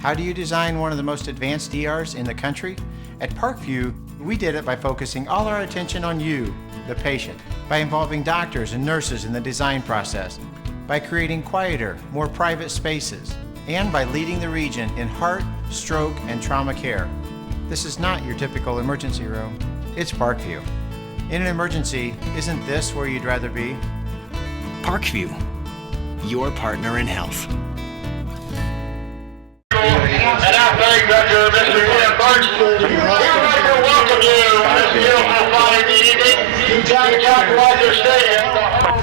How do you design one of the most advanced ERs in the country? At Parkview, we did it by focusing all our attention on you, the patient, by involving doctors and nurses in the design process, by creating quieter, more private spaces, and by leading the region in heart, stroke, and trauma care. This is not your typical emergency room. It's Parkview. In an emergency, isn't this where you'd rather be? Parkview, your partner in health. And I thank Dr. Mr. Ian Birch. We'd like to welcome you on this beautiful Friday evening down to Calculator Stadium.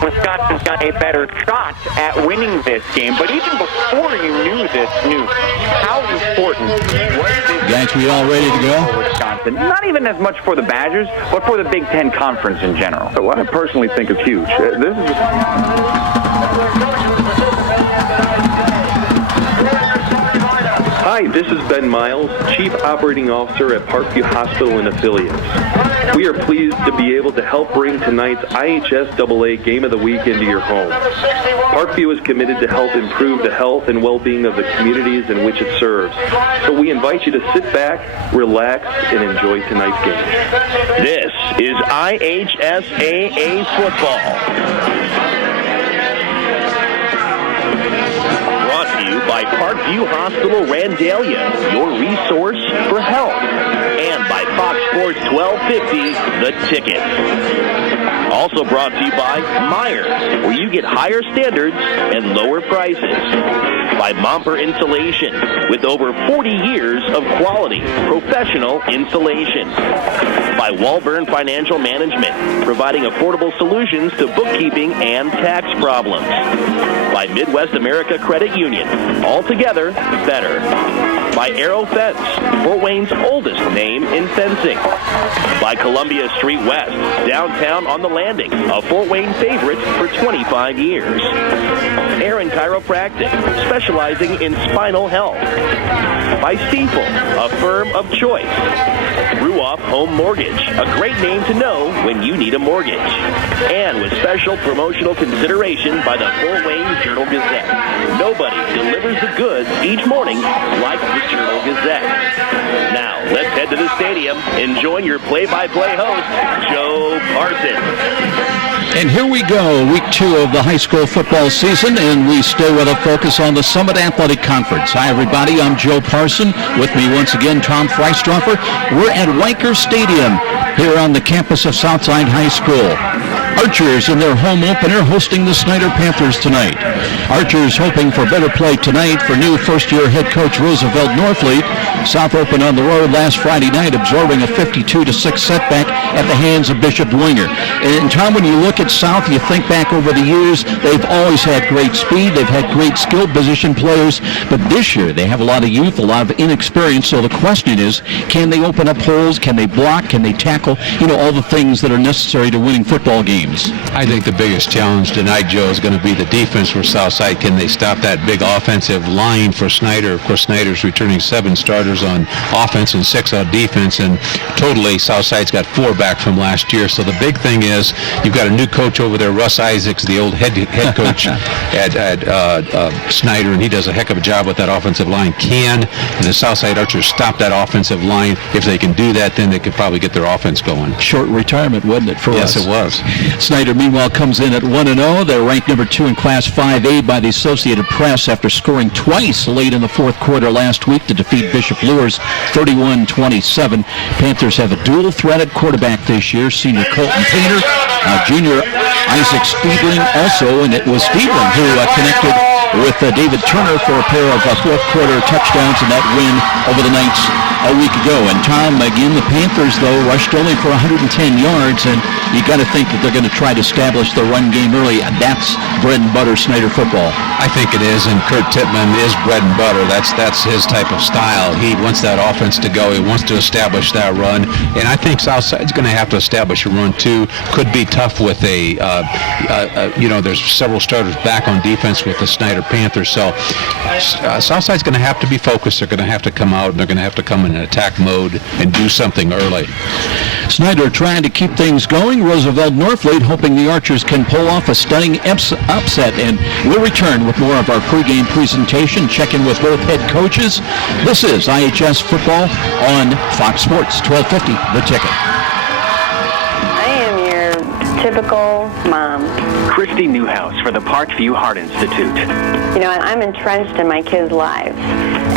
Wisconsin's got a better shot at winning this game, but even before you knew this news, how important was this? Guys, we all ready to go? For Wisconsin, not even as much for the Badgers, but for the Big Ten Conference in general. So what I personally think is huge. Hi, this is Ben Miles, Chief Operating Officer at Parkview Hospital and Affiliates. We are pleased to be able to help bring tonight's IHSAA Game of the Week into your home. Parkview is committed to help improve the health and well-being of the communities in which it serves. So we invite you to sit back, relax, and enjoy tonight's game. This is IHSAA football. By Parkview Hospital Randalia, your resource for health. And by Fox Sports 1250, The Ticket. Also brought to you by Myers, where you get higher standards and lower prices. By Momper Insulation, with over 40 years of quality, professional insulation. By Walburn Financial Management, providing affordable solutions to bookkeeping and tax problems. By Midwest America Credit Union, altogether better. By Arrow Fence, Fort Wayne's oldest name in fencing. By Columbia Street West, downtown on the Landing, a Fort Wayne favorite for 25 years. Aaron Chiropractic, specializing in spinal health. By Stiefel, a firm of choice. Ruoff Home Mortgage, a great name to know when you need a mortgage. And with special promotional consideration by the Fort Wayne Journal-Gazette. Nobody delivers the goods each morning like the Journal-Gazette. Now, let's head to the stadium and join your play-by-play host, Joe Parson. And here we go, week 2 of the high school football season, and we stay with a focus on the Summit Athletic Conference. Hi, everybody. I'm Joe Parson. With me once again, Tom Freistroffer. We're at Riker Stadium here on the campus of Southside High School. Archers in their home opener hosting the Snider Panthers tonight. Archers hoping for better play tonight for new first-year head coach Roosevelt Norfleet. South opened on the road last Friday night, absorbing a 52-6 setback at the hands of Bishop Dwenger. And Tom, when you look at South, you think back over the years, they've always had great speed, they've had great skill position players, but this year they have a lot of youth, a lot of inexperience, so the question is, can they open up holes, can they block, can they tackle, all the things that are necessary to winning football games? I think the biggest challenge tonight, Joe, is going to be the defense for Southside. Can they stop that big offensive line for Snider? Of course, Snider's returning 7 starters on offense and 6 on defense, and totally Southside's got 4 back from last year. So the big thing is you've got a new coach over there, Russ Isaacs, the old head coach at Snider, and he does a heck of a job with that offensive line. Can the Southside Archers stop that offensive line? If they can do that, then they could probably get their offense going. Short retirement, wasn't it, for us? Yes, it was. Snider, meanwhile, comes in at 1-0. They're ranked number 2 in Class 5A by the Associated Press after scoring twice late in the fourth quarter last week to defeat Bishop Luers 31-27. Panthers have a dual-threaded quarterback this year, senior Colton Painter, junior Isaac Stiebling also, and it was Stiebling who connected with David Turner for a pair of fourth quarter touchdowns in that win over the Knights a week ago. And Tom, again, the Panthers, though, rushed only for 110 yards, and you got to think that they're going to try to establish the run game early. That's bread and butter Snider football. I think it is, and Kurt Tittman is bread and butter. That's his type of style. He wants that offense to go. He wants to establish that run, and I think Southside's going to have to establish a run too. Could be tough with there's several starters back on defense with the Snider Panthers, so Southside's going to have to be focused. They're going to have to come out, and they're going to have to come in attack mode and do something early. Snider trying to keep things going. Roosevelt Northfleet hoping the Archers can pull off a stunning upset. And we'll return with more of our pregame presentation, check in with both head coaches. This is IHS Football on Fox Sports 1250, The Ticket. I am your typical mom. Christy Newhouse for the Parkview Heart Institute. You know, I'm entrenched in my kids' lives,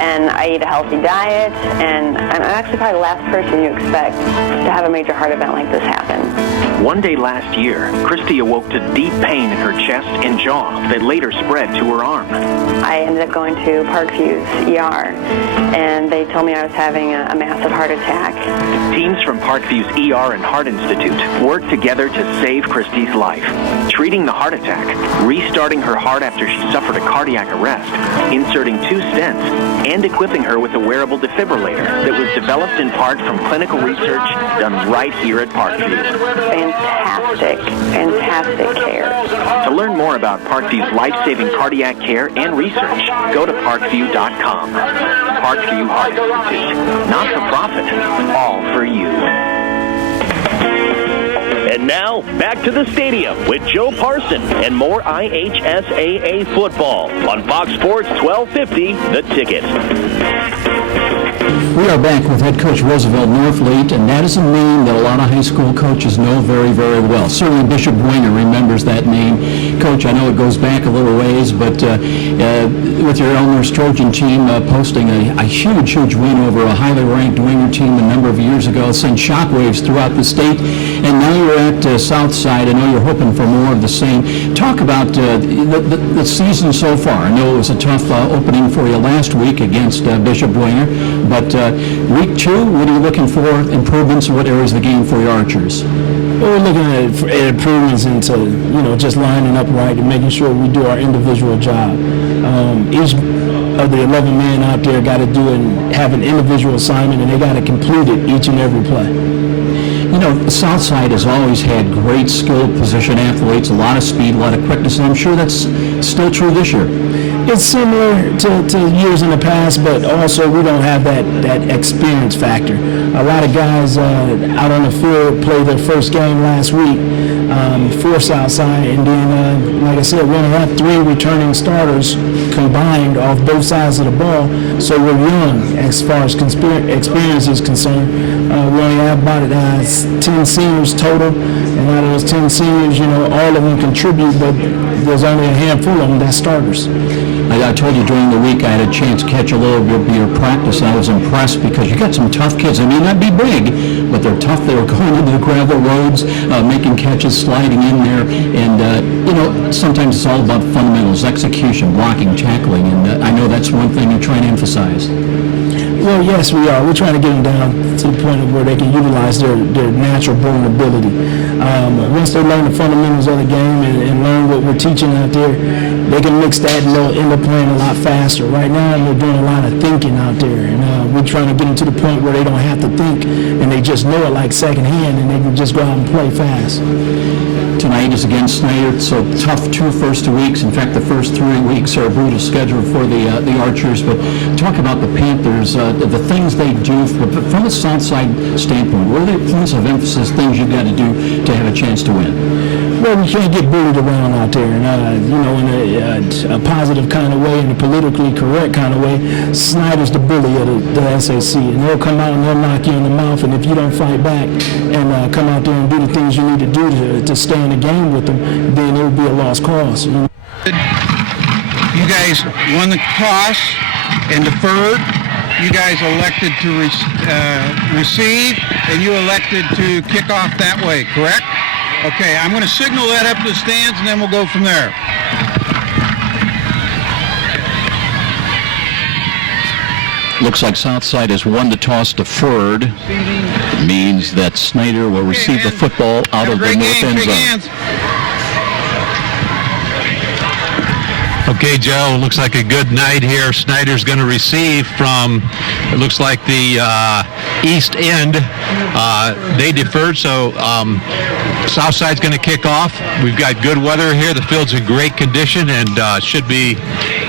and I eat a healthy diet, and I'm actually probably the last person you expect to have a major heart event like this happen. One day last year, Christy awoke to deep pain in her chest and jaw that later spread to her arm. I ended up going to Parkview's ER, and they told me I was having a massive heart attack. Teams from Parkview's ER and Heart Institute worked together to save Christy's life, treating the heart attack, restarting her heart after she suffered a cardiac arrest, inserting 2 stents, and equipping her with a wearable defibrillator that was developed in part from clinical research done right here at Parkview. Fantastic care. To learn more about Parkview's life-saving cardiac care and research, go to parkview.com. Parkview Heart Institute. Not for profit, all for you. And now, back to the stadium with Joe Parson and more IHSAA football on Fox Sports 1250, The Ticket. We are back with head coach Roosevelt Northfleet, and that is a name that a lot of high school coaches know very, very well. Certainly Bishop Boyner remembers that name. Coach, I know it goes back a little ways, but with your Elmer's Trojan team posting a huge win over a highly ranked Winger team a number of years ago, sent shockwaves throughout the state, and now you're at Southside. I know you're hoping for more of the same. Talk about the season so far. I know it was a tough opening for you last week against Bishop Boyner, but week 2, what are you looking for? Improvements in what areas of the game for your Archers? Well, we're looking at improvements into, just lining up right and making sure we do our individual job. Each of the 11 men out there got to do and have an individual assignment, and they got to complete it each and every play. You know, Southside has always had great skilled position athletes, a lot of speed, a lot of quickness, and I'm sure that's still true this year. It's similar to years in the past, but also we don't have that experience factor. A lot of guys out on the field played their first game last week for Southside, and then, like I said, we only have 3 returning starters combined off both sides of the ball, so we're young as far as experience is concerned. We only have about 10 seniors total, and out of those 10 seniors, all of them contribute, but there's only a handful of them that's starters. I told you during the week I had a chance to catch a little bit of your practice, and I was impressed because you got some tough kids. They may not be big, but they're tough. They were going into the gravel roads, making catches, sliding in there, and sometimes it's all about fundamentals, execution, blocking, tackling, and I know that's one thing you're trying to emphasize. Well, yes, we are. We're trying to get them down to the point of where they can utilize their natural born ability. Once they learn the fundamentals of the game and learn what we're teaching out there, they can mix that and they'll end up playing a lot faster. Right now, we're doing a lot of thinking out there, and we're trying to get them to the point where they don't have to think, and they just know it like secondhand, and they can just go out and play fast. Tonight is against Snider, so tough first 2 weeks. In fact, the first 3 weeks are a brutal schedule for the Archers. But talk about the Panthers, the things they do from a Southside standpoint. What are the points of emphasis, things you've got to do to have a chance to win? Well, we can't get bullied around out there, and in a positive kind of way, in a politically correct kind of way. Snider's the bully of the SAC, and they'll come out and they'll knock you in the mouth, and if you don't fight back and come out there and do the things you need to do to stay in the game with them, then it will be a lost cause. You guys won the toss and deferred. You guys elected to receive, and you elected to kick off that way, correct? Okay, I'm going to signal that up to the stands, and then we'll go from there. Looks like Southside has won the toss deferred. Means that Snider will receive the football out of the north end zone. Okay, Joe, looks like a good night here. Snider's going to receive from, it looks like the east end. They deferred, so Southside's going to kick off. We've got good weather here. The field's in great condition and should be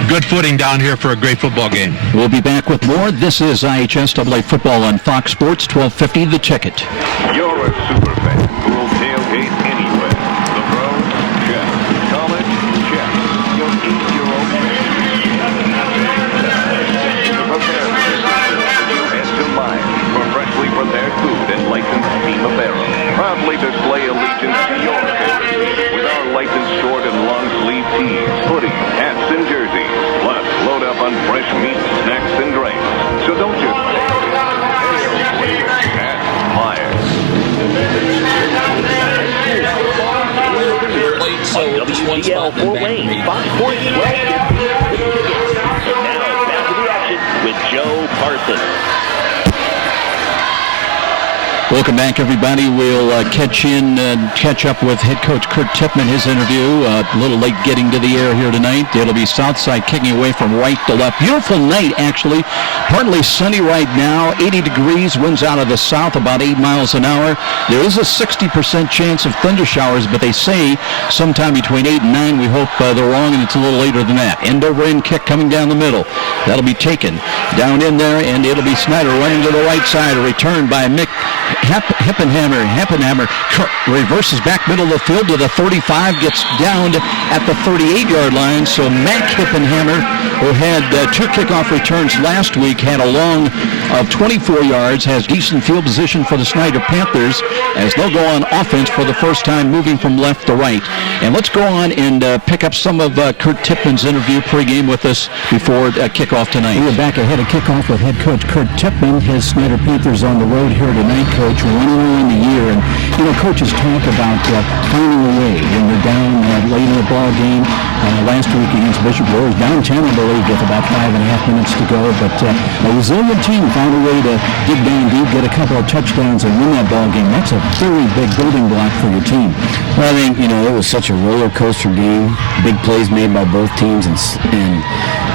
good footing down here for a great football game. We'll be back with more. This is IHSAA football on Fox Sports 1250, The Ticket. Your hardcore superfan who will tailgate anywhere. The pros? Check. College? Check. Your 8-year-old to prepare for this season, you head to Myers for freshly prepared food and licensed team apparel. Proudly display allegiance to your favorite team with our licensed short and long sleeve tees, hoodies, hats, and jerseys. Plus, load up on fresh meat, snacks, and drinks. So don't just at Myers. WCL Fort Wayne, Fox Sports 1250. And now back to the action with Joe Parsons. Welcome back, everybody. We'll catch up with head coach Kurt Tippmann, his interview. A little late getting to the air here tonight. It'll be Southside kicking away from right to left. Beautiful night, actually. Partly sunny right now. 80 degrees, winds out of the south, about 8 miles an hour. There is a 60% chance of thunder showers, but they say sometime between 8 and 9. We hope they're wrong, and it's a little later than that. End over end kick coming down the middle. That'll be taken down in there, and it'll be Snider running to the right side. A return by Mick Hippenhammer reverses back middle of the field to the 35, gets down at the 38-yard line. So Mac Hippenhammer, who had 2 kickoff returns last week, had a long of 24 yards, has decent field position for the Snider Panthers as they'll go on offense for the first time, moving from left to right. And let's go on and pick up some of Kurt Tippmann's interview pregame with us before kickoff tonight. We're back ahead of kickoff with head coach Kurt Tippmann. His Snider Panthers on the road here tonight, Coach, 1-0 in the year. And, you know, coaches talk about finding a way when they're down late in the ball game. Last week against Bishop Warriors, down 10, I believe, with about 5.5 minutes to go. But a resilient team found a way to dig down deep, get a couple of touchdowns, and win that ball game. That's a very big building block for your team. Well, I think, you know, it was such a roller coaster game. Big plays made by both teams and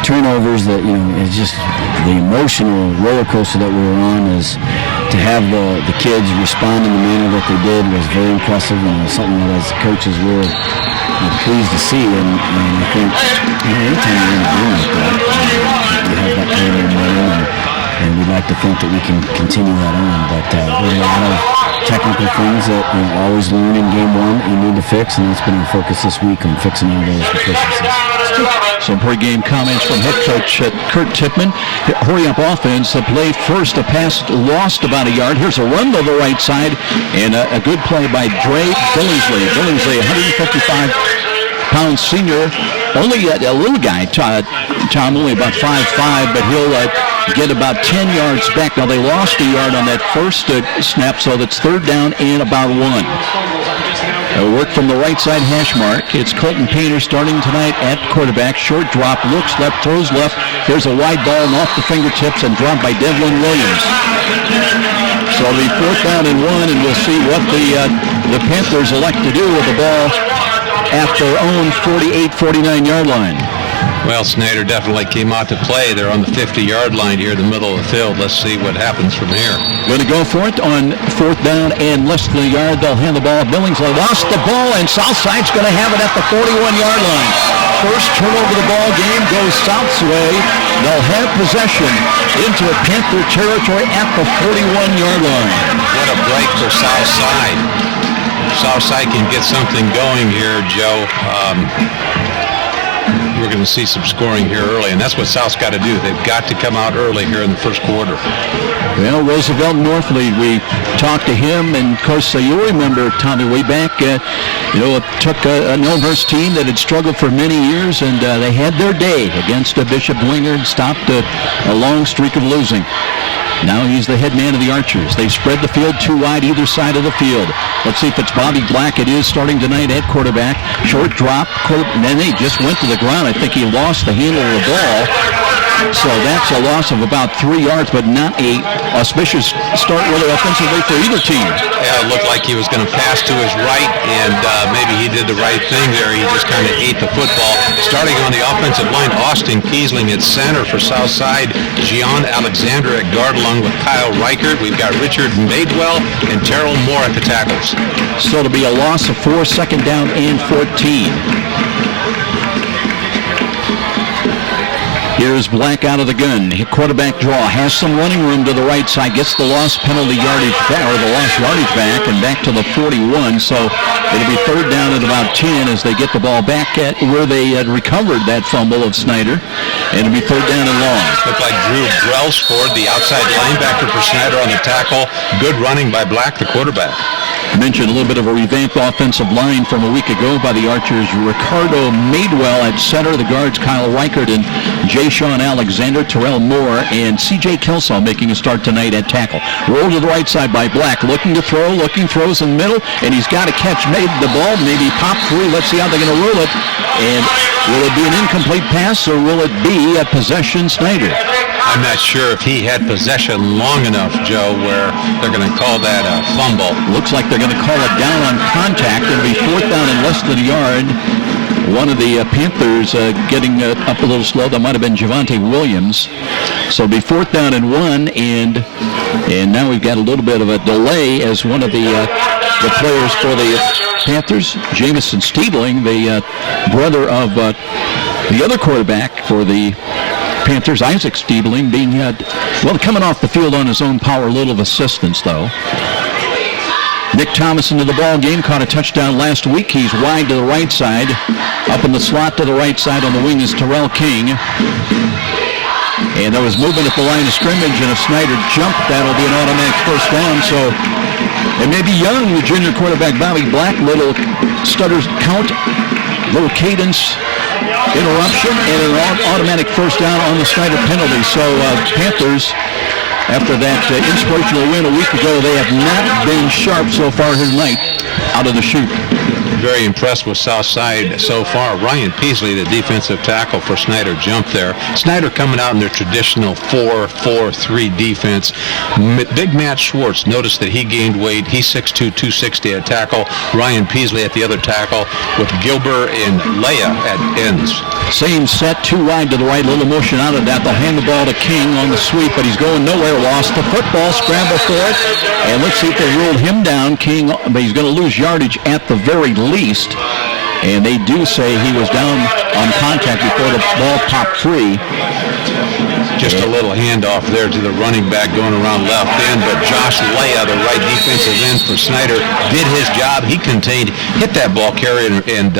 turnovers that, you know, it's just the emotional roller coaster that we were on. Is to have the kids respond in the manner that they did was very impressive, and it was something that as coaches we're pleased to see. And I think, you know, anytime you're in a game like that, you have that kind of momentum, and we'd like to think that we can continue that on. But there's a lot of technical things that you always learn in game one that you need to fix, and that's been our focus this week on fixing all those deficiencies. Some pregame comments from head coach Kurt Tippmann. Hurry up offense. The play first, a pass lost about a yard. Here's a run to the right side, and a good play by Dre Billingsley. Billingsley, 155-pound senior. Only a little guy, Tom, only about 5'5", but he'll get about 10 yards back. Now, they lost a yard on that first snap, so that's third down and about 1. Work from the right side hash mark. It's Colton Painter starting tonight at quarterback. Short drop, looks left, throws left. There's a wide ball and off the fingertips and dropped by Devlin Williams. So it'll be 4th down and 1, and we'll see what the Panthers elect to do with the ball at their own 48-49-yard line. Well, Snider definitely came out to play. They're on the 50-yard line here in the middle of the field. Let's see what happens from here. Going to go for it on 4th down and less than a yard. They'll hand the ball. Billingsley lost the ball, and Southside's going to have it at the 41-yard line. First turnover of the ball game goes South's way. They'll have possession into Panther territory at the 41-yard line. What a break for Southside. Southside can get something going here, Joe. We're going to see some scoring here early, and that's what South's got to do. They've got to come out early here in the first quarter. Well, Roosevelt Northlead, we talked to him, and of course, you'll remember, Tommy, way back, it took an Elmhurst team that had struggled for many years, and they had their day against Bishop Winger and stopped a long streak of losing. Now he's the head man of the Archers. They spread the field 2 wide either side of the field. Let's see if it's Bobby Black. It is starting tonight at quarterback. Short drop, and then they just went to the ground. I think he lost the handle of the ball. So that's a loss of about 3 yards, but not a auspicious start really offensively for either team. Yeah, it looked like he was going to pass to his right, and maybe he did the right thing there. He just kind of ate the football. Starting on the offensive line, Austin Kiesling at center for Southside. Gian Alexander at guard along with Kyle Reichert. We've got Richard Madewell and Terrell Moore at the tackles. So it'll be a loss of 4, 2nd down and 14. Here's Black out of the gun. Quarterback draw. Has some running room to the right side. Gets the lost penalty yardage back, or the lost yardage back, and back to the 41. So it'll be third down at about 10 as they get the ball back at where they had recovered that fumble of Snider. And it'll be third down and long. Looked like Drew Brelsford, the outside linebacker for Snider on the tackle. Good running by Black, the quarterback. I mentioned a little bit of a revamped offensive line from a week ago by the Archers. Ricardo Madewell at center. The guards Kyle Reichert and Jay Sean Alexander, Terrell Moore, and C.J. Kelsaw making a start tonight at tackle. Roll to the right side by Black. Looking to throw, throws in the middle, and he's got to catch the ball, maybe pop free. Let's see how they're going to roll it. And will it be an incomplete pass, or will it be a possession Snider? I'm not sure if he had possession long enough, Joe, where they're going to call that a fumble. Looks like they're going to call it down on contact. It'll be fourth down and less than a yard. One of the Panthers getting up a little slow. That might have been Javonte Williams. So it'll be fourth down and 1, and now we've got a little bit of a delay as one of the players for the Panthers, Jamison Stiebling, the brother of the other quarterback for the Panthers, Isaac Stiebling, being coming off the field on his own power, a little assistance though. Nick Thomas into the ball game, caught a touchdown last week. He's wide to the right side. Up in the slot to the right side on the wing is Terrell King. And there was movement at the line of scrimmage, and if Snider jumped, that'll be an automatic first down. So it may be young, the junior quarterback Bobby Black, little stutters count, little cadence interruption, and an automatic first down on the Snider penalty. So Panthers, after that inspirational win a week ago, they have not been sharp so far here tonight out of the chute. Very impressed with Southside so far. Ryan Peasley, the defensive tackle for Snider, jumped there. Snider coming out in their traditional 4-4-3 defense. Big Matt Schwartz, noticed that he gained weight. He's 6'2", 260 at tackle. Ryan Peasley at the other tackle with Gilbert and Leia at ends. Same set, too wide to the right, little motion out of that. They'll hand the ball to King on the sweep, but he's going nowhere. Lost the football, scramble for it, and let's see if they ruled him down. King, but he's going to lose yardage at the very least, and they do say he was down on contact before the ball popped free. Just a little handoff there to the running back going around left end, but Josh Leia, the right defensive end for Snider, did his job. He contained, hit that ball carrier, and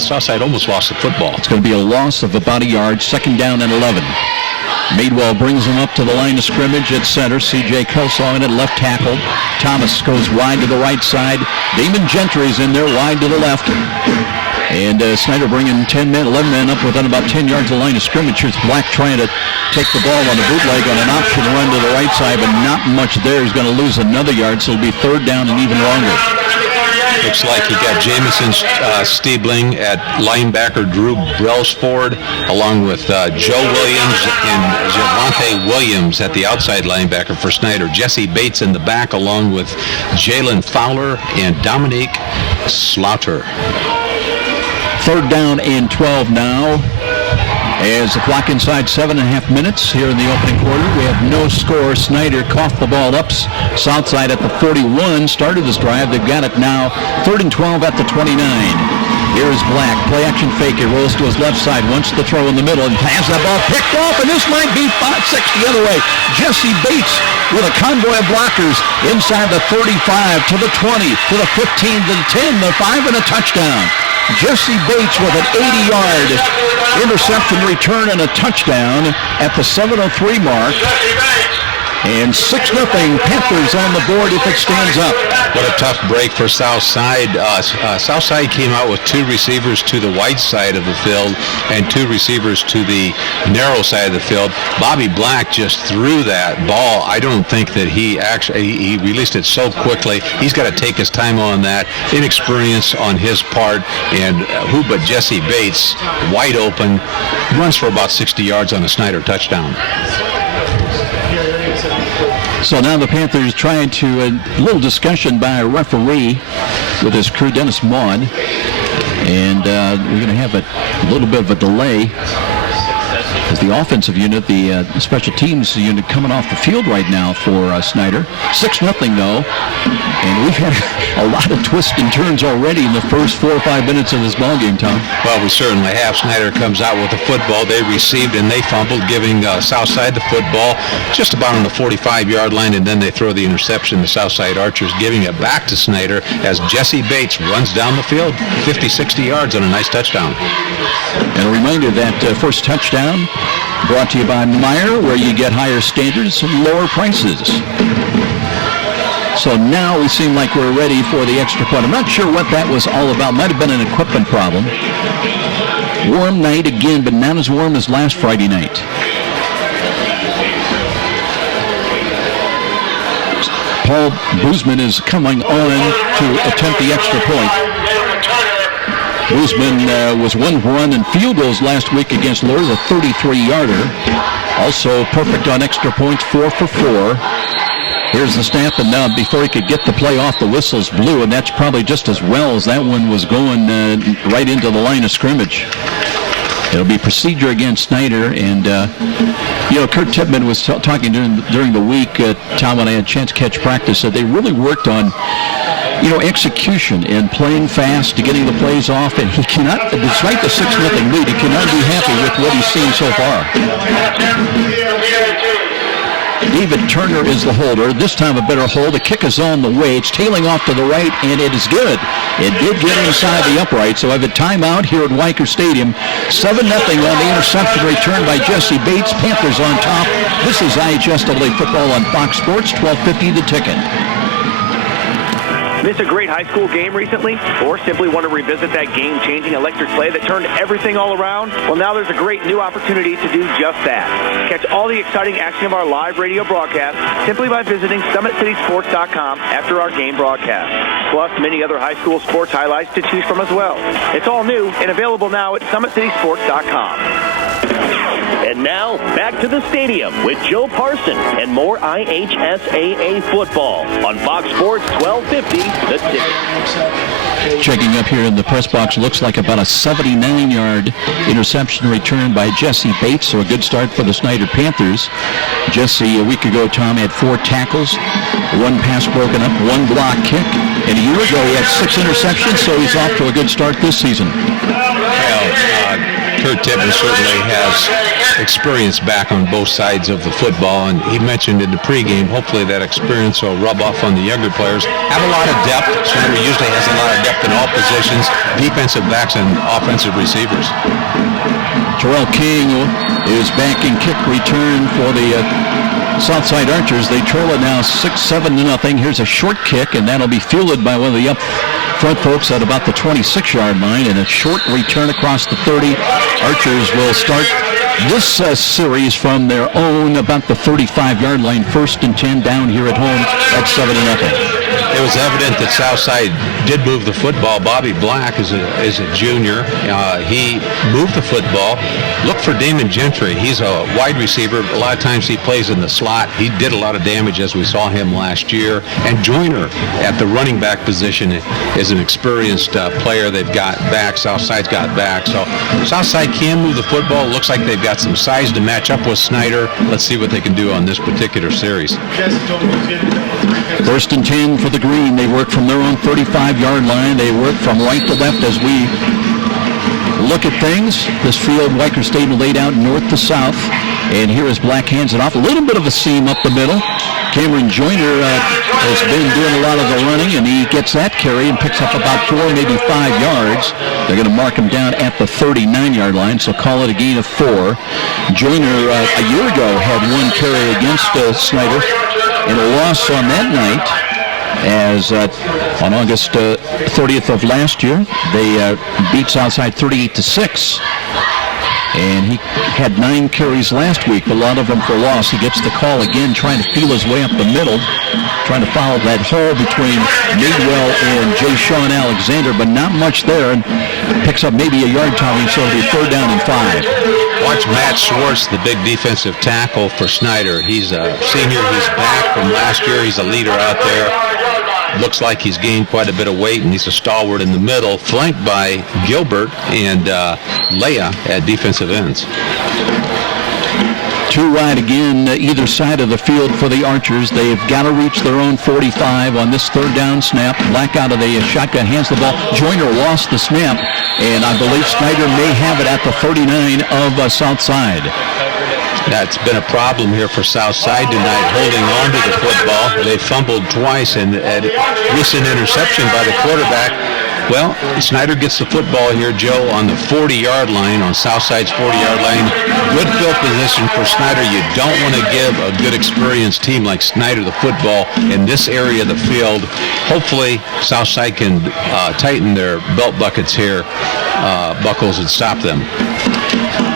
Southside almost lost the football. It's going to be a loss of about a yard, second down and 11. Madewell brings him up to the line of scrimmage at center. C.J. Kelsaw in at left tackle. Thomas goes wide to the right side. Damon Gentry's in there wide to the left. And Snider bringing 11 men up within about 10 yards of the line of scrimmage. Here's Black trying to take the ball on a bootleg on an option run to the right side, but not much there. He's going to lose another yard, so it'll be third down and even longer. Looks like he got Jamison Stiebling at linebacker, Drew Brelsford, along with Joe Williams and Javonte Williams at the outside linebacker for Snider. Jesse Bates in the back, along with Jalen Fowler and Dominique Slaughter. Third down and 12 now. As the clock inside 7.5 minutes here in the opening quarter, we have no score. Snider coughed the ball up. Southside at the 41 started this drive. They've got it now. Third and 12 at the 29. Here's Black. Play action fake. It rolls to his left side. Wants the throw in the middle and has that ball picked off. And this might be 5-6 the other way. Jesse Bates with a convoy of blockers inside the 35 to the 20 to the 15 to the 10, the 5, and a touchdown. Jesse Bates with an 80-yard interception return and a touchdown at the 7:03 mark. And 6-0 Panthers on the board if it stands up. What a tough break for Southside. Southside came out with 2 receivers to the wide side of the field and 2 receivers to the narrow side of the field. Bobby Black just threw that ball. I don't think that he released it so quickly. He's got to take his time on that. Inexperience on his part. And who but Jesse Bates, wide open, runs for about 60 yards on a Snider touchdown. So now the Panthers trying to, a little discussion by a referee with his crew, Dennis Maud. And we're going to have a little bit of a delay as the offensive unit, the special teams unit coming off the field right now for Snider. 6-0 though, and we've had a lot of twists and turns already in the first 4 or 5 minutes of this ball game, Tom. Well, we certainly have. Snider comes out with the football. They received and they fumbled, giving Southside the football just about on the 45-yard line, and then they throw the interception. The Southside Archers giving it back to Snider as Jesse Bates runs down the field 50, 60 yards on a nice touchdown. And a reminder that first touchdown brought to you by Meyer, where you get higher standards and lower prices. So now we seem like we're ready for the extra point. I'm not sure what that was all about. Might have been an equipment problem. Warm night again, but not as warm as last Friday night. Paul Boozman is coming on to attempt the extra point. Boozman was 1 for 1 in field goals last week against Lourdes, a 33-yarder. Also perfect on extra points, 4 for 4. Here's the snap, and now before he could get the play off, the whistle's blew, and that's probably just as well as that one was going right into the line of scrimmage. It'll be procedure against Snider, and Kurt Tippmann was talking during the week, Tom, when I had a chance to catch practice, said they really worked on execution and playing fast to getting the plays off, and he cannot, despite the 6-0 lead, he cannot be happy with what he's seen so far. David Turner is the holder. This time a better hold. The kick is on the way. It's tailing off to the right, and it is good. It did get inside the upright, so I have a timeout here at Weicker Stadium. 7-0 on the interception return by Jesse Bates. Panthers on top. This is IHSAA football on Fox Sports, 1250 The Ticket. Miss a great high school game recently? Or simply want to revisit that game-changing electric play that turned everything all around? Well, now there's a great new opportunity to do just that. Catch all the exciting action of our live radio broadcast simply by visiting SummitCitySports.com after our game broadcast. Plus, many other high school sports highlights to choose from as well. It's all new and available now at SummitCitySports.com. And now, back to the stadium with Joe Parson and more IHSAA football on Fox Sports 1250, The Ticket. Checking up here in the press box, looks like about a 79-yard interception return by Jesse Bates, so a good start for the Snider Panthers. Jesse, a week ago, Tom, had 4 tackles, 1 pass broken up, 1 block kick, and a year ago he had 6 interceptions, so he's off to a good start this season. Kurt Tippmann certainly has experience back on both sides of the football, and he mentioned in the pregame, hopefully that experience will rub off on the younger players. Have a lot of depth. Snider usually has a lot of depth in all positions, defensive backs and offensive receivers. Terrell King is back in kick return for the Southside Archers. They trail it now 6-7-0. Here's a short kick, and that'll be fielded by one of the up front folks at about the 26-yard line, and a short return across the 30. Archers will start this series from their own about the 35-yard line, 1st and 10 down here at home at 7-0. It was evident that Southside did move the football. Bobby Black is a junior. He moved the football. Look for Damon Gentry. He's a wide receiver. A lot of times he plays in the slot. He did a lot of damage as we saw him last year. And Joyner at the running back position is an experienced player. They've got back. Southside's got back. So Southside can move the football. Looks like they've got some size to match up with Snider. Let's see what they can do on this particular series. 1st and 10 for the Green. They work from their own 35-yard line. They work from right to left as we look at things. This field, Weicker Stadium, laid out north to south. And here is Black hands it off. A little bit of a seam up the middle. Cameron Joyner has been doing a lot of the running, and he gets that carry and picks up about 4, maybe 5 yards. They're going to mark him down at the 39-yard line, so call it a gain of 4. Joyner, a year ago, had 1 carry against Snider, and a loss on that night, as on August 30th of last year, they beat Southside 38-6. And he had 9 carries last week, a lot of them for loss. He gets the call again, trying to feel his way up the middle, trying to follow that hole between Madewell and J. Sean Alexander, but not much there, and picks up maybe a yard, Tommy, so it'll be 3rd down and 5. Watch Matt Schwartz, the big defensive tackle for Snider. He's a senior. He's back from last year. He's a leader out there. Looks like he's gained quite a bit of weight, and he's a stalwart in the middle, flanked by Gilbert and Leah at defensive ends. Two wide again, either side of the field for the Archers. They've got to reach their own 45 on this third down snap. Black out of the shotgun, hands the ball. Joyner lost the snap, and I believe Snider may have it at the 39 of Southside. That's been a problem here for Southside tonight, holding on to the football. They fumbled twice, and a recent interception by the quarterback. Well, Snider gets the football here, Joe, on the 40-yard line, on Southside's 40-yard line. Good field position for Snider. You don't want to give a good experienced team like Snider the football in this area of the field. Hopefully, Southside can tighten their belt buckles here, buckles, and stop them.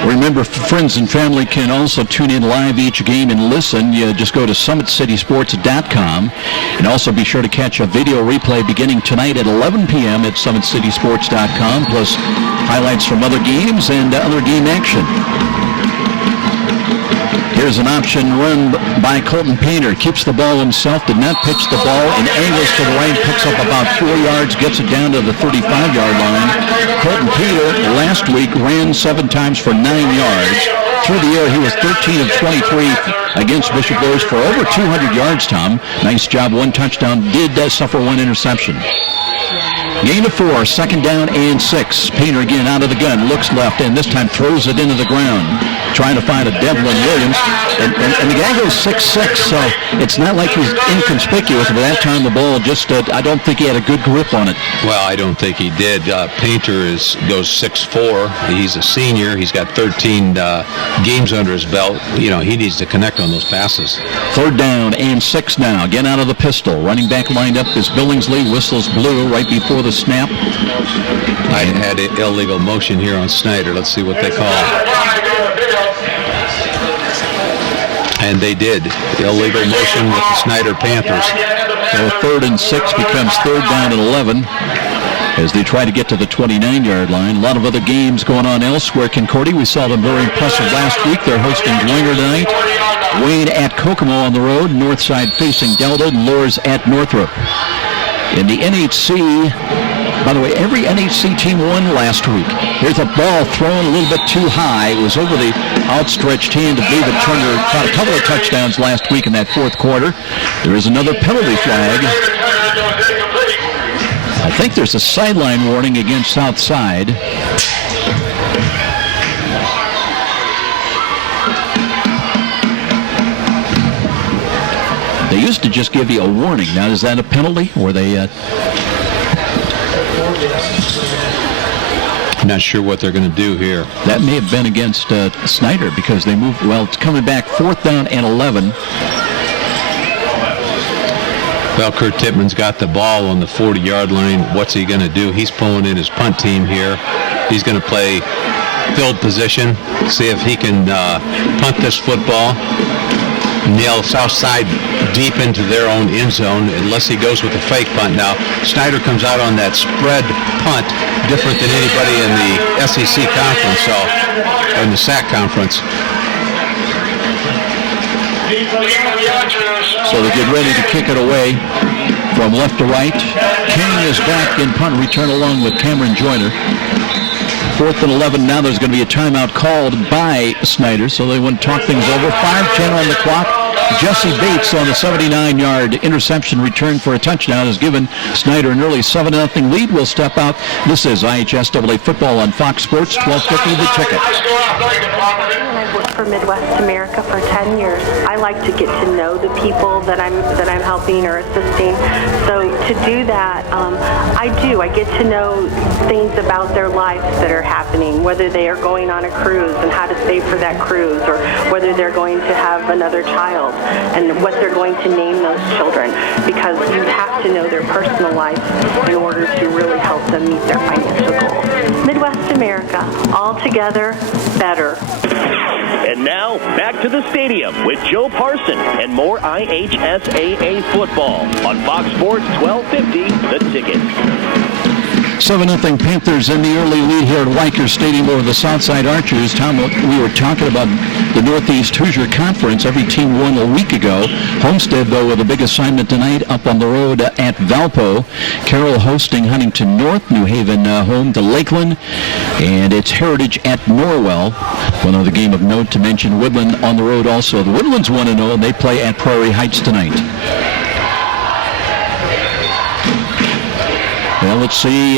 Remember, friends and family can also tune in live each game and listen. You just go to SummitCitySports.com, and also be sure to catch a video replay beginning tonight at 11 p.m. at SummitCitySports.com, plus highlights from other games and other game action. Here's an option run by Colton Painter. Keeps the ball himself, did not pitch the ball, and angles to the right, picks up about 4 yards, gets it down to the 35-yard line. Colton Painter last week ran 7 times for 9 yards. Through the air, he was 13 of 23 against Bishop Lewis for over 200 yards, Tom. Nice job, 1 touchdown, did suffer 1 interception. Gain of 4, 2nd down and 6. Painter again out of the gun, looks left, and this time throws it into the ground, trying to find a Devlin Williams. And the guy goes 6'6", so it's not like he's inconspicuous, but that time the ball just, I don't think he had a good grip on it. Well, I don't think he did. Painter goes 6'4". He's a senior. He's got 13 games under his belt. You know, he needs to connect on those passes. 3rd down and 6 now. Again out of the pistol. Running back lined up is Billingsley. Whistles blew right before the snap. I had an illegal motion here on Snider. Let's see what they call. And they did. Illegal motion with the Snider Panthers. So 3rd and 6 becomes 3rd down and 11 as they try to get to the 29-yard line. A lot of other games going on elsewhere. Concordia, we saw them very impressive last week. They're hosting Dwenger tonight. Wayne at Kokomo on the road. Northside facing Delta. Lours at Northrop. In the NHC, by the way, every NHC team won last week. Here's a ball thrown a little bit too high. It was over the outstretched hand of David Turner. Caught a couple of touchdowns last week in that 4th quarter. There is another penalty flag. I think there's a sideline warning against Southside. They used to just give you a warning. Now, is that a penalty? Or they... Not sure what they're going to do here. That may have been against Snider because they moved... Well, it's coming back 4th down and 11. Well, Kurt Tippmann's got the ball on the 40-yard line. What's he going to do? He's pulling in his punt team here. He's going to play field position, see if he can punt this football. Nail Southside deep into their own end zone unless he goes with a fake punt. Now, Snider comes out on that spread punt, different than anybody in the SEC conference, or in the SAC conference. So they get ready to kick it away from left to right. King is back in punt return along with Cameron Joyner. 4th and 11. Now there's going to be a timeout called by Snider, so they want to talk things over. 5:10 on the clock. Jesse Bates on the 79-yard interception return for a touchdown has given Snider an early 7-0 lead. We'll step out. This is IHSAA football on Fox Sports, 1250 The Ticket. I've worked for Midwest America for 10 years. I like to get to know the people that I'm helping or assisting. So to do that, I get to know things about their lives that are happening, whether they are going on a cruise and how to save for that cruise, or whether they're going to have another child and what they're going to name those children, because you have to know their personal life in order to really help them meet their financial goals. Midwest America, all together, better. And now, back to the stadium with Joe Parson and more IHSAA football on Fox Sports 1250, The Ticket. 7-0 Panthers in the early lead here at Weicker Stadium over the Southside Archers. Tom, we were talking about the Northeast Hoosier Conference. Every team won a week ago. Homestead, though, with a big assignment tonight up on the road at Valpo. Carroll hosting Huntington North. New Haven home to Lakeland. And it's Heritage at Norwell. One other game of note to mention, Woodland on the road also. The Woodlands 1-0, and they play at Prairie Heights tonight. Well, let's see.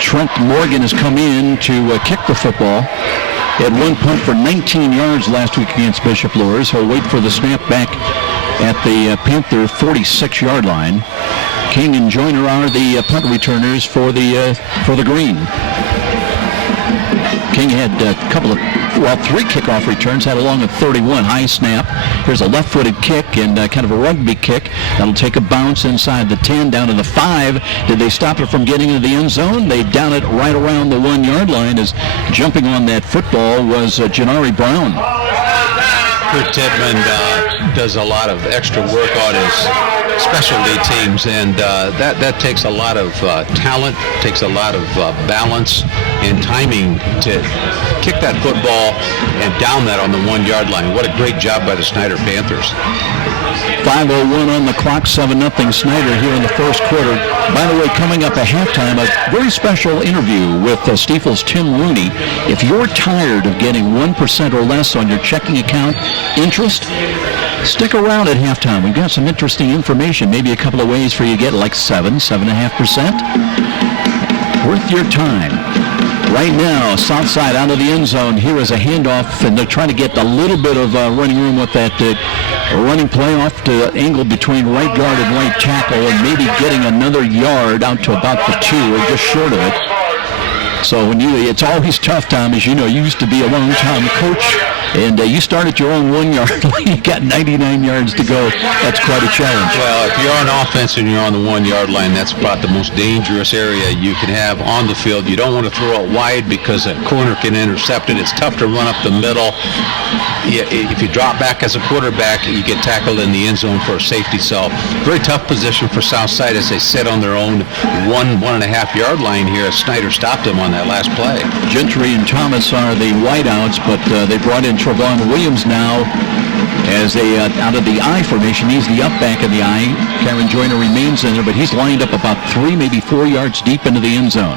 Trent Morgan has come in to kick the football. He had one punt for 19 yards last week against Bishop Luers. He'll wait for the snap back at the Panther 46-yard line. King and Joyner are the punt returners for the Green. King had three kickoff returns, had along a 31 high snap. Here's a left-footed kick and kind of a rugby kick. That'll take a bounce inside the 10, down to the 5. Did they stop it from getting into the end zone? They down it right around the 1-yard line, as jumping on that football was Janari Brown. Kurt Tippmann does a lot of extra work on his specialty teams, and that takes a lot of talent, takes a lot of balance and timing to kick that football and down that on the 1-yard line. What a great job by the Snider Panthers. 5:01 on the clock, 7-0 Snider here in the first quarter. By the way, coming up at halftime, a very special interview with Stiefel's Tim Rooney. If you're tired of getting 1% or less on your checking account interest, stick around at halftime. We've got some interesting information, maybe a couple of ways for you to get like 7.5%. Worth your time. Right now, Southside out of the end zone. Here is a handoff, and they're trying to get a little bit of running room with that running play off to angle between right guard and right tackle, and maybe getting another yard out to about the 2 or just short of it. So it's always tough, Tom, as you know. You used to be a long-time coach, and you started your own 1-yard line. You got 99 yards to go. That's quite a challenge. Well, if you're on offense and you're on the 1-yard line, that's about the most dangerous area you can have on the field. You don't want to throw it wide because a corner can intercept it. It's tough to run up the middle. If you drop back as a quarterback, you get tackled in the end zone for a safety. So very tough position for Southside as they sit on their own 1.5-yard line here. Snider stopped them on that last play. Gentry and Thomas are the wideouts, but they brought in Trevon Williams now as they out of the I formation. He's the up back in the I. Cameron Joyner remains in there, but he's lined up about 3, maybe 4 yards deep into the end zone.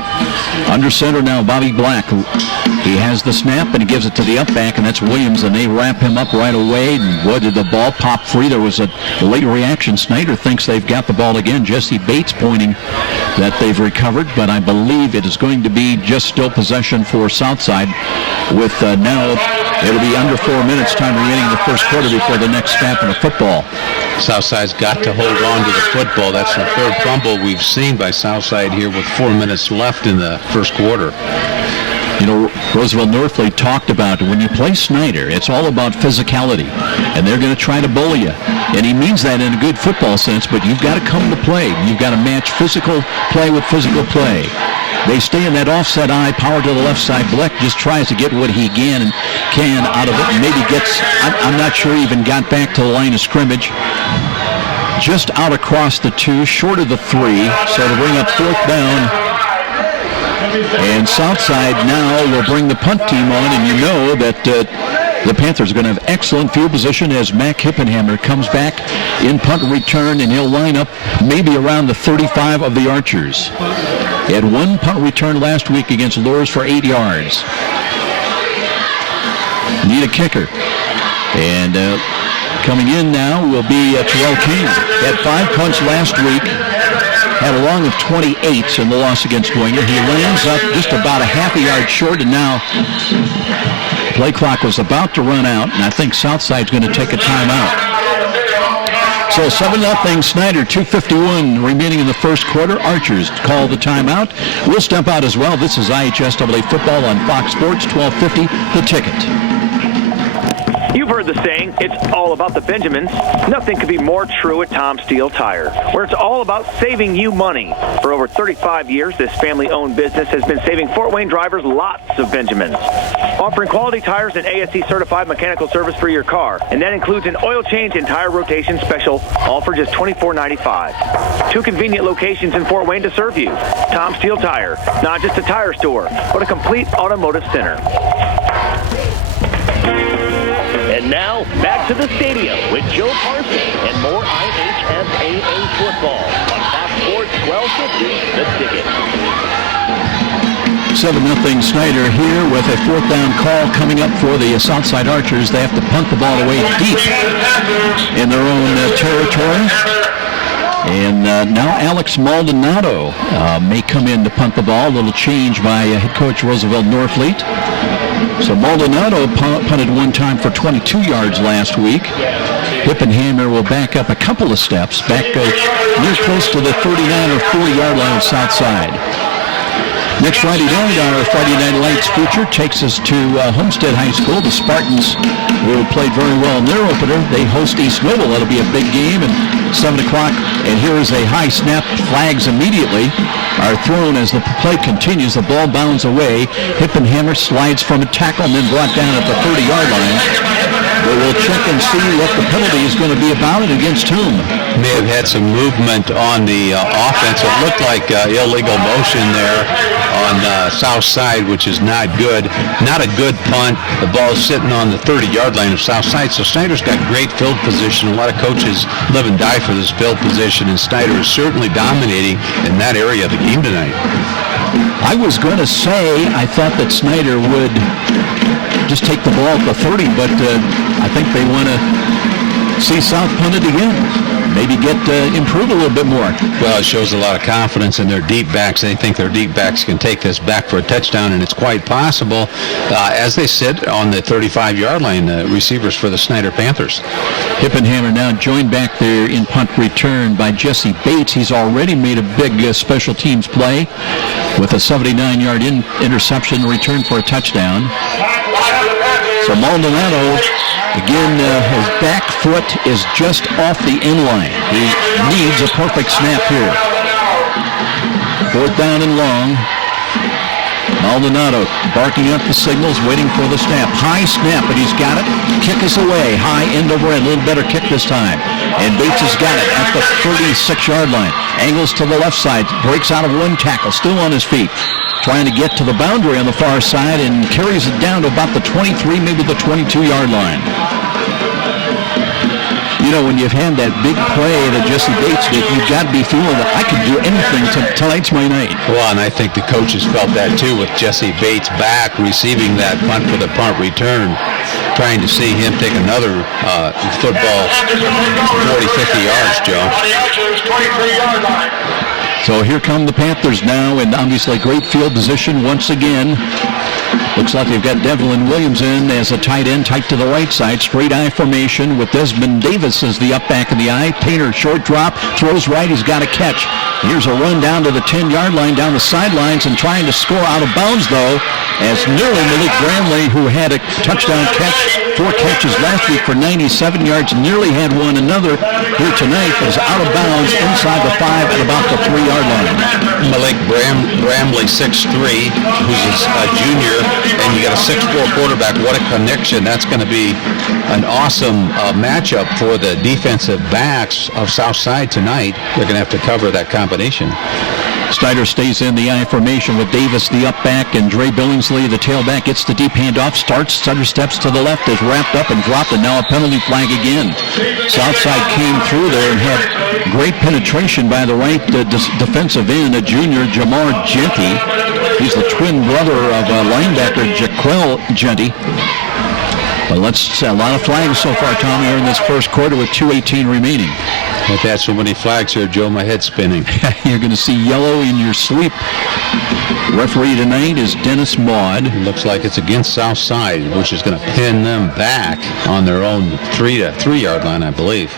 Under center now, Bobby Black. He has the snap, and he gives it to the up back, and that's Williams, and they wrap him up right away. And boy, did the ball pop free. There was a late reaction. Snider thinks they've got the ball again. Jesse Bates pointing that they've recovered, but I believe it is going to be just still possession for Southside with now it'll be under 4 minutes time remaining in the first quarter before the next snap of the football. Southside's got to hold on to the football. That's the third fumble we've seen by Southside here with 4 minutes left in the first quarter. You know, Roosevelt Northley talked about when you play Snider, it's all about physicality, and they're going to try to bully you. And he means that in a good football sense, but you've got to come to play. You've got to match physical play with physical play. They stay in that offset eye, power to the left side. Bleck just tries to get what he can out of it, and maybe gets, I'm not sure he even got back to the line of scrimmage. Just out across the 2, short of the 3, so to bring up 4th down. And Southside now will bring the punt team on, and you know that the Panthers are going to have excellent field position as Mac Hippenhammer comes back in punt return, and he'll line up maybe around the 35 of the Archers. He had one punt return last week against Luers for 8 yards. Need a kicker. And coming in now will be Terrell King. He had 5 punts last week. Had a long of 28 in the loss against Winger. He lands up just about a half a yard short, and now play clock was about to run out, and I think Southside's going to take a timeout. So 7-0 Snider, 2:51 remaining in the first quarter. Archers call the timeout. We'll step out as well. This is IHSAA football on Fox Sports, 1250, The Ticket. You've heard the saying, it's all about the Benjamins. Nothing could be more true at Tom Steele Tire, where it's all about saving you money. For over 35 years, this family-owned business has been saving Fort Wayne drivers lots of Benjamins. Offering quality tires and ASE-certified mechanical service for your car, and that includes an oil change and tire rotation special, all for just $24.95. 2 convenient locations in Fort Wayne to serve you. Tom Steele Tire, not just a tire store, but a complete automotive center. And now, back to the stadium with Joe Parson and more IHSAA football on Fox Sports 1250, The Ticket. 7-0 Snider here with a 4th down call coming up for the Southside Archers. They have to punt the ball away deep in their own territory. And now Alex Maldonado may come in to punt the ball. A little change by head coach Roosevelt Norfleet. So Maldonado punted one time for 22 yards last week. Hippenhammer will back up a couple of steps, back near close to the 39 or 40-yard line of Southside. Next Friday night, our Friday Night Lights feature takes us to Homestead High School. The Spartans, who played very well in their opener, they host East Louisville. That'll be a big game, and 7 o'clock. And here is a high snap. Flags immediately are thrown as the play continues. The ball bounds away. Hippenhammer slides from a tackle and then brought down at the 30-yard line. But we'll check and see what the penalty is going to be about and against whom. May have had some movement on the offense. It looked like illegal motion there on South Side, which is not good. Not a good punt. The ball's sitting on the 30-yard line of South Side. So Snyder's got great field position. A lot of coaches live and die for this field position, and Snyder is certainly dominating in that area of the game tonight. I was going to say I thought that Snyder would just take the ball at the 30, but I think they want to see South punt it again. Maybe improve a little bit more. Well, it shows a lot of confidence in their deep backs. They think their deep backs can take this back for a touchdown, and it's quite possible as they sit on the 35-yard line, receivers for the Snider Panthers. Hippenhammer now joined back there in punt return by Jesse Bates. He's already made a big special teams play with a 79-yard interception return for a touchdown. So Maldonado, again, his back foot is just off the end line. He needs a perfect snap here. 4th down and long. Maldonado barking up the signals, waiting for the snap. High snap, but he's got it. Kick is away. High end over end. A little better kick this time. And Bates has got it at the 36-yard line. Angles to the left side. Breaks out of one tackle. Still on his feet. Trying to get to the boundary on the far side and carries it down to about the 23, maybe the 22-yard line. You know, when you've had that big play that Jesse Bates did, you've got to be feeling that I could do anything. Tonight's my night. Well, and I think the coaches felt that too with Jesse Bates back, receiving that punt for the punt return, trying to see him take another football 40, 50 yards, Joe. So here come the Panthers now, and obviously great field position once again. Looks like they've got Devlin Williams in as a tight end, tight to the right side. Straight I formation with Desmond Davis as the up back in the eye. Painter short drop, throws right, he's got a catch. Here's a run down to the 10-yard line, down the sidelines, and trying to score out of bounds, though, as nearly Malik Bramley, who had a touchdown catch, 4 catches last week for 97 yards, nearly had another here tonight, but is out of bounds inside the 5 at about the 3-yard line. Malik Bramley, 6'3", who's a junior, and you got a 6'4" quarterback. What a connection. That's going to be an awesome matchup for the defensive backs of Southside tonight. They're going to have to cover that combination. Snider stays in the I formation with Davis the up back, and Dre Billingsley the tailback gets the deep handoff, starts, center steps to the left, is wrapped up and dropped, and now a penalty flag again. Southside came through there and had great penetration by the right defensive end, a junior Jamar Genty. He's the twin brother of linebacker Jaquel Genty. But a lot of flags so far, Tommy, here in this first quarter with 2:18 remaining. I've had so many flags here, Joe, my head's spinning. You're going to see yellow in your sleep. Referee tonight is Dennis Maud. It looks like it's against Southside, which is going to pin them back on their own 3-yard line, I believe.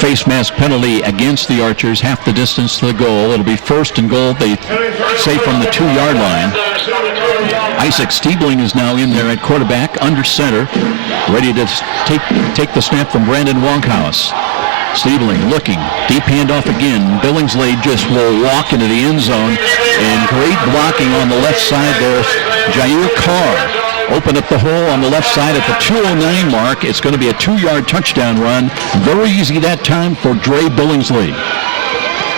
Face mask penalty against the Archers, half the distance to the goal. It'll be 1st and goal, they say, from the 2-yard line. Isaac Stiebling is now in there at quarterback, under center, ready to take the snap from Brandon Wonkhouse. Stiebling looking, deep handoff again. Billingsley just will walk into the end zone, and great blocking on the left side there. Jair Carr opened up the hole on the left side at the 2:09 mark. It's going to be a 2-yard touchdown run. Very easy that time for Dre Billingsley.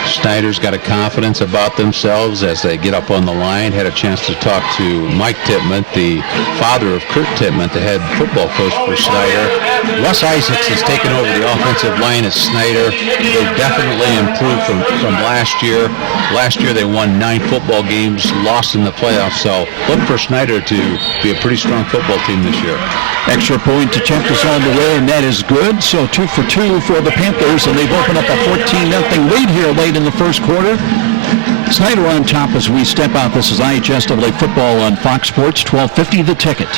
Snider's got a confidence about themselves as they get up on the line. Had a chance to talk to Mike Tippmann, the father of Kurt Tippmann, the head football coach for Snider. Russ Isaacs has taken over the offensive line at Snider. They've definitely improved from last year. Last year they won 9 football games, lost in the playoffs. So look for Snider to be a pretty strong football team this year. Extra point attempt is on the way, and that is good. So 2 for 2 for the Panthers, and they've opened up a 14-0 lead here late in the first quarter. Snider on top as we step out. This is IHSAA football on Fox Sports, 1250 The Ticket.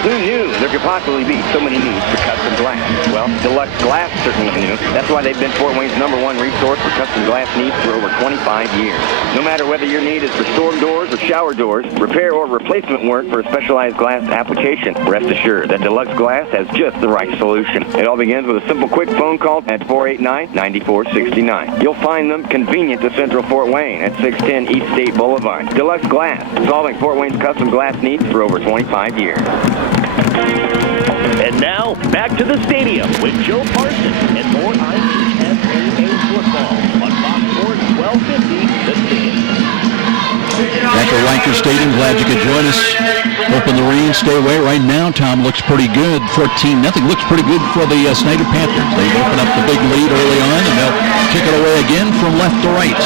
Who knew there could possibly be so many needs for custom glass? Well, Deluxe Glass certainly knew. That's why they've been Fort Wayne's #1 resource for custom glass needs for over 25 years. No matter whether your need is for storm doors or shower doors, repair or replacement work for a specialized glass application, rest assured that Deluxe Glass has just the right solution. It all begins with a simple quick phone call at 489-9469. You'll find them convenient to Central Fort Wayne at 610 East State Boulevard. Deluxe Glass, solving Fort Wayne's custom glass needs for over 25 years. And now, back to the stadium with Joe Parsons and more IHSAA football on Fox Sports 1250, The Ticket. Back at Riker Stadium, glad you could join us. Open the rain, stay away. Right now, Tom, looks pretty good. 14-0 looks pretty good for the Snider Panthers. They've opened up the big lead early on, and they'll kick it away again from left to right.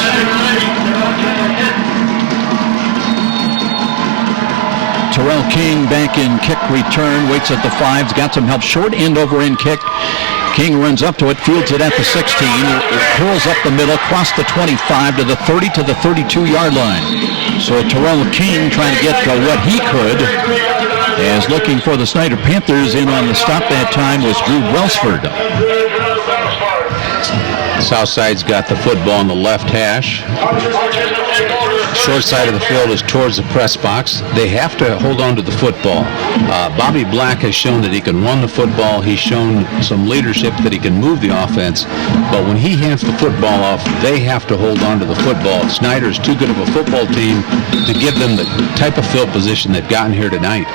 Terrell King back in kick return, waits at the 5's, got some help, short end over end kick. King runs up to it, fields it at the 16, it curls up the middle, across the 25 to the 30 to the 32-yard line. So Terrell King trying to get what he could, as looking for the Snider Panthers. In on the stop that time was Drew Welsford. Southside's got the football on the left hash. Short side of the field is towards the press box. They have to hold on to the football. Bobby Black has shown that he can run the football. He's shown some leadership that he can move the offense. But when he hands the football off, they have to hold on to the football. Snider's too good of a football team to give them the type of field position they've gotten here tonight.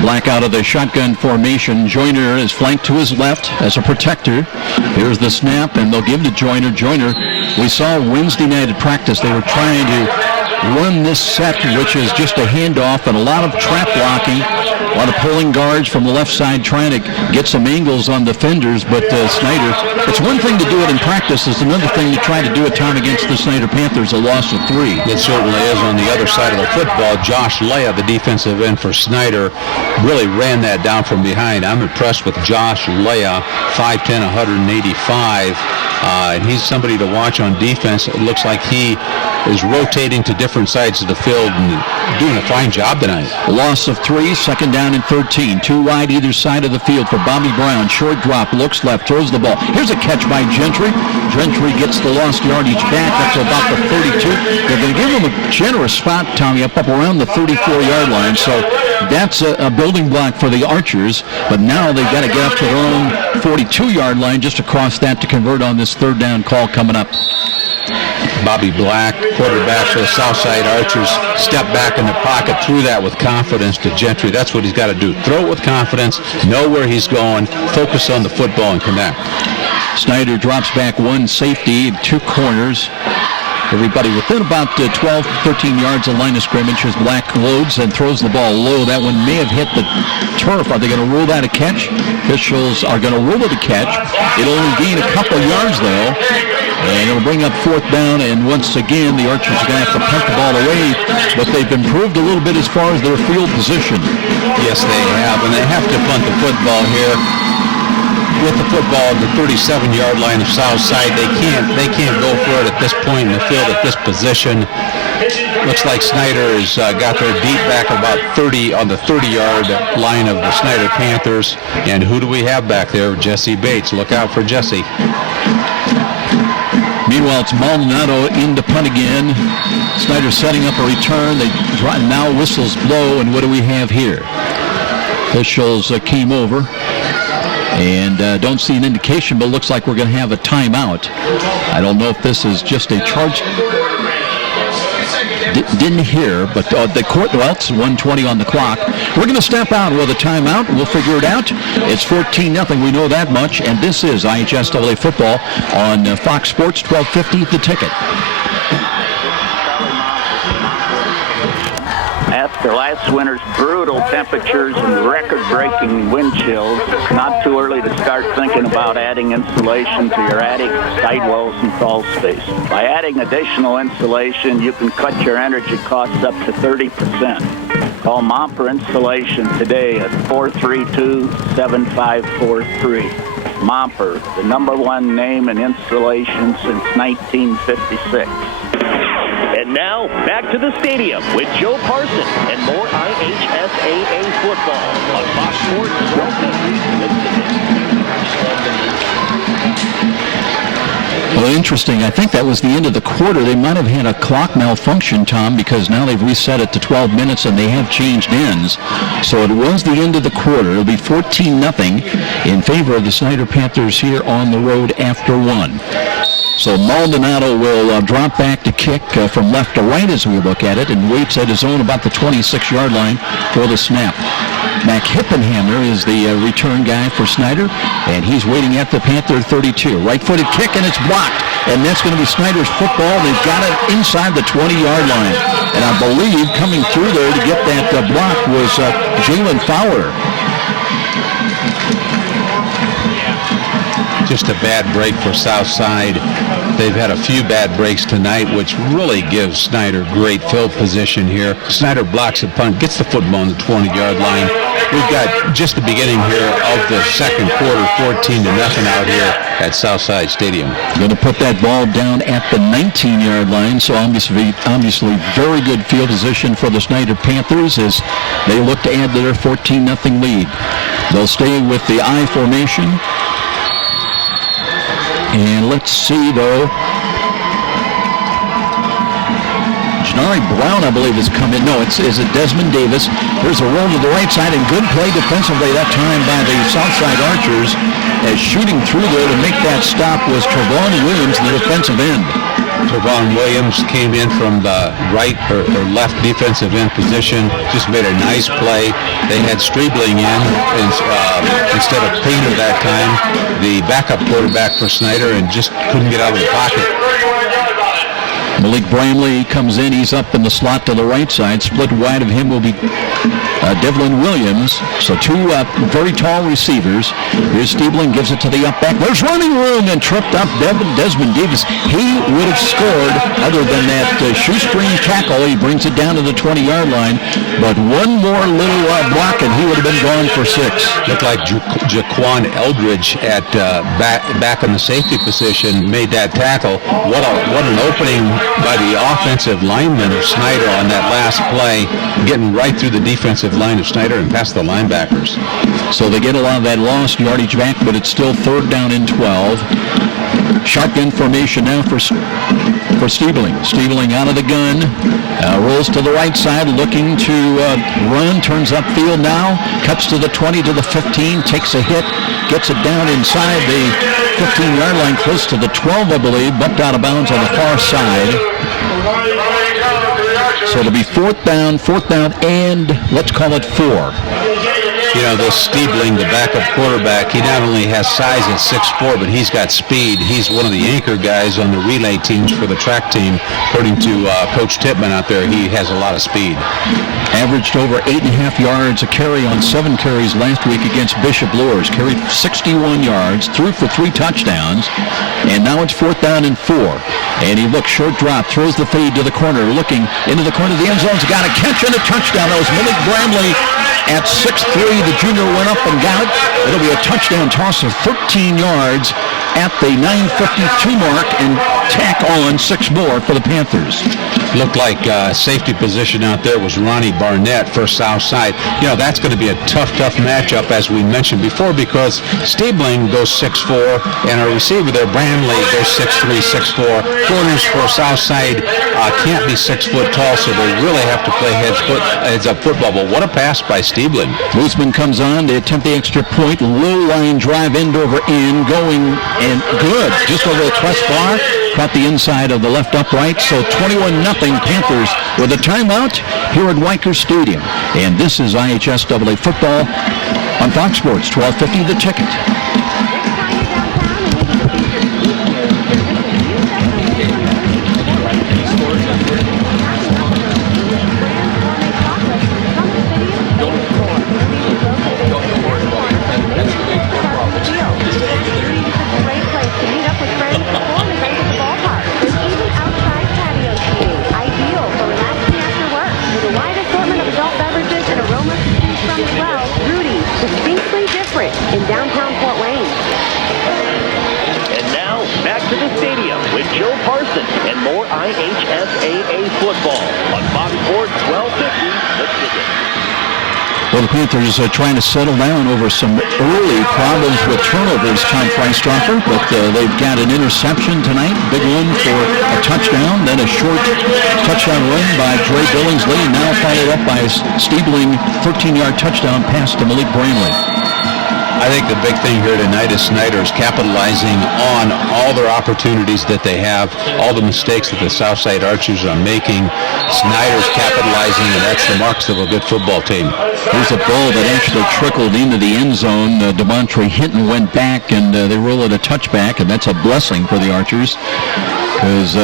Black out of the shotgun formation. Joyner is flanked to his left as a protector. Here's the snap, and they'll give to Joyner. Joyner, we saw Wednesday night at practice, they were trying to run this set, which is just a handoff and a lot of trap blocking, a lot of pulling guards from the left side trying to get some angles on defenders. But Snider, it's one thing to do it in practice, it's another thing to try to do it time against the Snider Panthers, a loss of 3. It certainly is. On the other side of the football, Josh Leah, the defensive end for Snider, really ran that down from behind. I'm impressed with Josh Leah, 5'10", 185. And he's somebody to watch on defense. It looks like he is rotating to different sides of the field and doing a fine job tonight. A loss of 3, second down and 13. 2 wide either side of the field for Bobby Brown. Short drop, looks left, throws the ball. Here's a catch by Gentry. Gentry gets the lost yardage back up to about the 32. They're going to give him a generous spot, Tommy, up around the 34-yard line. So that's a building block for the Archers. But now they've got to get up to their own 42-yard line just across that to convert on this third down call coming up. Bobby Black, quarterback for the Southside Archers, step back in the pocket, threw that with confidence to Gentry. That's what he's got to do. Throw it with confidence, know where he's going, focus on the football, and connect. Snider drops back 1 safety, 2 corners. Everybody within about 12, 13 yards of line of scrimmage. As Black loads and throws the ball low. That one may have hit the turf. Are they going to rule that a catch? Officials are going to rule it a catch. It'll only gain a couple yards, though. And it'll bring up 4th down. And once again, the Archers are going to have to punt the ball away. But they've improved a little bit as far as their field position. Yes, they have. And they have to punt the football here. With the football at the 37-yard line of Southside, they can't go for it at this point in the field at this position. Looks like Snider has got their deep back about 30 on the 30-yard line of the Snider Panthers. And who do we have back there? Jesse Bates. Look out for Jesse. Meanwhile, it's Maldonado in to punt again. Snider setting up a return. Now whistles blow, and what do we have here? Officials came over and don't see an indication, but looks like we're going to have a timeout. I don't know if this is just a charge. Didn't hear, but the court, well, it's 1:20 on the clock. We're going to step out with a timeout. We'll figure it out. It's 14-0. We know that much, and this is IHSAA football on Fox Sports 1250, The Ticket. After last winter's brutal temperatures and record-breaking wind chills, it's not too early to start thinking about adding insulation to your attic, sidewalls, and crawl space. By adding additional insulation, you can cut your energy costs up to 30%. Call Momper Insulation today at 432-7543. Momper, the #1 name in insulation since 1956. And now, back to the stadium with Joe Parson and more IHSAA football on Fox Sports 1250. Well, interesting. I think that was the end of the quarter. They might have had a clock malfunction, Tom, because now they've reset it to 12 minutes and they have changed ends. So it was the end of the quarter. It'll be 14-0 in favor of the Snider Panthers here on the road after 1. So Maldonado will drop back to kick from left to right as we look at it, and waits at his own about the 26-yard line for the snap. Mac Hippenhammer is the return guy for Snider, and he's waiting at the Panther 32. Right-footed kick, and it's blocked. And that's going to be Snider's football. They've got it inside the 20-yard line. And I believe coming through there to get that block was Jalen Fowler. Just a bad break for Southside. They've had a few bad breaks tonight, which really gives Snider great field position here. Snider blocks a punt, gets the football on the 20-yard line. We've got just the beginning here of the second quarter, 14-0 out here at Southside Stadium. Going to put that ball down at the 19-yard line, so obviously very good field position for the Snider Panthers as they look to add to their 14-0 lead. They'll stay with the I formation. And let's see, though. Janari Brown, I believe, has come in. No, is it Desmond Davis? There's a roll to the right side, and good play defensively that time by the Southside Archers, as shooting through there to make that stop was Trevon Williams, the defensive end. Trevon Williams came in from the right or left defensive end position, just made a nice play. They had Striebling in instead of Painter that time, the backup quarterback for Snider, and just couldn't get out of the pocket. Malik Bramley comes in. He's up in the slot to the right side. Split wide of him will be Devlin Williams. So two very tall receivers. Here's Stiebling, gives it to the up back. There's running room and tripped up Desmond Davis. He would have scored other than that shoestring tackle. He brings it down to the 20-yard line. But one more little block and he would have been gone for 6. Looked like Jaquan Eldridge at back in the safety position made that tackle. What an opening by the offensive lineman of Snider on that last play, getting right through the defensive line of Snider and past the linebackers. So they get a lot of that lost yardage back, but it's still 3rd down and 12. Shotgun formation now for Stiebling. Stiebling out of the gun, rolls to the right side, looking to run, turns upfield now, cuts to the 20, to the 15, takes a hit, gets it down inside the 15-yard line, close to the 12, I believe, bumped out of bounds on the far side. So it'll be 4th down, and let's call it 4. You know, this Stiebling, the backup quarterback, he not only has size at 6'4", but he's got speed. He's one of the anchor guys on the relay teams for the track team. According to Coach Tippmann out there, he has a lot of speed. Averaged over 8.5 yards a carry on 7 carries last week against Bishop Luers. Carried 61 yards, threw for 3 touchdowns, and now it's 4th down and 4. And he looks, short drop, throws the fade to the corner, looking into the corner of the end zone. He's got a catch and a touchdown. That was Malik Bramley at 6'3". The junior went up and got it. It'll be a touchdown toss of 13 yards at the 9:52 mark and tack on 6 more for the Panthers. Looked like safety position out there was Ronnie Barnett for Southside. You know, that's going to be a tough matchup, as we mentioned before, because Stabling goes 6'4", and our receiver there, Bramley, goes 6'3", 6'4". Corners for Southside can't be 6 foot tall, so they really have to play heads-up football. But what a pass by Stabling. Boozman comes on. They attempt the extra point. Low line drive end over end. Going and good. Just over the crossbar. Caught the inside of the left upright. So 21-0 Panthers with a timeout here at Weicker Stadium. And this is IHSAA football on Fox Sports 1250 The Ticket. in downtown Fort Wayne. And now, back to the stadium with Joe Parson and more IHSAA football on Fox Sports 1250, The Ticket. Well, the Panthers are trying to settle down over some early problems with turnovers, Tom Freistoffer, but they've got an interception tonight, big one for a touchdown, then a short touchdown run by Dre Billingsley, and now followed up by a Stabling 13-yard touchdown pass to Malik Bramley. I think the big thing here tonight is Snider's capitalizing on all their opportunities that they have, all the mistakes that the Southside Archers are making. Snider's capitalizing, and that's the marks of a good football team. There's a ball that actually trickled into the end zone. Demontre Hinton went back, and they roll it a touchback, and that's a blessing for the Archers. Because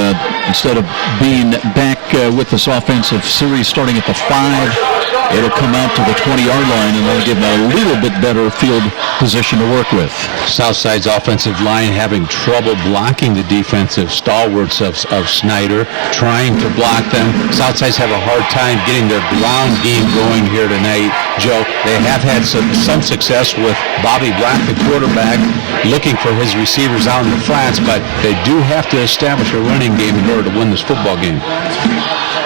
instead of being back with this offensive series starting at the 5, it'll come out to the 20-yard line, and that'll give them a little bit better field position to work with. Southside's offensive line having trouble blocking the defensive stalwarts of Snider, trying to block them. Southside's have a hard time getting their ground game going here tonight. Joe, they have had some success with Bobby Black, the quarterback, looking for his receivers out in the flats, but they do have to establish a running game in order to win this football game.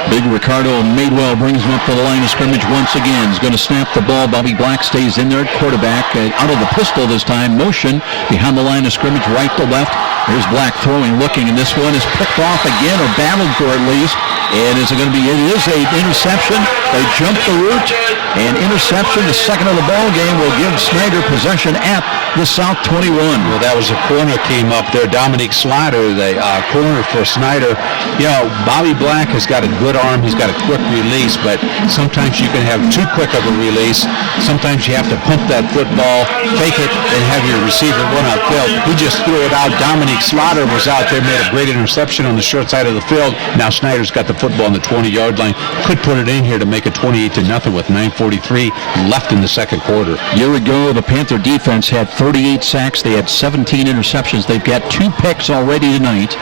Big Ricardo Madewell brings him up to the line of scrimmage once again. He's going to snap the ball. Bobby Black stays in there at quarterback. Out of the pistol this time. Motion behind the line of scrimmage, right to left. There's Black throwing, looking, and this one is picked off again, or battled for at least. And is it going to be? It is an interception. They jump the route. And interception, the second of the ball game, will give Snider possession at the South 21. Well, that was a corner came up there. Dominique Slider, the corner for Snider. You know, Bobby Black has got a good arm. He's got a quick release, but sometimes you can have too quick of a release. Sometimes you have to pump that football, fake it, and have your receiver run upfield. He just threw it out. Dominique Slider was out there, made a great interception on the short side of the field. Now Snider's got the football on the 20-yard line. Could put it in here to make it 28-0 with 9:43 left in the second quarter. A year ago, the Panther defense had 38 sacks. They had 17 interceptions. They've got 2 picks already tonight,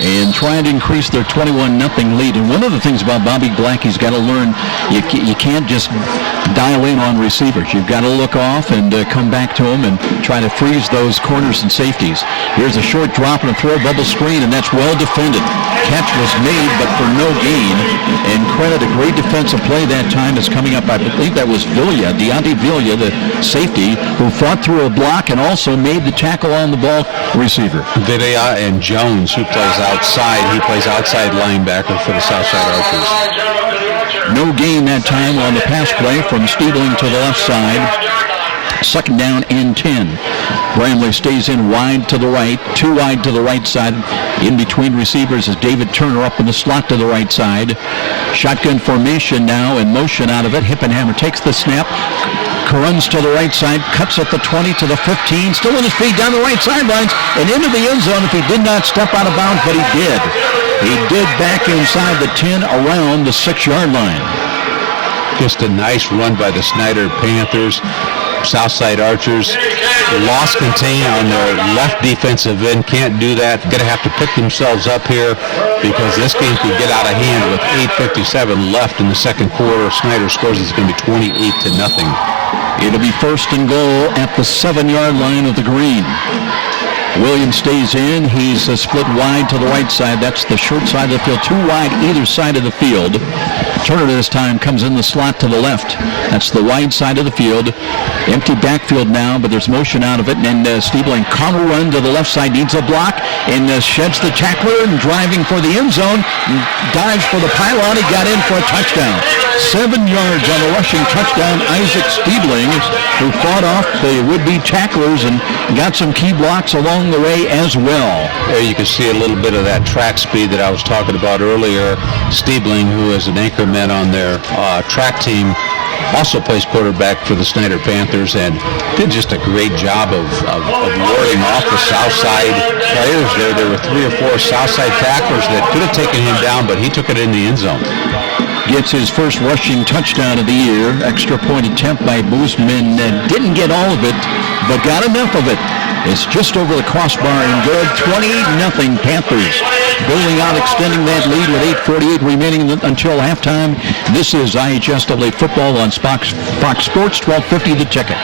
and trying to increase their 21-0 lead. And one of the things about Bobby Black, he's got to learn, you can't just dial in on receivers. You've got to look off and come back to them and try to freeze those corners and safeties. Here's a short drop and a throw, bubble screen, and that's well defended. Catch was made, but for no gain. And credit a great defensive play that time is coming up. I believe that was Deontay Villa, the safety, who fought through a block and also made the tackle on the ball receiver. Videa and Jones, who plays outside. He plays outside linebacker for the Southside Archers. No gain that time on the pass play from Stabling to the left side. Second down and 10. Bramley stays in wide to the right, 2 wide to the right side. In between receivers is David Turner up in the slot to the right side. Shotgun formation now and motion out of it. Hippenhammer takes the snap. Runs to the right side, cuts at the 20 to the 15, still on his feet down the right sidelines and into the end zone if he did not step out of bounds, but he did. He did back inside the 10 around the 6-yard line. Just a nice run by the Snider Panthers. Southside Archers lost contain on their left defensive end. Can't do that. Going to have to pick themselves up here because this game could get out of hand with 8:57 left in the second quarter. Snider scores. It's going to be 28-0. It'll be first and goal at the 7-yard line of the green. Williams stays in. He's split wide to the right side. That's the short side of the field. 2 wide either side of the field. Turner this time comes in the slot to the left. That's the wide side of the field. Empty backfield now, but there's motion out of it. And Stiebling, counter run to the left side, needs a block, and sheds the tackler and driving for the end zone. Dives for the pylon. He got in for a touchdown. 7 yards on a rushing touchdown. Isaac Stiebling, who fought off the would-be tacklers and got some key blocks along the way as well. There you can see a little bit of that track speed that I was talking about earlier. Stiebling, who is an anchorman on their track team, also plays quarterback for the Snider Panthers and did just a great job of warding off the Southside players there. There were 3 or 4 Southside tacklers that could have taken him down, but he took it in the end zone. Gets his first rushing touchdown of the year. Extra point attempt by Boostman. Didn't get all of it, but got enough of it. It's just over the crossbar and good. 20-0 Panthers. Building out, extending that lead with 8:48 remaining until halftime. This is IHSAA football on Fox Sports, 1250 The Ticket.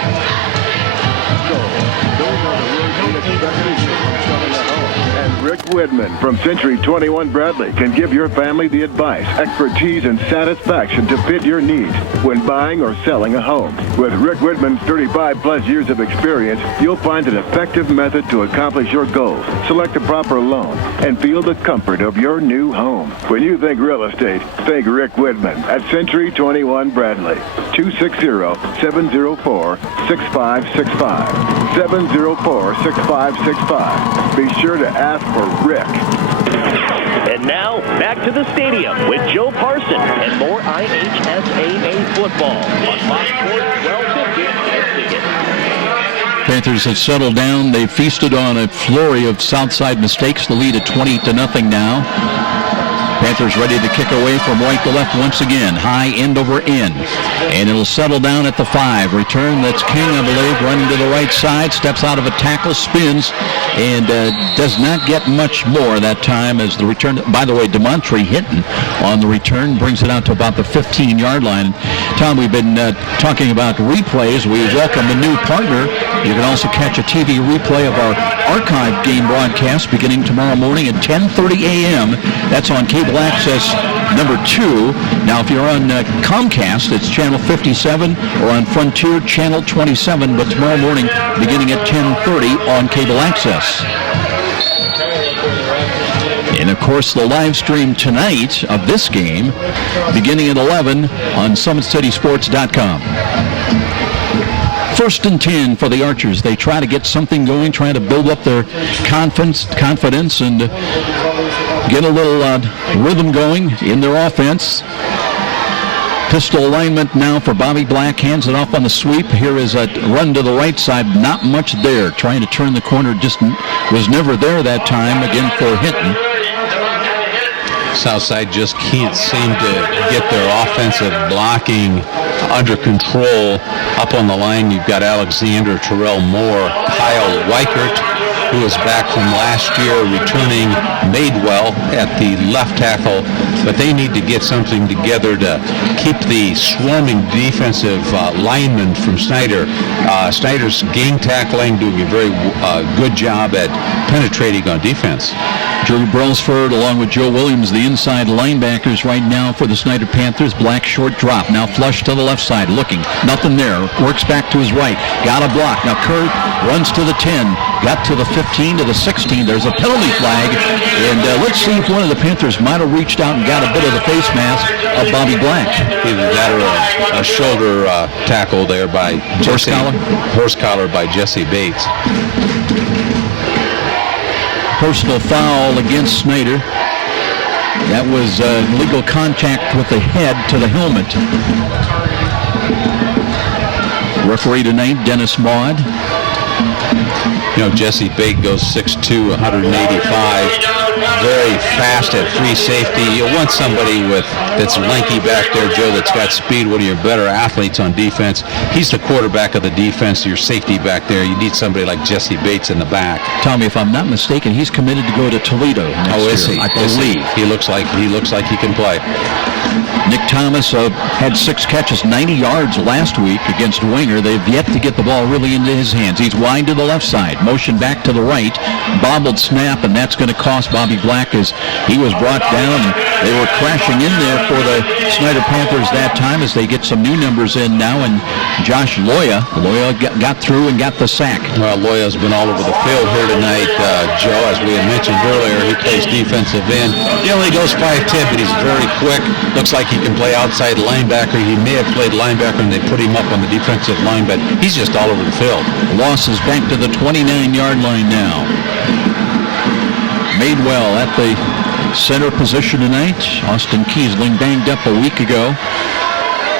Rick Whitman from Century 21 Bradley can give your family the advice, expertise, and satisfaction to fit your needs when buying or selling a home. With Rick Whitman's 35-plus years of experience, you'll find an effective method to accomplish your goals, select the proper loan, and feel the comfort of your new home. When you think real estate, think Rick Whitman at Century 21 Bradley, 260-704-6565. 704-6565. Be sure to ask for Rick. And now, back to the stadium with Joe Parson and more IHSAA football on Fox Sports 1250 The Ticket. Panthers have settled down. They feasted on a flurry of Southside mistakes. The lead at 20-0 now. Panthers ready to kick away from right to left once again. High end over end. And it'll settle down at the 5. Return, that's King, I believe, running to the right side. Steps out of a tackle, spins, and does not get much more that time as the return. By the way, DeMontre Hinton on the return brings it out to about the 15-yard line. Tom, we've been talking about replays. We welcome a new partner. You can also catch a TV replay of our archive game broadcast beginning tomorrow morning at 10:30 a.m. That's on cable access number 2. Now, if you're on Comcast, it's channel 57, or on Frontier, channel 27, but tomorrow morning, beginning at 10:30 on cable access. And, of course, the live stream tonight of this game, beginning at 11 on SummitCitySports.com. 1st and 10 for the Archers. They try to get something going, trying to build up their confidence and get a little rhythm going in their offense. Pistol alignment now for Bobby Black. Hands it off on the sweep. Here is a run to the right side. Not much there. Trying to turn the corner. Just was never there that time. Again for Hinton. Southside just can't seem to get their offensive blocking under control. Up on the line, you've got Alexander, Terrell Moore, Kyle Weichert, who is back from last year, returning Madewell at the left tackle. But they need to get something together to keep the swarming defensive linemen from Snider. Snider's gang tackling, doing a very good job at penetrating on defense. Drew Brailsford along with Joe Williams, the inside linebackers right now for the Snider Panthers. Black short drop. Now flush to the left side. Looking. Nothing there. Works back to his right. Got a block. Now Kurt runs to the 10. Got to the 15, to the 16. There's a penalty flag. And let's see if one of the Panthers might have reached out and got a bit of the face mask of Bobby Black. Either that or a shoulder tackle there by Jesse. Horse collar by Jesse Bates. Personal foul against Snider. That was legal contact with the head to the helmet. Referee tonight, Dennis Maud. You know, Jesse Bates goes 6'2", 185. Very fast at free safety. You want somebody that's lanky back there, Joe, that's got speed, one of your better athletes on defense. He's the quarterback of the defense, your safety back there. You need somebody like Jesse Bates in the back. Tommy, if I'm not mistaken, he's committed to go to Toledo next year. Is he? I believe. He looks like he can play. Nick Thomas had 6 catches, 90 yards last week against Winger. They've yet to get the ball really into his hands. He's wide to the left side. Motion back to the right. Bobbled snap, and that's going to cost Bobby Black as he was brought down. They were crashing in there for the Snider Panthers that time as they get some new numbers in now. And Josh Loya got through and got the sack. Well, Loya's been all over the field here tonight, Joe. As we had mentioned earlier, he plays defensive end. He only goes 5'10", but he's very quick. Looks like he can play outside linebacker. He may have played linebacker and they put him up on the defensive line, but he's just all over the field. Loss is back to the 29-yard line now. Madewell at the center position tonight. Austin Kiesling banged up a week ago.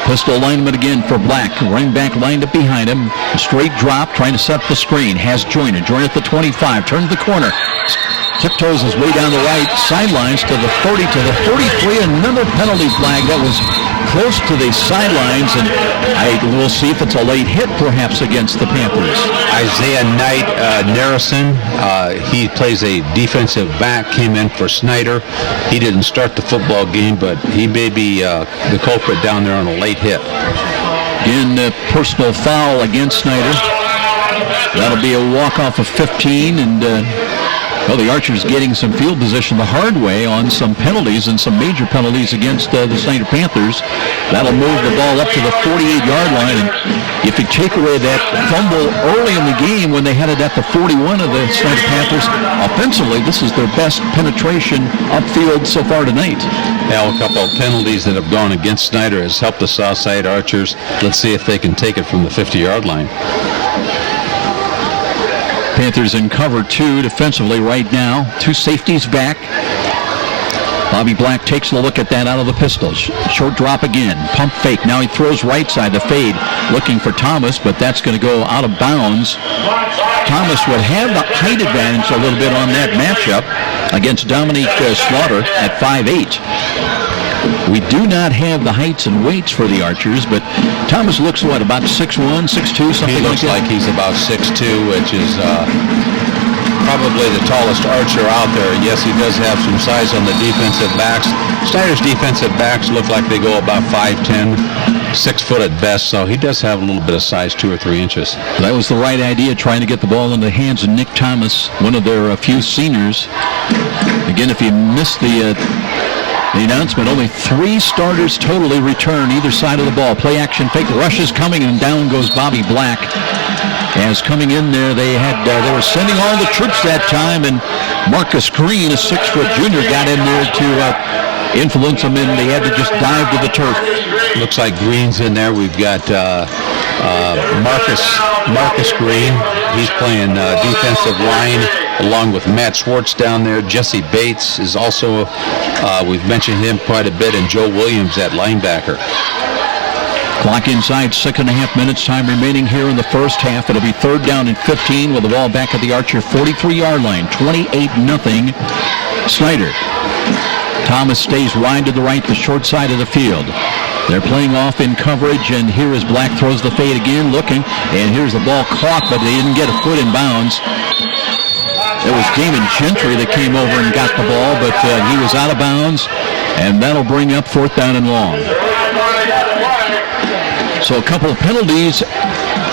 Pistol alignment again for Black. Running back lined up behind him. Straight drop, trying to set the screen. Has Joyner. Joyner at the 25. Turns the corner. Tiptoes his way down the right sidelines to the 30, to the 43. Another penalty flag that was close to the sidelines, and we'll see if it's a late hit perhaps against the Panthers. Isaiah Knight, Narrison, he plays a defensive back, came in for Snider. He didn't start the football game, but he may be the culprit down there on a late hit. Again, personal foul against Snider. That'll be a walk-off of 15, and well, the Archers getting some field position the hard way on some penalties and some major penalties against the Snider Panthers. That'll move the ball up to the 48-yard line. And if you take away that fumble early in the game when they had it at the 41 of the Snider Panthers, offensively, this is their best penetration upfield so far tonight. Now, a couple of penalties that have gone against Snider has helped the Southside Archers. Let's see if they can take it from the 50-yard line. Panthers in cover 2 defensively right now. 2 safeties back. Bobby Black takes a look at that out of the pistol. Short drop again. Pump fake. Now he throws right side. The fade looking for Thomas, but that's going to go out of bounds. Thomas would have the height advantage a little bit on that matchup against Dominique Slaughter at 5'8". We do not have the heights and weights for the Archers, but Thomas looks, what, about 6'1", 6'2", something like that? He looks like he's about 6'2", which is probably the tallest Archer out there. Yes, he does have some size on the defensive backs. Snider's defensive backs look like they go about 5'10", 6 foot at best, so he does have a little bit of size, 2 or 3 inches. That was the right idea, trying to get the ball in the hands of Nick Thomas, one of their few seniors. Again, if you missed the announcement, only 3 starters totally return either side of the ball. Play action fake, rush is coming, and down goes Bobby Black. As coming in there, they were sending all the troops that time, and Marcus Green, a 6-foot junior, got in there to influence them, and they had to just dive to the turf. Looks like Green's in there. We've got Marcus Green. He's playing defensive line along with Matt Schwartz down there. Jesse Bates is also, we've mentioned him quite a bit, and Joe Williams at linebacker. Clock inside, 6.5 minutes, time remaining here in the first half. It'll be 3rd down and 15 with the ball back at the Archer 43-yard line. 28-0 Snider. Thomas stays wide to the right, the short side of the field. They're playing off in coverage, and here is Black, throws the fade again, looking, and here's the ball caught, but they didn't get a foot in bounds. It was Damon Gentry that came over and got the ball, but he was out of bounds, and that'll bring up 4th down and long. So a couple of penalties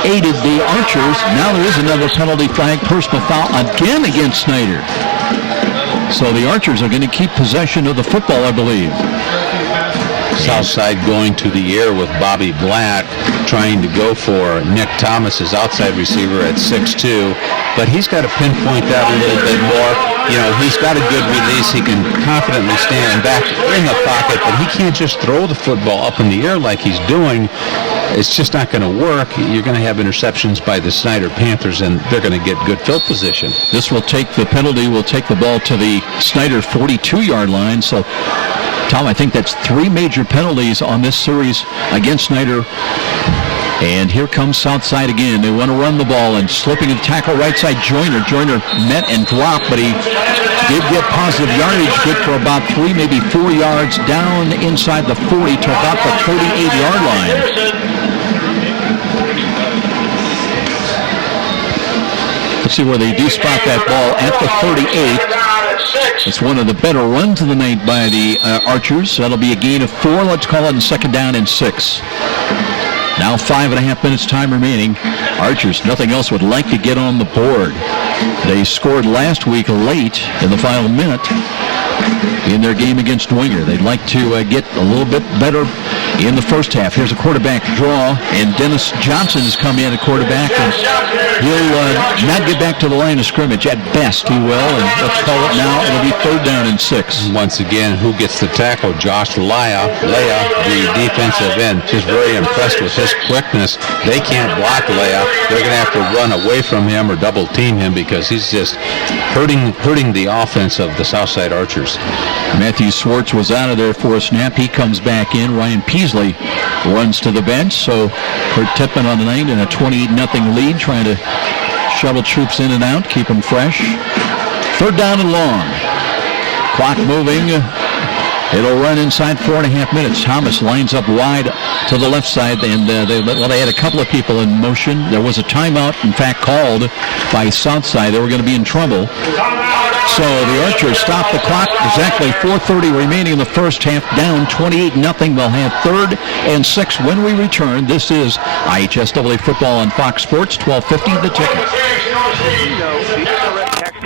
aided the Archers. Now there is another penalty flag, personal foul again against Snider. So the Archers are going to keep possession of the football, I believe. Southside going to the air with Bobby Black, trying to go for Nick Thomas, his outside receiver at 6'2", but he's got to pinpoint that a little bit more. You know, he's got a good release. He can confidently stand back in the pocket, but he can't just throw the football up in the air like he's doing. It's just not going to work. You're going to have interceptions by the Snider Panthers, and they're going to get good field position. This will take the penalty, will take the ball to the Snider 42-yard line. So, Tom, I think that's 3 major penalties on this series against Snider. And here comes Southside again. They want to run the ball, and slipping and tackle right side, Joyner. Joyner met and dropped, but he did get positive yardage, good for about 3, maybe 4 yards down inside the 40 to about the 38-yard line. Let's see where they do spot that ball at the 38. It's one of the better runs of the night by the Archers. That'll be a gain of 4. Let's call it in 2nd down and 6. Now 5.5 minutes time remaining. Archers, nothing else, would like to get on the board. They scored last week late in the final minute in their game against Winger. They'd like to get a little bit better in the first half. Here's a quarterback draw, and Dennis Johnson has come in at quarterback, and he'll not get back to the line of scrimmage. At best, he will, and let's call it now. It'll be 3rd down and 6. Once again, who gets the tackle? Josh Leah, the defensive end. Just very impressed with his quickness. They can't block Leah. They're going to have to run away from him or double team him because he's just hurting the offense of the Southside Archers. Matthew Swartz was out of there for a snap. He comes back in. Ryan Peasley runs to the bench. So Kurt Tippman on the night in a 28-0 lead, trying to shuttle troops in and out, keep them fresh. 3rd down and long. Clock moving. It'll run inside 4.5 minutes. Thomas lines up wide to the left side, and they had a couple of people in motion. There was a timeout, in fact, called by Southside. They were going to be in trouble. So the Archers stop the clock. Exactly 4:30 remaining in the first half. Down 28-0. They'll have 3rd and 6 when we return. This is IHSAA football on Fox Sports, 1250 The Ticket.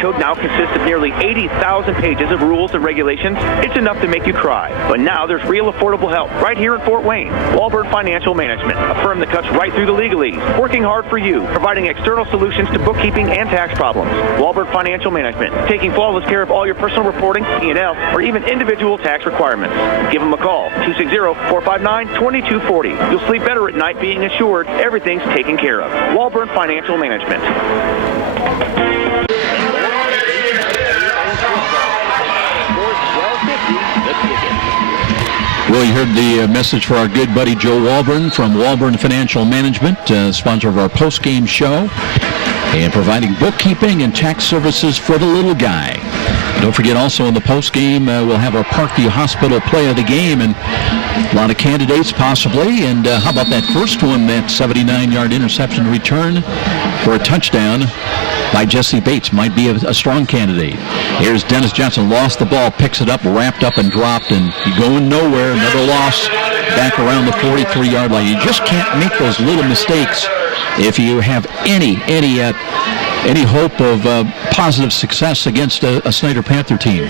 Code now consists of nearly 80,000 pages of rules and regulations. It's enough to make you cry. But now there's real affordable help right here in Fort Wayne. Walburn Financial Management, a firm that cuts right through the legalese, working hard for you, providing external solutions to bookkeeping and tax problems. Walburn Financial Management, taking flawless care of all your personal reporting, P&L, or even individual tax requirements. Give them a call, 260-459-2240. You'll sleep better at night being assured everything's taken care of. Walburn Financial Management. Well, you heard the message for our good buddy Joe Walburn from Walburn Financial Management, sponsor of our post-game show, and providing bookkeeping and tax services for the little guy. Don't forget, also in the post-game, we'll have our Parkview Hospital play of the game, and a lot of candidates possibly. And how about that first one, that 79-yard interception return for a touchdown by Jesse Bates? Might be a strong candidate. Here's Dennis Johnson, lost the ball, picks it up, wrapped up and dropped, and going nowhere. Another loss back around the 43-yard line. You just can't make those little mistakes if you have any hope of positive success against a Snider Panther team.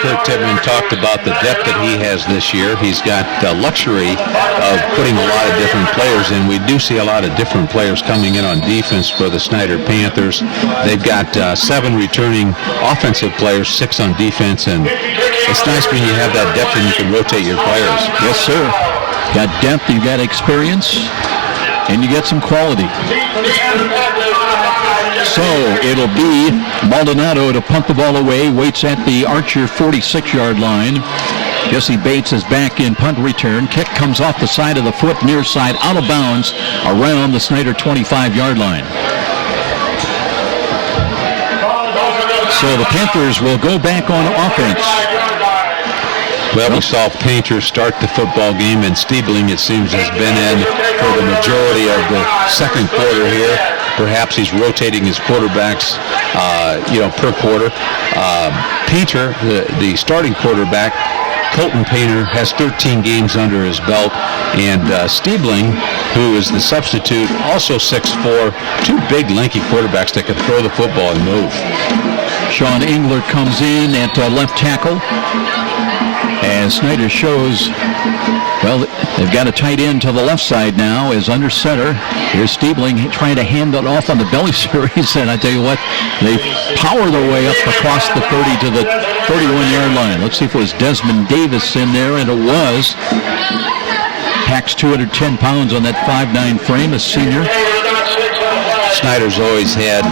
Kurt Tippman talked about the depth that he has this year. He's got the luxury of putting a lot of different players in. We do see a lot of different players coming in on defense for the Snider Panthers. They've got 7 returning offensive players, 6 on defense, and it's nice when you have that depth and you can rotate your players. Yes, sir. Got depth, you got experience, and you get some quality. So it'll be Maldonado to punt the ball away, waits at the Archer 46-yard line. Jesse Bates is back in punt return. Kick comes off the side of the foot, near side, out of bounds, around the Snider 25-yard line. So the Panthers will go back on offense. Well, we saw Painter start the football game, and Stiebling, it seems, has been in for the majority of the second quarter here. Perhaps he's rotating his quarterbacks, per quarter. Painter, the starting quarterback, Colton Painter, has 13 games under his belt, and Stiebling, who is the substitute, also 6'4", 2 big, lanky quarterbacks that can throw the football and move. Sean Engler comes in at left tackle. And Snider shows, well, they've got a tight end to the left side now as under center. Here's Stiebling trying to hand it off on the belly series, and I tell you what, they power their way up across the 30 to the 31-yard line. Let's see if it was Desmond Davis in there, and it was. Packs 210 pounds on that 5'9" frame, a senior. Snider's always had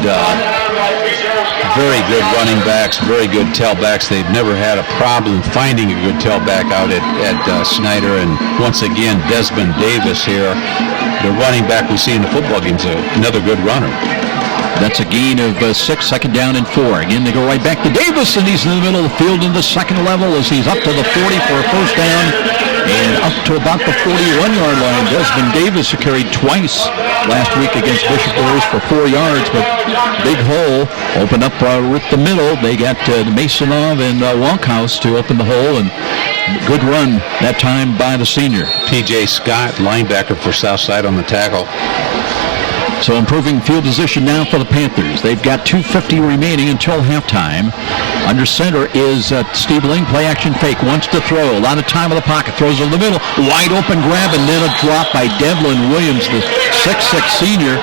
very good running backs, very good tailbacks. They've never had a problem finding a good tailback out at Snider. And once again, Desmond Davis here, the running back we see in the football games, another good runner. That's a gain of 6, 2nd down and 4. Again, they go right back to Davis, and he's in the middle of the field in the second level as he's up to the 40 for a first down. And up to about the 41-yard line. Desmond Davis, who carried twice last week against Bishop Rose for 4 yards, but big hole opened up with the middle. They got Masonov and Walkhouse to open the hole, and good run that time by the senior. P.J. Scott, linebacker for Southside, on the tackle. So improving field position now for the Panthers. They've got 2:50 remaining until halftime. Under center is Stiebling. Play action fake. Wants to throw. A lot of time in the pocket. Throws in the middle. Wide open grab, and then a drop by Devlin Williams, the 6'6 senior.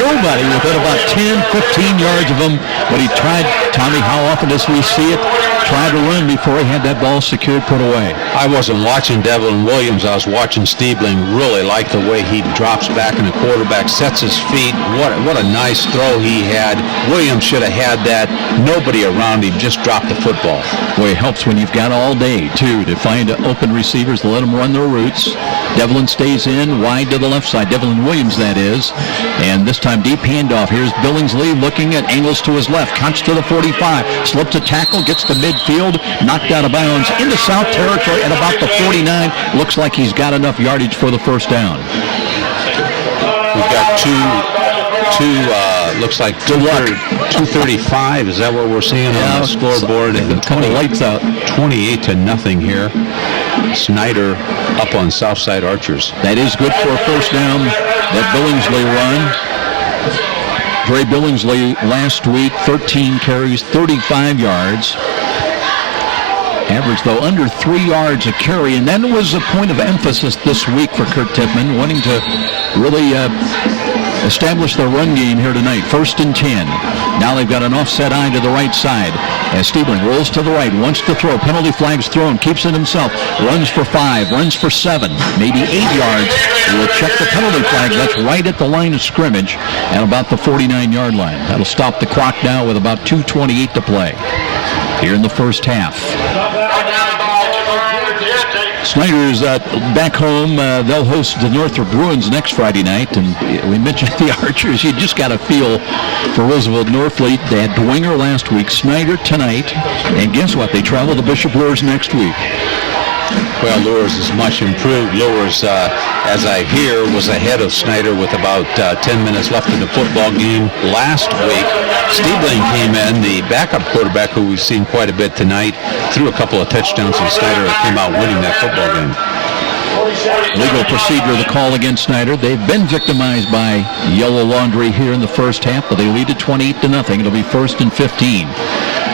Nobody within about 10, 15 yards of him. But he tried. Tommy, how often does we see it? Tried to run before he had that ball secured, put away. I wasn't watching Devlin Williams. I was watching Stiebling. Really like the way he drops back in the quarterback, sets his feet. What a nice throw he had. Williams should have had that. Nobody around him, just dropped the football. Boy, it helps when you've got all day, too, to find open receivers to let them run their routes. Devlin stays in, wide to the left side. Devlin Williams, that is. And this time, deep handoff. Here's Billingsley looking at angles to his left. Cuts to the 45. Slips a tackle, gets to midfield, knocked out of bounds into South Territory at about the 49. Looks like he's got enough yardage for the first down. We've got looks like 235. Is that what we're seeing on the scoreboard? A couple of lights out. 28-0 here. Snider up on Southside Archers. That is good for a first down. That Billingsley run. Dre Billingsley last week, 13 carries, 35 yards. Average, though, under 3 yards a carry. And that was a point of emphasis this week for Kurt Tippmann, wanting to really establish their run game here tonight. 1st and 10. Now they've got an offset eye to the right side. As Stiebling rolls to the right, wants to throw. Penalty flag's thrown, keeps it himself. Runs for 5, runs for 7, maybe 8 yards. We'll check the penalty flag. That's right at the line of scrimmage and about the 49-yard line. That'll stop the clock now with about 2:28 to play here in the first half. Snider's back home. They'll host the Northrop Bruins next Friday night. And we mentioned the Archers. You just got a feel for Roosevelt Norfleet. They had Dwenger last week, Snider tonight. And guess what? They travel to Bishop Luers next week. Well, Luers is much improved. Luers, as I hear, was ahead of Snider with about 10 minutes left in the football game last week. Stiebling came in, the backup quarterback who we've seen quite a bit tonight, threw a couple of touchdowns, and Snider came out winning that football game. Legal procedure, the call against Snider. They've been victimized by yellow laundry here in the first half, but they lead it 28-0. It'll be 1st and 15.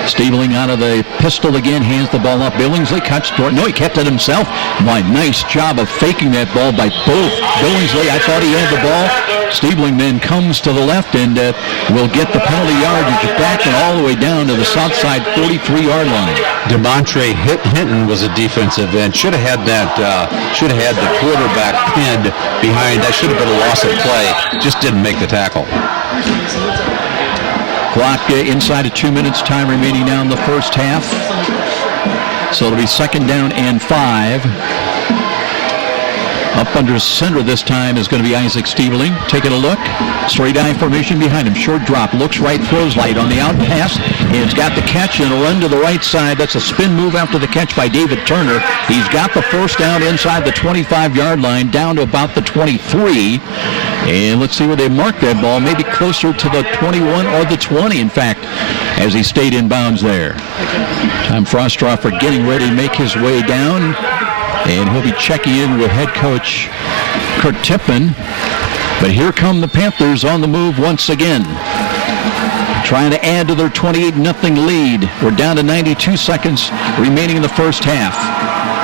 Stiebling out of the pistol again, hands the ball up. Billingsley cuts toward. No, he kept it himself. My nice job of faking that ball by both. Billingsley, I thought he had the ball. Stiebling then comes to the left and will get the penalty yardage back and all the way down to the south side 43-yard line. DeMontre Hinton was a defensive end. Should have had that. Should have had the quarterback pinned behind. That should have been a loss of play. Just didn't make the tackle. Clock inside of 2 minutes, time remaining now in the first half. So it'll be 2nd down and 5. Up under center this time is going to be Isaac Stiebling. Taking a look. Straight eye formation behind him. Short drop. Looks right, throws light on the out pass. And it's got the catch and a run to the right side. That's a spin move after the catch by David Turner. He's got the first down inside the 25-yard line, down to about the 23. And let's see where they mark that ball. Maybe closer to the 21 or the 20, in fact, as he stayed in bounds there. Tom Frostroffer getting ready to make his way down. And he'll be checking in with head coach Kurt Tippmann. But here come the Panthers on the move once again, trying to add to their 28-0 lead. We're down to 92 seconds remaining in the first half.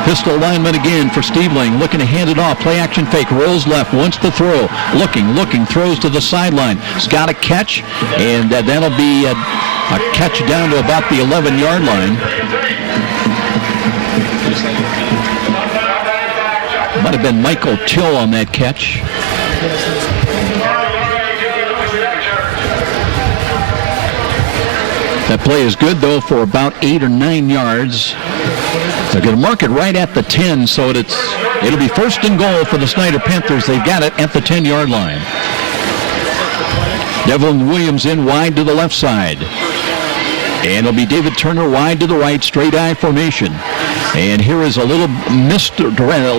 Pistol alignment again for Stiebling, looking to hand it off. Play action fake, rolls left, wants to throw. Looking, throws to the sideline. He's got a catch, and that'll be a catch down to about the 11-yard line. Might have been Michael Till on that catch. That play is good, though, for about 8 or 9 yards. They're going to mark it right at the 10, so it'll be 1st and goal for the Snider Panthers. They've got it at the 10-yard line. Devlin Williams in wide to the left side. And it'll be David Turner wide to the right, straight eye formation. And here is a little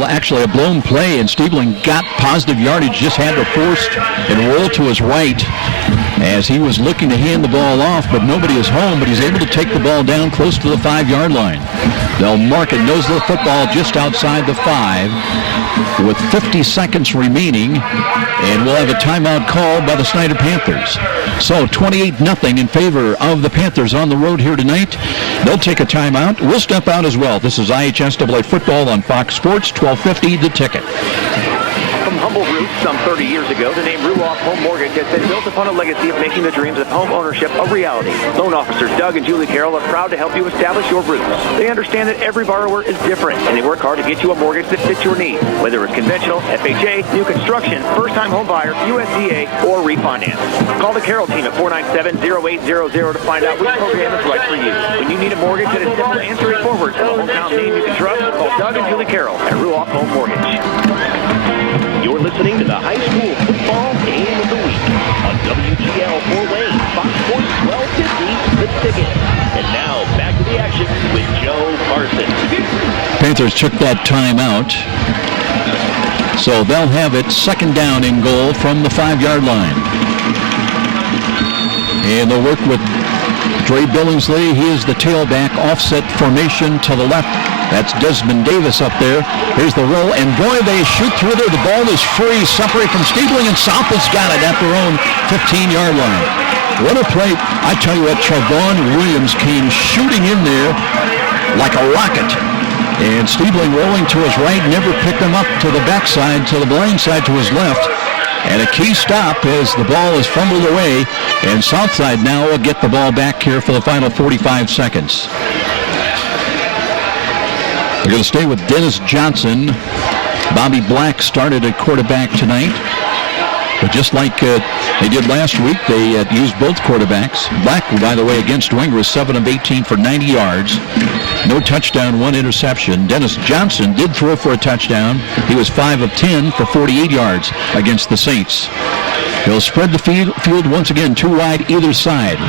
actually a blown play, and Stiebling got positive yardage, just had to force and roll to his right. as he was looking to hand the ball off, but nobody is home, but he's able to take the ball down close to the 5-yard line. They'll mark it nose of the football just outside the 5 with 50 seconds remaining, and we'll have a timeout called by the Snider Panthers. So 28-0 in favor of the Panthers on the road here tonight. They'll take a timeout. We'll step out as well. This is IHSAA football on Fox Sports, 1250 The Ticket. From humble roots some 30 years ago, the name Ruoff Home Mortgage has been built upon a legacy of making the dreams of home ownership a reality. Loan officers Doug and Julie Carroll are proud to help you establish your roots. They understand that every borrower is different, and they work hard to get you a mortgage that fits your needs, whether it's conventional, FHA, new construction, first-time home buyer, USDA, or refinance. Call the Carroll team at 497-0800 to find out which program is right for you. When you need a mortgage that is simple and straightforward, and a hometown name you can trust, call Doug and Julie Carroll at Ruoff Home Mortgage. You're listening to the high school football game of the week on WGL Fort Wayne, Fox Sports 1250, The Ticket. And now back to the action with Joe Parsons. Panthers took that timeout, so they'll have it second down and goal from the 5-yard line. And they'll work with Dre Billingsley. He is the tailback, offset formation to the left. That's Desmond Davis up there. Here's the roll, and boy, they shoot through there. The ball is free, separated from Stiebling, and South has got it at their own 15-yard line. What a play. I tell you what, Chavon Williams came shooting in there like a rocket. And Stiebling rolling to his right, never picked him up to the backside, to the blind side to his left. And a key stop as the ball is fumbled away, and Southside now will get the ball back here for the final 45 seconds. We're going to stay with Dennis Johnson. Bobby Black started at quarterback tonight. But just like they did last week, they used both quarterbacks. Black, by the way, against Wenger was 7 of 18 for 90 yards. No touchdown, 1 interception. Dennis Johnson did throw for a touchdown. He was 5 of 10 for 48 yards against the Saints. He'll spread the field once again, 2 wide either side.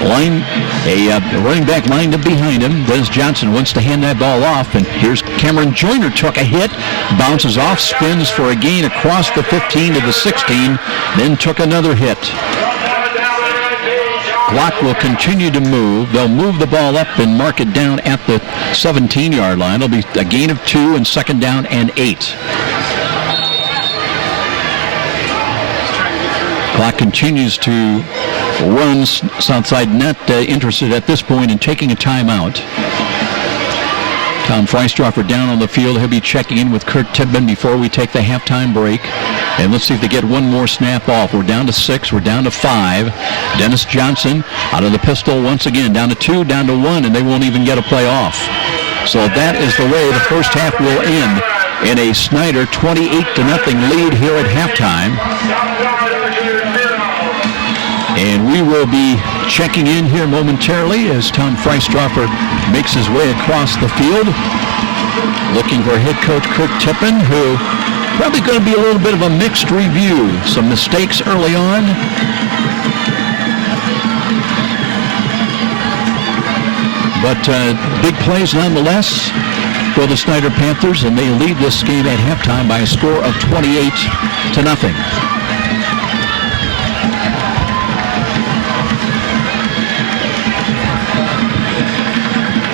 Running back lined up behind him. Dennis Johnson wants to hand that ball off, and here's Cameron Joyner, took a hit, bounces off, spins for a gain across the 15 to the 16, then took another hit. Clock will continue to move. They'll move the ball up and mark it down at the 17-yard line. It'll be a gain of 2 and second down and 8. Clock continues to run. Southside not interested at this point in taking a timeout. Tom Freistroffer down on the field. He'll be checking in with Kurt Tibman before we take the halftime break. And let's see if they get one more snap off. We're down to 6. We're down to 5. Dennis Johnson out of the pistol once again. Down to 2, down to 1, and they won't even get a play off. So that is the way the first half will end, in a Snider 28-0 lead here at halftime. And we will be checking in here momentarily as Tom Freistroffer makes his way across the field, looking for head coach Kurt Tippin, who probably going to be a little bit of a mixed review. Some mistakes early on. But big plays nonetheless for the Snider Panthers, and they lead this game at halftime by a score of 28-0.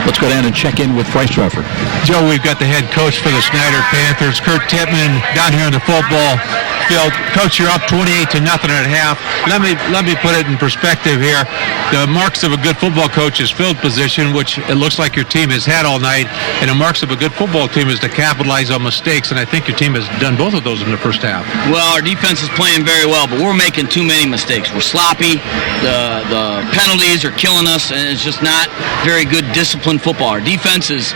Let's go down and check in with Freistroffer. Joe, we've got the head coach for the Snider Panthers, Kurt Tippman, down here in the football field. Coach, you're up 28-0 at half. Let me put it in perspective here. The marks of a good football coach is field position, which it looks like your team has had all night, and the marks of a good football team is to capitalize on mistakes, and I think your team has done both of those in the first half. Well, our defense is playing very well, but we're making too many mistakes. We're sloppy. The penalties are killing us, and it's just not very good disciplined football. Our defense is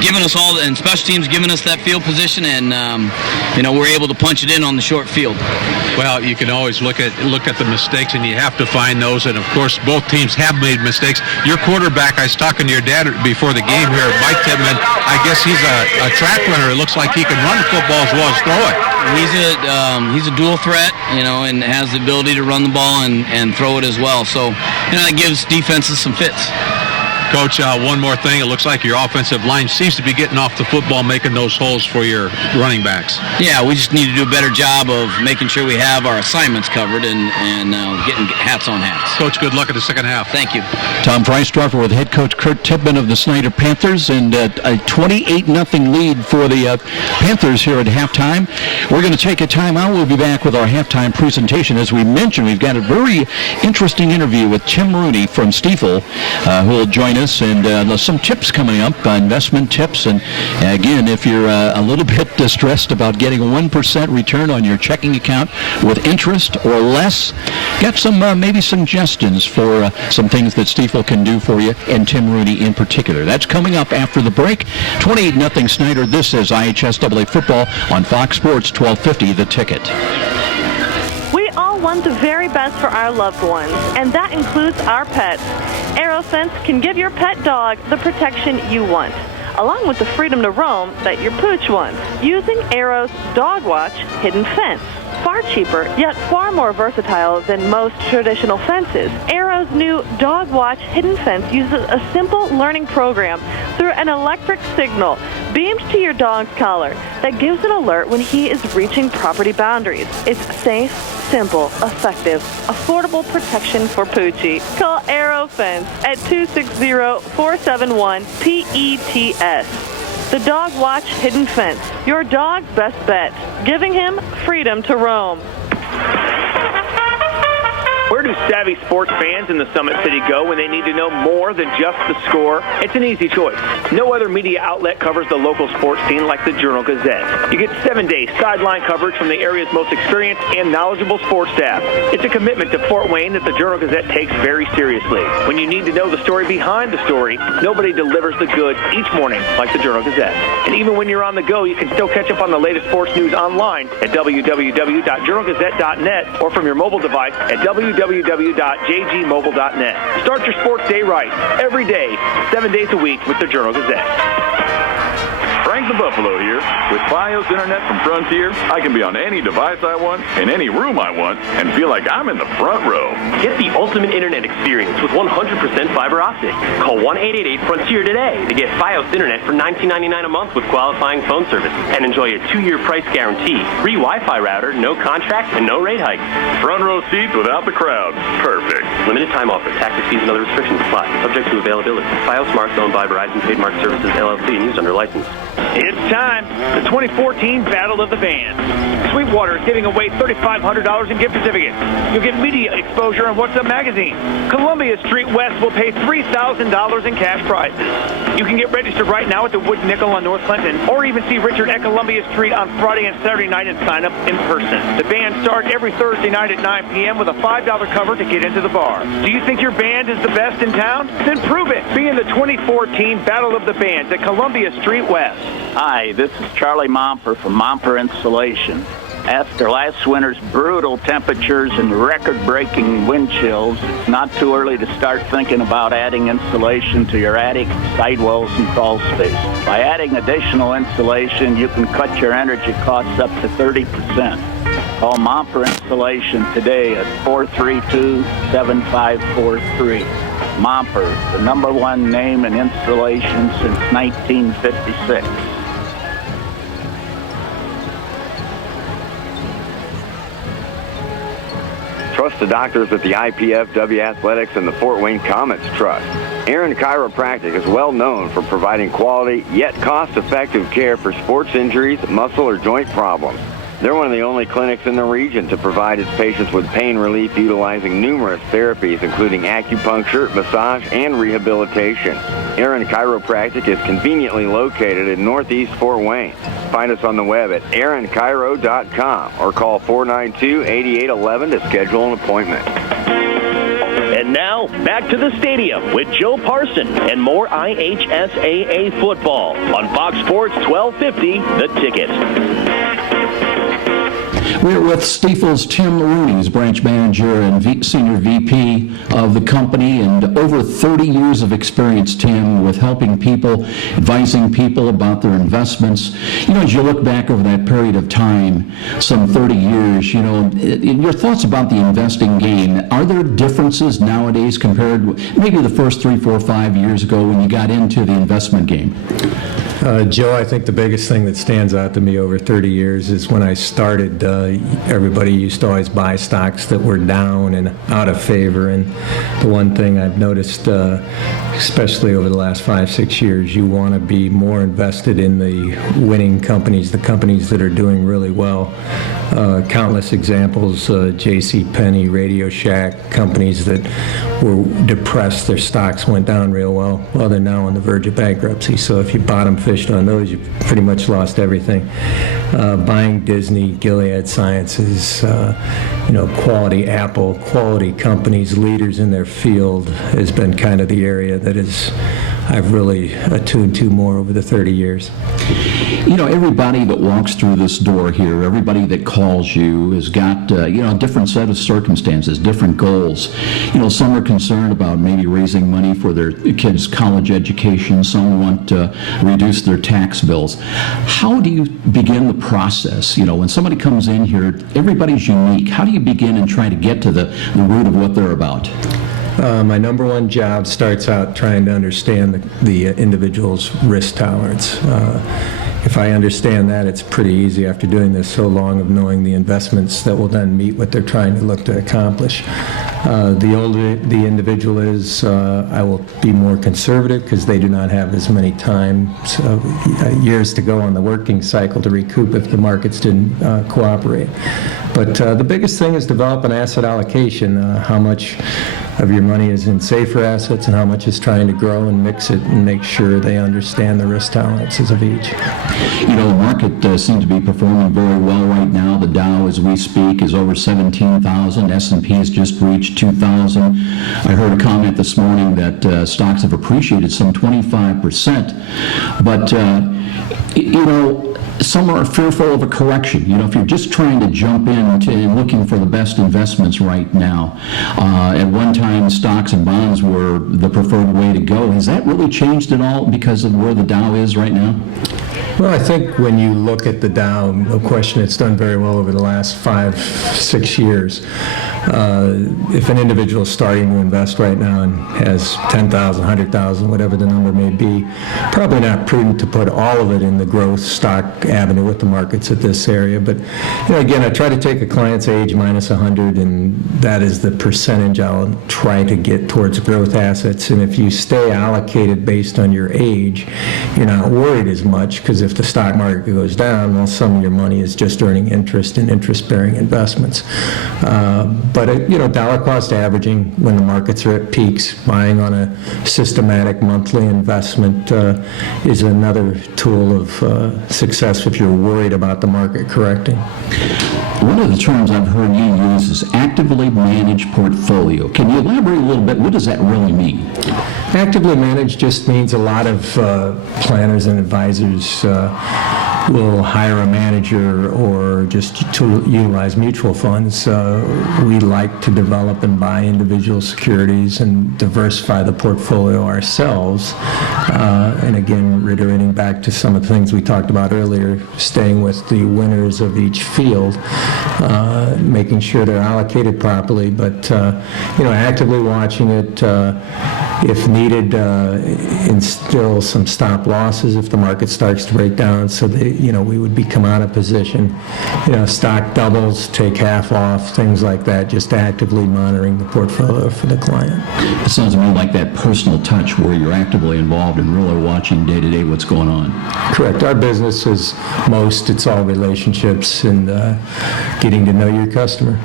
giving us all, and special teams giving us that field position, and we're able to punch it in on the short field. Well, you can always look at the mistakes, and you have to find those. And of course, both teams have made mistakes. Your quarterback, I was talking to your dad before the game here, Mike Tippman. I guess he's a track runner. It looks like he can run the football as well as throw it. He's a dual threat, and has the ability to run the ball and throw it as well. So, that gives defenses some fits. Coach, one more thing. It looks like your offensive line seems to be getting off the football, making those holes for your running backs. Yeah, we just need to do a better job of making sure we have our assignments covered and getting hats on hats. Coach, good luck in the second half. Thank you. Tom Freisdorfer with head coach Kurt Tippmann of the Snider Panthers, and a 28-0 lead for the Panthers here at halftime. We're going to take a timeout. We'll be back with our halftime presentation. As we mentioned, we've got a very interesting interview with Tim Rooney from Stiefel, who will join us, and some tips coming up, investment tips. And again, if you're a little bit distressed about getting a 1% return on your checking account with interest or less, got some maybe suggestions for some things that Stiefel can do for you, and Tim Rooney in particular. That's coming up after the break. 28-0 Snider. This is IHSAA football on Fox Sports 1250, The Ticket. We all want the very best for our loved ones, and that includes our pets. AeroFence can give your pet dog the protection you want, along with the freedom to roam that your pooch wants, using Aero's Dog Watch Hidden Fence. Far cheaper, yet far more versatile than most traditional fences. Aero's new Dog Watch Hidden Fence uses a simple learning program through an electric signal beamed to your dog's collar that gives an alert when he is reaching property boundaries. It's safe, simple, effective, affordable protection for Poochie. Call Aero Fence at 260-471-PETS. The Dog Watch Hidden Fence, your dog's best bet, giving him freedom to roam. Where do savvy sports fans in the Summit City go when they need to know more than just the score? It's an easy choice. No other media outlet covers the local sports scene like the Journal-Gazette. You get 7-day sideline coverage from the area's most experienced and knowledgeable sports staff. It's a commitment to Fort Wayne that the Journal-Gazette takes very seriously. When you need to know the story behind the story, nobody delivers the goods each morning like the Journal-Gazette. And even when you're on the go, you can still catch up on the latest sports news online at www.journalgazette.net or from your mobile device at www.jgmobile.net. Start your sports day right, every day, 7 days a week with the Journal-Gazette. Frank the Buffalo here. With Fios Internet from Frontier, I can be on any device I want, in any room I want, and feel like I'm in the front row. Get the ultimate internet experience with 100% fiber optic. Call 1-888-FRONTIER today to get Fios Internet for $19.99 a month with qualifying phone service and enjoy a 2-year price guarantee, free Wi-Fi router, no contract, and no rate hike. Front row seats without the crowd. Perfect. Limited time offer. Taxes, fees, and other restrictions apply. Subject to availability. Fios Marks owned by Verizon Trademark Services, LLC, and used under license. It's time. The 2014 Battle of the Bands. Sweetwater is giving away $3,500 in gift certificates. You'll get media exposure on What's Up magazine. Columbia Street West will pay $3,000 in cash prizes. You can get registered right now at the Wood Nickel on North Clinton, or even see Richard at Columbia Street on Friday and Saturday night and sign up in person. The band starts every Thursday night at 9 p.m. with a $5 cover to get into the bar. Do you think your band is the best in town? Then prove it. Be in the 2014 Battle of the Bands at Columbia Street West. Hi, this is Charlie Momper from Momper Insulation. After last winter's brutal temperatures and record-breaking wind chills, it's not too early to start thinking about adding insulation to your attic, sidewalls, and crawl space. By adding additional insulation, you can cut your energy costs up to 30%. Call Momper Insulation today at 432-7543. Momper, the #1 name in insulation since 1956. Trust the doctors at the IPFW Athletics and the Fort Wayne Comets Trust. Aaron Chiropractic is well known for providing quality yet cost-effective care for sports injuries, muscle, or joint problems. They're one of the only clinics in the region to provide its patients with pain relief utilizing numerous therapies, including acupuncture, massage, and rehabilitation. Aaron Chiropractic is conveniently located in Northeast Fort Wayne. Find us on the web at aaronchiro.com or call 492-8811 to schedule an appointment. And now, back to the stadium with Joe Parson and more IHSAA football on Fox Sports 1250, The Ticket. We're with Stifel's Tim Rooney, who's branch manager and senior VP of the company, and over 30 years of experience, Tim, with helping people, advising people about their investments. You know, as you look back over that period of time, some 30 years, you know, in your thoughts about the investing game, are there differences nowadays compared with maybe the first 3, 4, 5 years ago when you got into the investment game? Joe, I think the biggest thing that stands out to me over 30 years is when I started, everybody used to always buy stocks that were down and out of favor. And the one thing I've noticed, especially over the last 5, 6 years, you want to be more invested in the winning companies, the companies that are doing really well. Countless examples, JCPenney, Radio Shack, companies that were depressed, their stocks went down real well. Well, they're now on the verge of bankruptcy. So if you bottom fished on those, you pretty much lost everything. Buying Disney, Gilead Sciences, quality Apple, quality companies, leaders in their field has been kind of the area that I've really attuned to more over the 30 years. You know, everybody that walks through this door here, everybody that calls you has got, a different set of circumstances, different goals. You know, some are concerned about maybe raising money for their kids' college education. Some want to reduce their tax bills. How do you begin the process? You know, when somebody comes in here, everybody's unique. How do you begin and try to get to the root of what they're about? My number one job starts out trying to understand the individual's risk tolerance. If I understand that, it's pretty easy after doing this so long of knowing the investments that will then meet what they're trying to look to accomplish. The older the individual is, I will be more conservative because they do not have as many years to go on the working cycle to recoup if the markets didn't cooperate. But the biggest thing is develop an asset allocation, how much of your money is in safer assets and how much is trying to grow, and mix it and make sure they understand the risk tolerances of each. You know, the market seems to be performing very well right now. The Dow, as we speak, is over 17,000. S&P has just reached 2,000. I heard a comment this morning that stocks have appreciated some 25%. But, some are fearful of a correction. You know, if you're just trying to jump into looking for the best investments right now, at one time stocks and bonds were the preferred way to go. Has that really changed at all because of where the Dow is right now? Well, I think when you look at the Dow, no question it's done very well over the last 5, 6 years. If an individual is starting to invest right now and has 10,000, 100,000, whatever the number may be, probably not prudent to put all of it in the growth stock avenue with the markets at this area. But, again, I try to take a client's age minus 100, and that is the percentage I'll try to get towards growth assets. And if you stay allocated based on your age, you're not worried as much, because if the stock market goes down, well, some of your money is just earning interest in interest-bearing investments. But dollar cost averaging when the markets are at peaks, buying on a systematic monthly investment is another tool of success if you're worried about the market correcting. One of the terms I've heard you use is actively managed portfolio. Can you elaborate a little bit? What does that really mean? Actively managed just means a lot of planners and advisors will hire a manager or just to utilize mutual funds. We like to develop and buy individual securities and diversify the portfolio ourselves. And again, reiterating back to some of the things we talked about earlier, staying with the winners of each field, making sure they're allocated properly, but actively watching it. If needed, instill some stop losses if the market starts to break down, so that we would become out of position. Stock doubles, take half off, things like that. Just actively monitoring the portfolio for the client. It sounds to me like that personal touch where you're actively involved and really watching day to day what's going on. Correct. Our business is it's all relationships and getting to know your customer.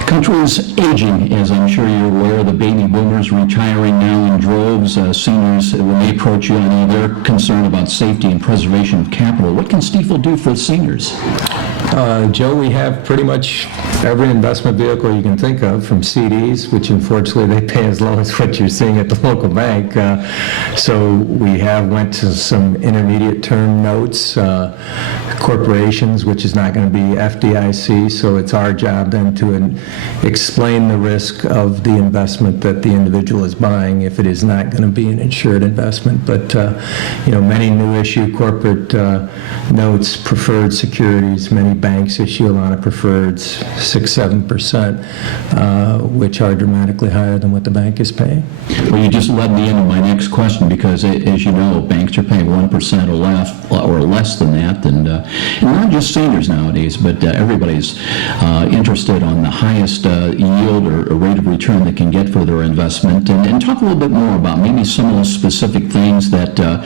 The country is aging, as I'm sure you're aware. The baby boomers retiring now in droves. Seniors, when they approach you, I know they're concerned about safety and preservation of capital. What can Stifel do for seniors? Joe, we have pretty much every investment vehicle you can think of, from CDs, which unfortunately they pay as low as what you're seeing at the local bank. So we have went to some intermediate term notes, corporations, which is not going to be FDIC, so it's our job then to explain the risk of the investment that the individual is buying if it is not going to be an insured investment. But many new issue corporate notes, preferred securities, many banks issue a lot of preferreds, 6-7%, which are dramatically higher than what the bank is paying. Well, you just led me into my next question, because as you know, banks are paying 1% or less than that, and not just seniors nowadays, but everybody's interested on the highest yield or rate of return they can get for their investment. And talk a little bit more about maybe some of those specific things that are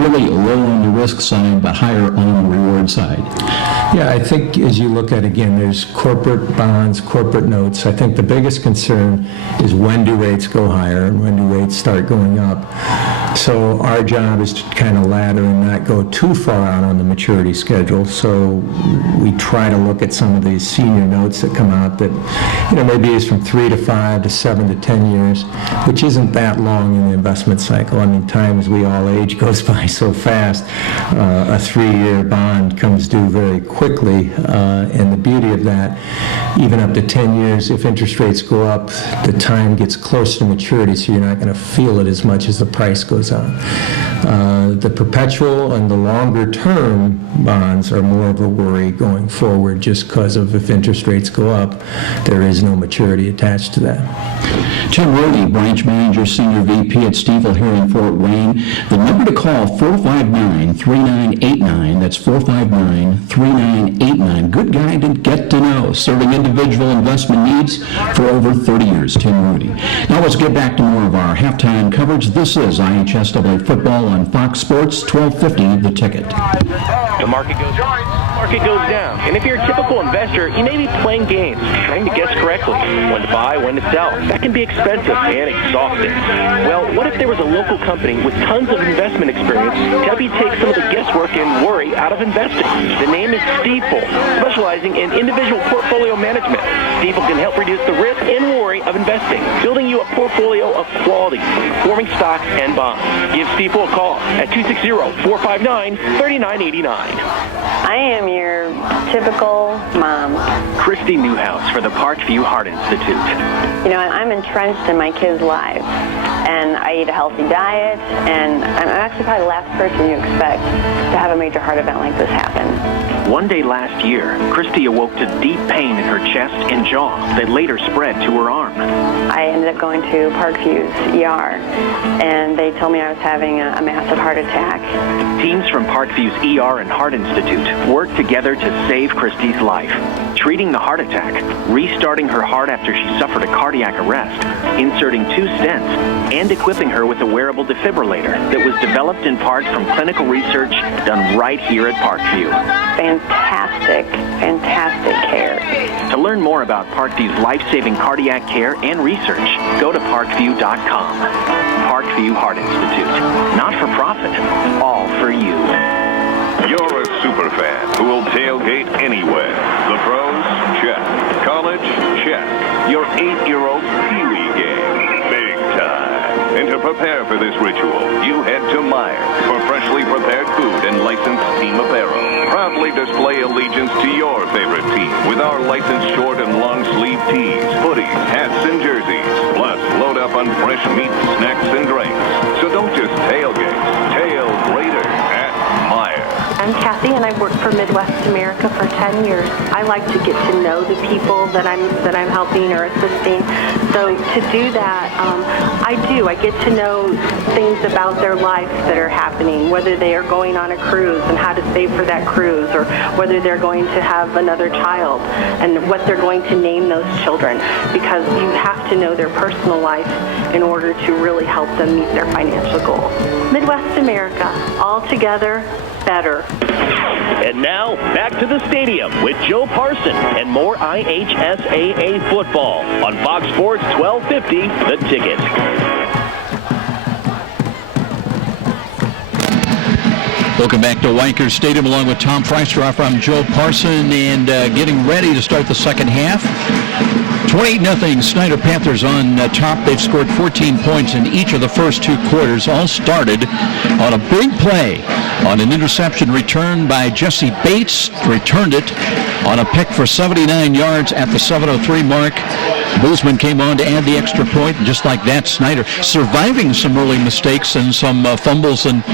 really low on the risk side but higher on the reward side. Yeah, I think as you look at, again, there's corporate bonds, corporate notes. I think the biggest concern is when do rates go higher and when do rates start going up. So our job is to kind of ladder and not go too far out on the maturity schedule. So we try to look at some of these senior notes that come out that, maybe is from 3 to 5 to 7 to 10 years, which isn't that long in the investment cycle. I mean, time as we all age goes by so fast. A 3-year bond comes due very quickly, and the beauty of that, even up to 10 years, if interest rates go up, the time gets close to maturity, so you're not going to feel it as much as the price goes on. The perpetual and the longer term bonds are more of a worry going forward, just because of if interest rates go up, there is no maturity attached to that. Tim Rohde, branch manager, senior VP at Stiefel here in Fort Wayne. The number to call, 459-3989. That's 459-3989. Good guy to get to know, serving individual investment needs for over 30 years, Tim Rohde. Now let's get back to more of our halftime coverage. This is IHSAA football on Fox Sports, 1250 The Ticket. The market goes down. And if you're a typical investor, you may be playing games, trying to guess correctly when to buy, when to sell. That can be expensive and exhausting. Well, what if there was a local company with tons of investment experience to help you take some of the guesswork and worry out of investing? The name is Stiefel, specializing in individual portfolio management. Stiefel can help reduce the risk and worry of investing, building you a portfolio of quality, performing stocks and bonds. Give Stiefel a call at 260-459-3989. I am your typical mom. Christy Newhouse for the Parkview Heart Institute. I'm entrenched in my kids' lives, and I eat a healthy diet, and I'm actually probably the last person you expect to have a major heart event like this happen. One day last year, Christy awoke to deep pain in her chest and jaw that later spread to her arm. I ended up going to Parkview's ER, and they told me I was having a massive heart attack. Teams from Parkview's ER and Heart Institute worked together to save Christy's life, treating the heart attack, restarting her heart after she suffered a cardiac arrest, inserting 2 stents, and equipping her with a wearable defibrillator that was developed in part from clinical research done right here at Parkview. Fantastic care. To learn more about Parkview's life-saving cardiac care and research, go to parkview.com. Parkview Heart Institute. Not for profit, all for you. You're a superfan who will tailgate anywhere. The pros? Check. College? Check. Your 8-year-old Pee-wee game? Big time. And to prepare for this ritual, you head to Meyer for freshly prepared food and licensed team apparel. Proudly display allegiance to your favorite team with our licensed short and long sleeve tees, hoodies, hats, and jerseys. Plus, load up on fresh meats, snacks, and drinks. So don't just tailgate. Tail greater at Meyer. I'm Kathy, and I've worked for Midwest America for 10 years. I like to get to know the people that I'm helping or assisting. So to do that, I get to know things about their life that are happening, whether they are going on a cruise and how to save for that cruise, or whether they're going to have another child and what they're going to name those children, because you have to know their personal life in order to really help them meet their financial goals. Midwest America, all together, better. And now, back to the stadium with Joe Parson and more IHSAA football on Fox Sports 1250, The Ticket. Welcome back to Weicker Stadium along with Tom Freistroffer. I'm Joe Parson, and getting ready to start the second half. 28-0 Snider Panthers on top. They've scored 14 points in each of the first two quarters. All started on a big play on an interception return by Jesse Bates. Returned it on a pick for 79 yards at the 7:03 mark. Boozman came on to add the extra point, and just like that, Snider surviving some early mistakes and some fumbles and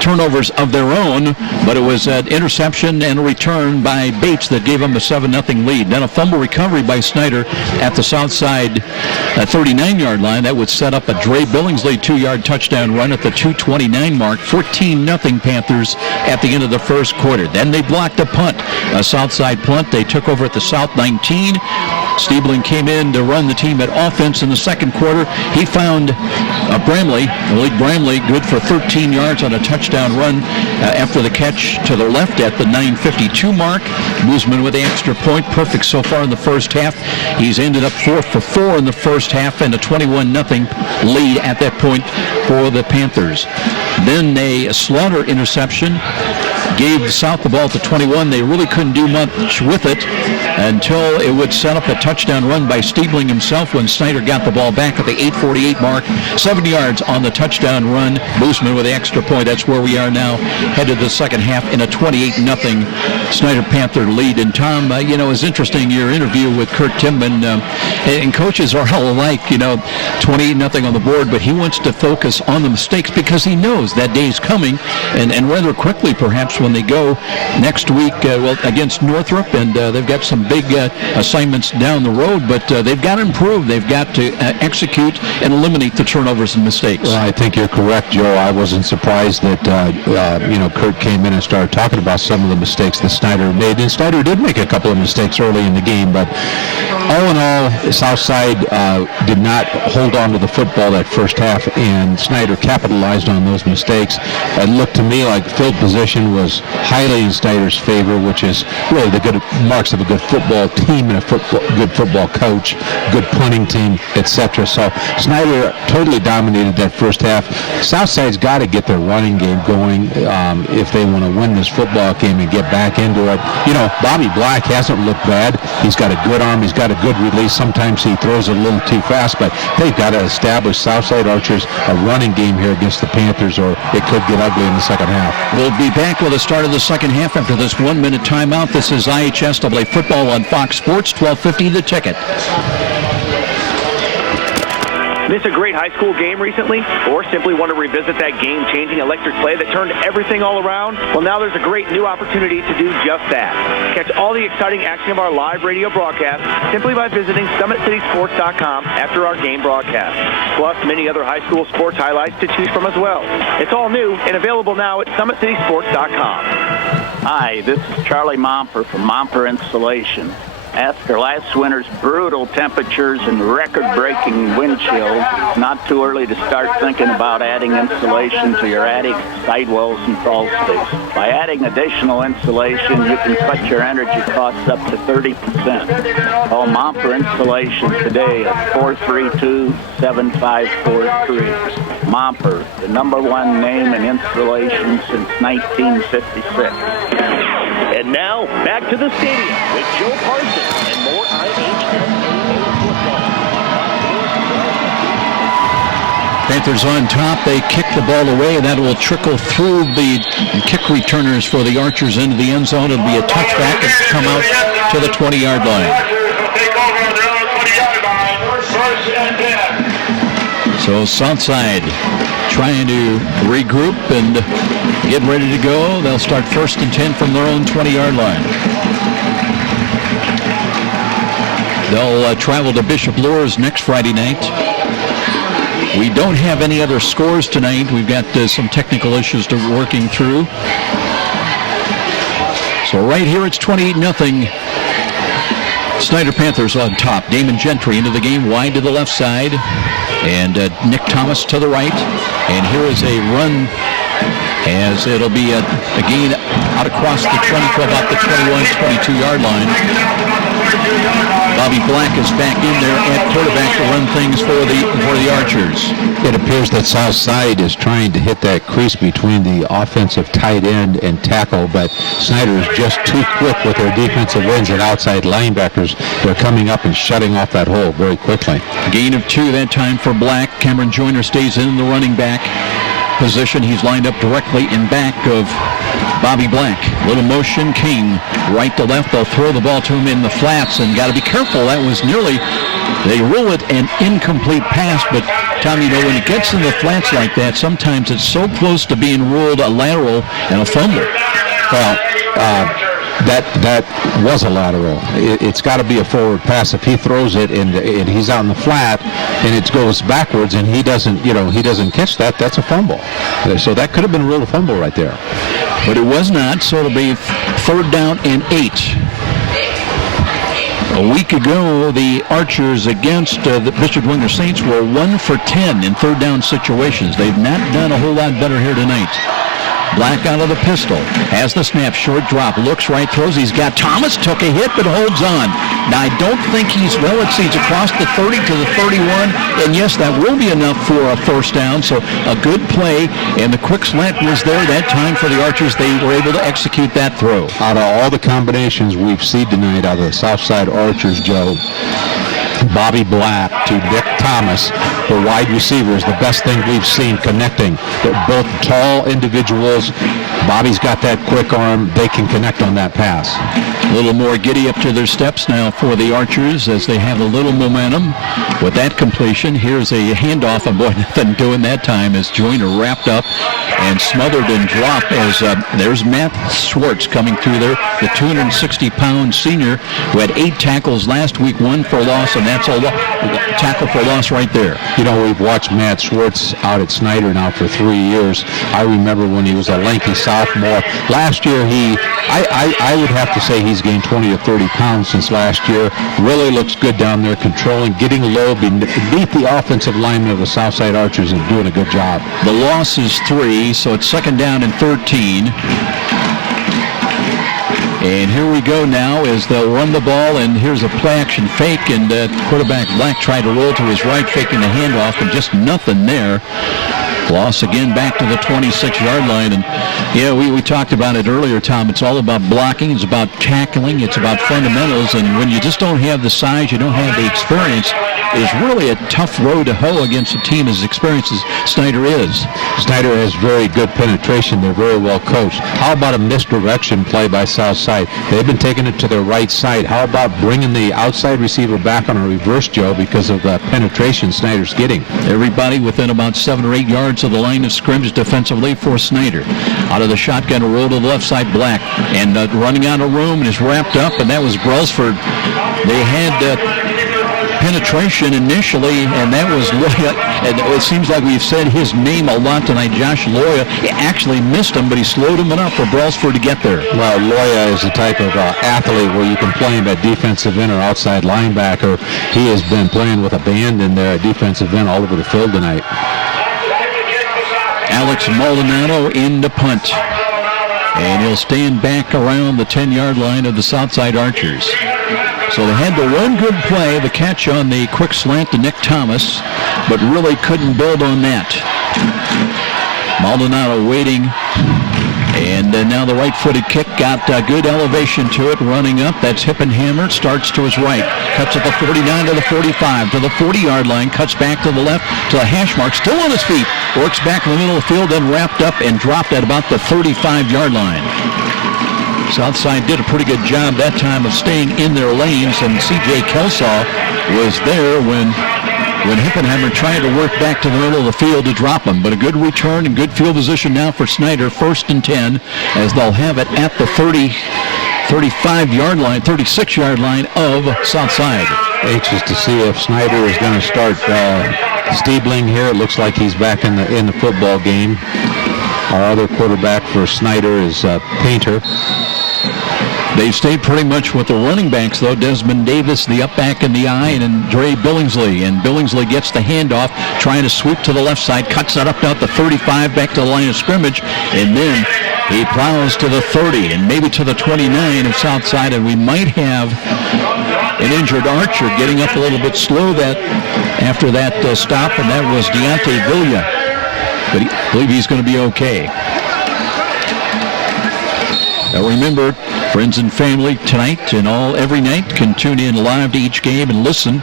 turnovers of their own, but it was an interception and a return by Bates that gave them a 7-0 lead. Then a fumble recovery by Snider at the south side 39-yard line. That would set up a Dre Billingsley 2-yard touchdown run at the 2:29 mark. 14-0 Panthers at the end of the first quarter. Then they blocked a punt, a south side punt. They took over at the south 19. Stiebling came in to run the team at offense in the second quarter. He found Bramley, Malik Bramley, good for 13 yards on a touchdown run after the catch to the left at the 9:52 mark. Boozman with the extra point, perfect so far in the first half. He's ended up 4 for 4 in the first half and a 21-0 lead at that point for the Panthers. Then a slaughter interception gave South the ball to 21. They really couldn't do much with it until it would set up a touchdown run by Stiebling himself when Snider got the ball back at the 8:48 mark. 7 yards on the touchdown run. Boozman with the extra point. That's where we are now, headed to the second half in a 28-0 Snider Panther lead. And Tom, it's interesting, your interview with Kurt Timmon, and coaches are all alike, 28-0 on the board, but he wants to focus on the mistakes because he knows that day's coming, and rather quickly perhaps when they go next week against Northrop, and they've got some big assignments down the road, but they've got to improve. They've got to execute and eliminate the turnovers and mistakes. Well, I think you're correct, Joe. I wasn't surprised that Kurt came in and started talking about some of the mistakes that Snider made, and Snider did make a couple of mistakes early in the game, but all in all, Southside did not hold on to the football that first half, and Snider capitalized on those mistakes. It looked to me like field position was highly in Snider's favor, which is really the good marks of a good football team and a good football coach, good punting team, etc. So Snider totally dominated that first half. Southside's got to get their running game going if they want to win this football game and get back into it. Bobby Black hasn't looked bad. He's got a good arm. He's got a good release. Sometimes he throws it a little too fast, but they've got to establish Southside Archers a running game here against the Panthers, or it could get ugly in the second half. We'll be back with the start of the second half after this 1-minute timeout. This is IHSAA football on Fox Sports, 1250 The Ticket. Miss a great high school game recently? Or simply want to revisit that game-changing electric play that turned everything all around? Well, now there's a great new opportunity to do just that. Catch all the exciting action of our live radio broadcast simply by visiting SummitCitySports.com after our game broadcast. Plus, many other high school sports highlights to choose from as well. It's all new and available now at SummitCitySports.com. Hi, this is Charlie Momper from Momper Installation. After last winter's brutal temperatures and record-breaking wind chills, it's not too early to start thinking about adding insulation to your attic, sidewalls, and crawl space. By adding additional insulation, you can cut your energy costs up to 30%. Call Momper Installation today at 432-7543. Momper, the #1 name in installation since 1956. And now, back to the stadium with Joe Parson and more IHSAA football. Panthers on top. They kick the ball away, and that will trickle through the kick returners for the Archers into the end zone. It'll be a touchback and come out to the 20-yard line. So Southside trying to regroup and get ready to go. They'll start 1st and 10 from their own 20-yard line. They'll travel to Bishop Luers next Friday night. We don't have any other scores tonight. We've got some technical issues to working through. So right here it's 28-0. Snider Panthers on top. Damon Gentry into the game, wide to the left side. And Nick Thomas to the right. And here is a run as it'll be a gain out across the 20 to about the 21, 22-yard line. Bobby Black is back in there at quarterback to run things for the Archers. It appears that Southside is trying to hit that crease between the offensive tight end and tackle, but Snider is just too quick with their defensive ends and outside linebackers. They're coming up and shutting off that hole very quickly. Gain of 2 that time for Black. Cameron Joyner stays in the running back position. He's lined up directly in back of Bobby Black. Little motion, King right to left. They'll throw the ball to him in the flats, and got to be careful. That was nearly, they rule it an incomplete pass, but Tom, you know, when it gets in the flats like that, sometimes it's so close to being ruled a lateral and a fumble. Well, that was a lateral. It's got to be a forward pass. If he throws it and he's out in the flat and it goes backwards and he doesn't catch that, that's a fumble. So that could have been ruled a fumble right there. But it was not, so it'll be 3rd down and 8. A week ago, the Archers against the Bishop Winger Saints were 1 for 10 in 3rd down situations. They've not done a whole lot better here tonight. Black out of the pistol, has the snap, short drop, looks right, throws. He's got Thomas, took a hit, but holds on. Now, I don't think he's across the 30 to the 31, and yes, that will be enough for a 1st down, so a good play, and the quick slant was there that time for the Archers. They were able to execute that throw. Out of all the combinations we've seen tonight out of the Southside Archers, Joe, Bobby Black to Nick Thomas, the wide receivers, the best thing we've seen connecting. They're both tall individuals. Bobby's got that quick arm. They can connect on that pass. A little more giddy up to their steps now for the Archers as they have a little momentum with that completion. Here's a handoff, and boy, nothing doing that time as Joyner wrapped up and smothered and dropped as there's Matt Schwartz coming through there, the 260-pound senior who had 8 tackles last week, 1 for loss, and that's a tackle for loss right there. You know, we've watched Matt Schwartz out at Snider now for 3 years. I remember when he was a lanky sophomore. Last year, I would have to say he's gained 20 or 30 pounds since last year. Really looks good down there, controlling, getting low, beat the offensive lineman of the Southside Archers and doing a good job. The loss is 3, so it's 2nd down and 13. And here we go now as they'll run the ball, and here's a play-action fake, and quarterback Black tried to roll to his right, faking the handoff, and just nothing there. Loss again back to the 26-yard line, and yeah, we talked about it earlier, Tom. It's all about blocking, it's about tackling, it's about fundamentals, and when you just don't have the size, you don't have the experience, it's really a tough road to hoe against a team as experienced as Snider is. Snider has very good penetration. They're very well coached. How about a misdirection play by Southside? They've been taking it to their right side. How about bringing the outside receiver back on a reverse, Joe, because of the penetration Snider's getting? Everybody within about 7 or 8 yards of the line of scrimmage defensively for Snider. Out of the shotgun, a roll to the left side, Black, and running out of room and is wrapped up, and that was Brailsford. They had penetration initially, and that was Loya, and it seems like we've said his name a lot tonight. Josh Loya, he actually missed him, but he slowed him enough for Brailsford to get there. Well, Loya is the type of athlete where you can play him at defensive end or outside linebacker. He has been playing with abandon there at defensive end all over the field tonight. Alex Maldonado in the punt, and he'll stand back around the 10-yard line of the Southside Archers. So they had the one good play, the catch on the quick slant to Nick Thomas, but really couldn't build on that. Maldonado waiting, and now the right-footed kick got good elevation to it, running up. That's hip and hammered, starts to his right, cuts at the 49 to the 45, to the 40-yard line, cuts back to the left, to the hash mark, still on his feet, works back in the middle of the field, then wrapped up and dropped at about the 35-yard line. Southside did a pretty good job that time of staying in their lanes, and C.J. Kelsaw was there when Hippenhammer tried to work back to the middle of the field to drop him. But a good return and good field position now for Snider, 1st and 10, as they'll have it at the 35-yard line, 36-yard line of Southside. Anxious to see if Snider is going to start Stiebling here. It looks like he's back in the football game. Our other quarterback for Snider is Painter. They stayed pretty much with the running backs, though. Desmond Davis, the up back in the eye, and then Dre Billingsley. And Billingsley gets the handoff, trying to sweep to the left side, cuts it up out the 35, back to the line of scrimmage, and then he plows to the 30 and maybe to the 29 of Southside, and we might have an injured Archer getting up a little bit slow after that stop, and that was Deontay Villa. But I believe he's going to be okay. Now remember, friends and family tonight and every night can tune in live to each game and listen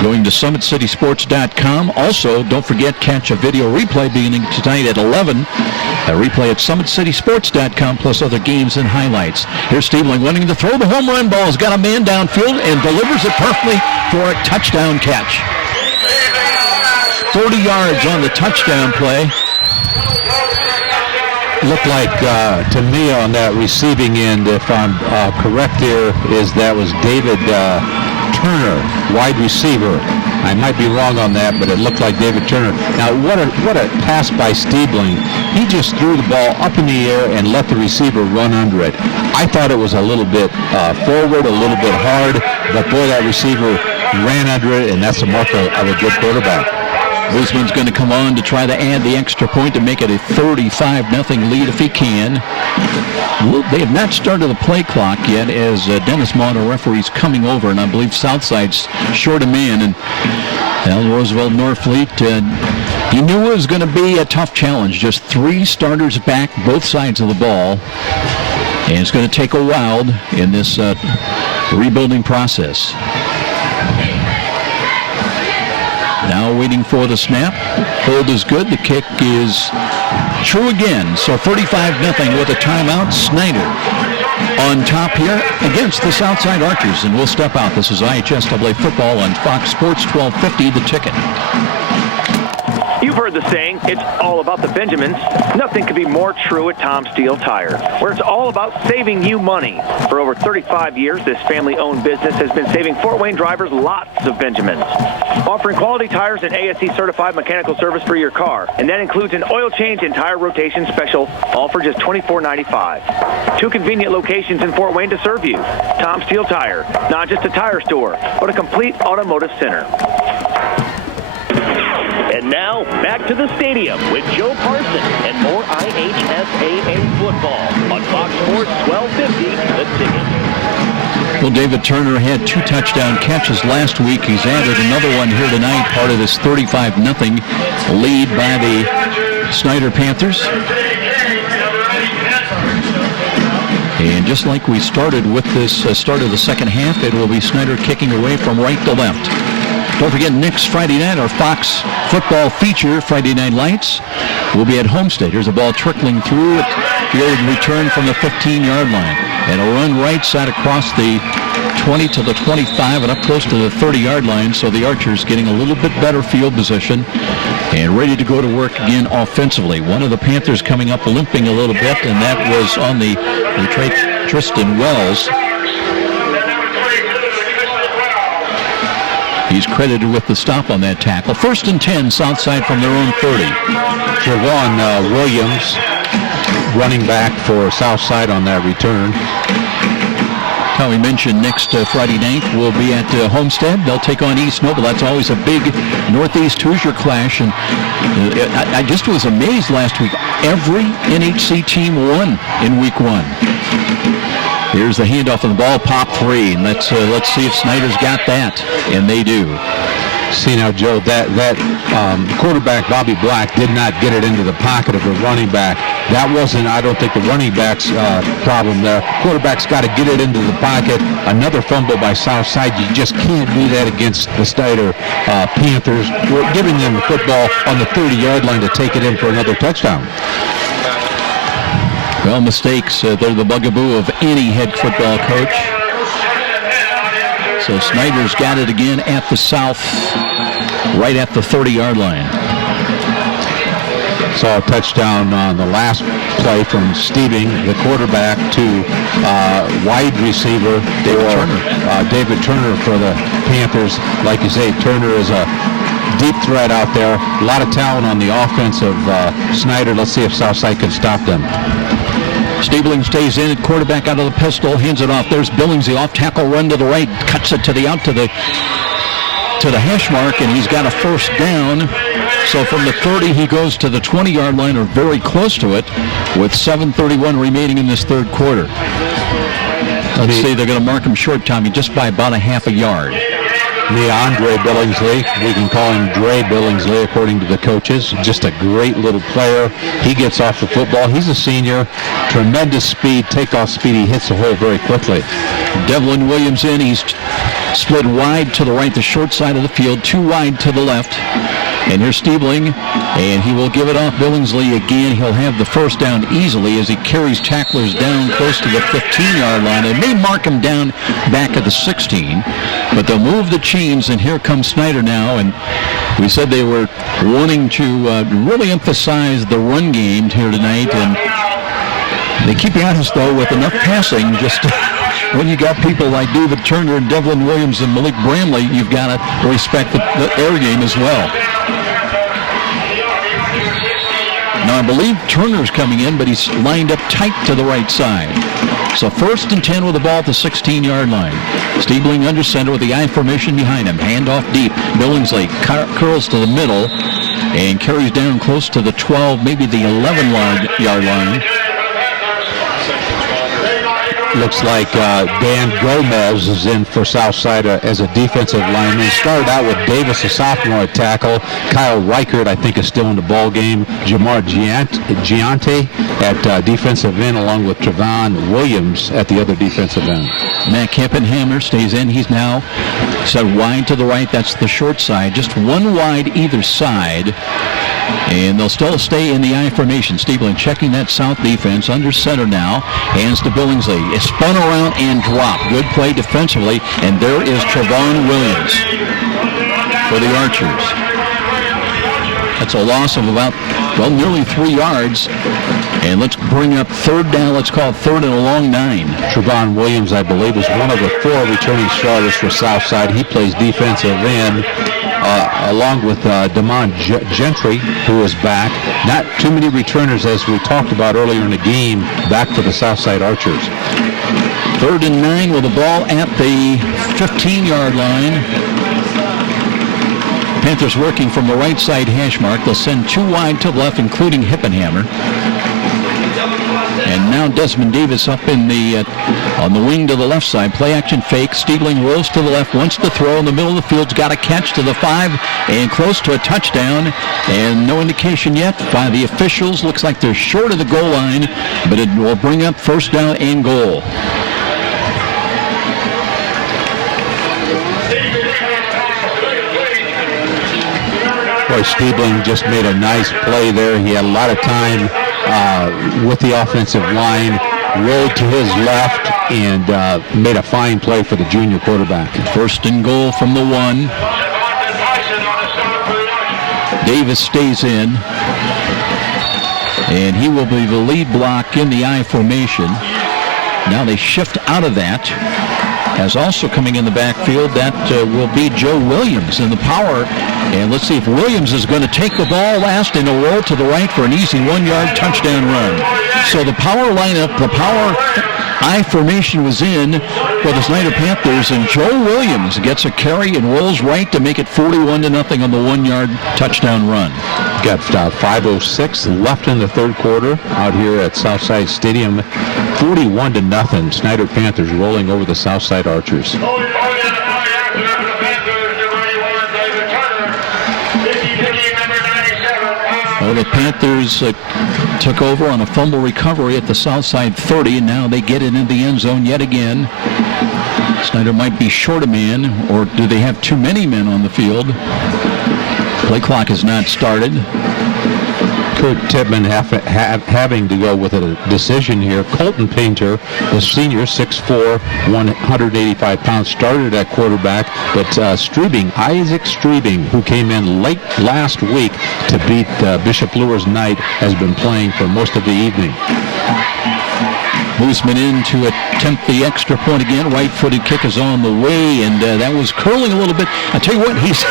going to SummitCitySports.com. Also, don't forget, catch a video replay beginning tonight at 11. A replay at SummitCitySports.com, plus other games and highlights. Here's Stiebling wanting to throw the home run ball. He's got a man downfield and delivers it perfectly for a touchdown catch. 30 yards on the touchdown play. Looked like, to me, on that receiving end, if I'm correct here, that was David Turner, wide receiver. I might be wrong on that, but it looked like David Turner. Now, what a pass by Stiebling. He just threw the ball up in the air and let the receiver run under it. I thought it was a little bit forward, a litlittle bit hard, but boy, that receiver ran under it, and that's a mark of a good quarterback. Lisman's going to come on to try to add the extra point to make it a 35-0 lead if he can. They have not started the play clock yet, as Dennis Maughan, the referee's coming over, and I believe Southside's short a man. And Roosevelt Norfleet, he knew it was going to be a tough challenge. Just 3 starters back, both sides of the ball. And it's going to take a while in this rebuilding process. Now waiting for the snap. Hold is good. The kick is true again. So 35-0 with a timeout. Snider on top here against the Southside Archers. And we'll step out. This is IHSAA football on Fox Sports 1250, The Ticket. You've heard the saying, it's all about the Benjamins. Nothing could be more true at Tom Steele Tire, where it's all about saving you money. For over 35 years, this family-owned business has been saving Fort Wayne drivers lots of Benjamins. Offering quality tires and ASE-certified mechanical service for your car, and that includes an oil change and tire rotation special, all for just $24.95. 2 convenient locations in Fort Wayne to serve you. Tom Steele Tire, not just a tire store, but a complete automotive center. And now, back to the stadium with Joe Parson and more IHSAA football on Fox Sports 1250, The Ticket. Well, David Turner had 2 touchdown catches last week. He's added another one here tonight, part of this 35-0 lead by the Snider Panthers. And just like we started with this start of the second half, it will be Snider kicking away from right to left. Don't forget, next Friday night, our Fox football feature, Friday Night Lights, will be at Homestead. Here's a ball trickling through it, field return from the 15-yard line. And a run right side across the 20 to the 25 and up close to the 30-yard line. So the Archers getting a little bit better field position and ready to go to work again offensively. One of the Panthers coming up limping a little bit, and that was on the Tristan Wells. He's credited with the stop on that tackle. 1st and 10, Southside from their own 30. Javon Williams, running back for Southside on that return. How we mentioned, next Friday night we'll be at Homestead. They'll take on East Noble. That's always a big Northeast Hoosier clash. And I just was amazed last week. Every NHC team won in week 1. Here's the handoff of the ball, pop 3, and let's see if Snider's got that, and they do. See now, Joe, that quarterback, Bobby Black, did not get it into the pocket of the running back. That wasn't, I don't think, the running back's problem there. Quarterback's got to get it into the pocket. Another fumble by Southside. You just can't do that against the Snider Panthers. We're giving them the football on the 30-yard line to take it in for another touchdown. Well, mistakes, they're the bugaboo of any head football coach. So Snider's got it again at the south, right at the 30-yard line. Saw a touchdown on the last play from Steving, the quarterback, to wide receiver David Turner for the Panthers. Like you say, Turner is a deep threat out there. A lot of talent on the offense of Snider. Let's see if Southside can stop them. Stabling stays in at quarterback out of the pistol, hands it off. There's Billingsley, off tackle run to the right, cuts it to the hash mark, and he's got a first down. So from the 30, he goes to the 20-yard line, or very close to it, with 7:31 remaining in this third quarter. Let's see, they're going to mark him short, Tommy, just by about a half a yard. Andre Billingsley, we can call him Dre Billingsley according to the coaches. Just a great little player. He gets off the football. He's a senior. Tremendous speed, takeoff speed. He hits the hole very quickly. Devlin Williams in. He's split wide to the right, the short side of the field, too wide to the left. And here's Stiebling, and he will give it off Billingsley again. He'll have the first down easily as he carries tacklers down close to the 15-yard line. They may mark him down back at the 16, but they'll move the chains, and here comes Snider now. And we said they were wanting to really emphasize the run game here tonight, and they keep at us, though, with enough passing. Just when you got people like David Turner and Devlin Williams and Malik Bramley, you've got to respect the air game as well. Now, I believe Turner's coming in, but he's lined up tight to the right side. So 1st and 10 with the ball at the 16-yard line. Stiebling under center with the I formation behind him. Handoff deep. Billingsley curls to the middle and carries down close to the 12, maybe the 11-yard line. Looks like Dan Gomez is in for Southside as a defensive lineman. Started out with Davis, a sophomore, at tackle. Kyle Reichert, I think, is still in the ball game. Jamar Giante at defensive end, along with Trevon Williams at the other defensive end. Matt Kempenhammer stays in. He's now set wide to the right. That's the short side. Just one wide either side. And they'll still stay in the I formation. Stiebling checking that South defense under center now. Hands to Billingsley. It's spun around and dropped. Good play defensively. And there is Trevon Williams for the Archers. That's a loss of about, nearly 3 yards. And let's bring up third down. Let's call it 3rd and a long 9. Trevon Williams, I believe, is one of the 4 returning starters for Southside. He plays defensive end. Along with Damon Gentry, who is back. Not too many returners, as we talked about earlier in the game, back for the Southside Archers. 3rd and 9 with the ball at the 15-yard line. Panthers working from the right side hash mark. They'll send 2 wide to the left, including Hippenhammer. And now Desmond Davis up in the on the wing to the left side. Play action fake. Stiebling rolls to the left. Wants to throw in the middle of the field's got a catch to the 5 and close to a touchdown. And no indication yet by the officials. Looks like they're short of the goal line, but it will bring up first down and goal. Boy, Stiebling just made a nice play there. He had a lot of time with the offensive line, rolled to his left, and made a fine play for the junior quarterback. First and goal from the 1. Davis stays in, and he will be the lead block in the I formation. Now they shift out of that. As also coming in the backfield, that will be Joe Williams in the power. And let's see if Williams is going to take the ball last and a roll to the right for an easy 1-yard touchdown run. So the power lineup, the power I formation was in for the Snider Panthers, and Joe Williams gets a carry and rolls right to make it 41-0 on the 1-yard touchdown run. Got 5:06 left in the third quarter out here at Southside Stadium. 41-0. Snider Panthers rolling over the Southside Archers. Well, the Panthers took over on a fumble recovery at the Southside 30, and now they get it into the end zone yet again. Snider might be short a man, or do they have too many men on the field? Play clock has not started. Kurt Tippmann having to go with a decision here. Colton Painter, the senior, 6'4", 185 pounds, started at quarterback, but Isaac Streebing, who came in late last week to beat Bishop Luers Knight, has been playing for most of the evening. Boosman in to attempt the extra point again. Right-footed kick is on the way, and that was curling a little bit. I tell you what, he's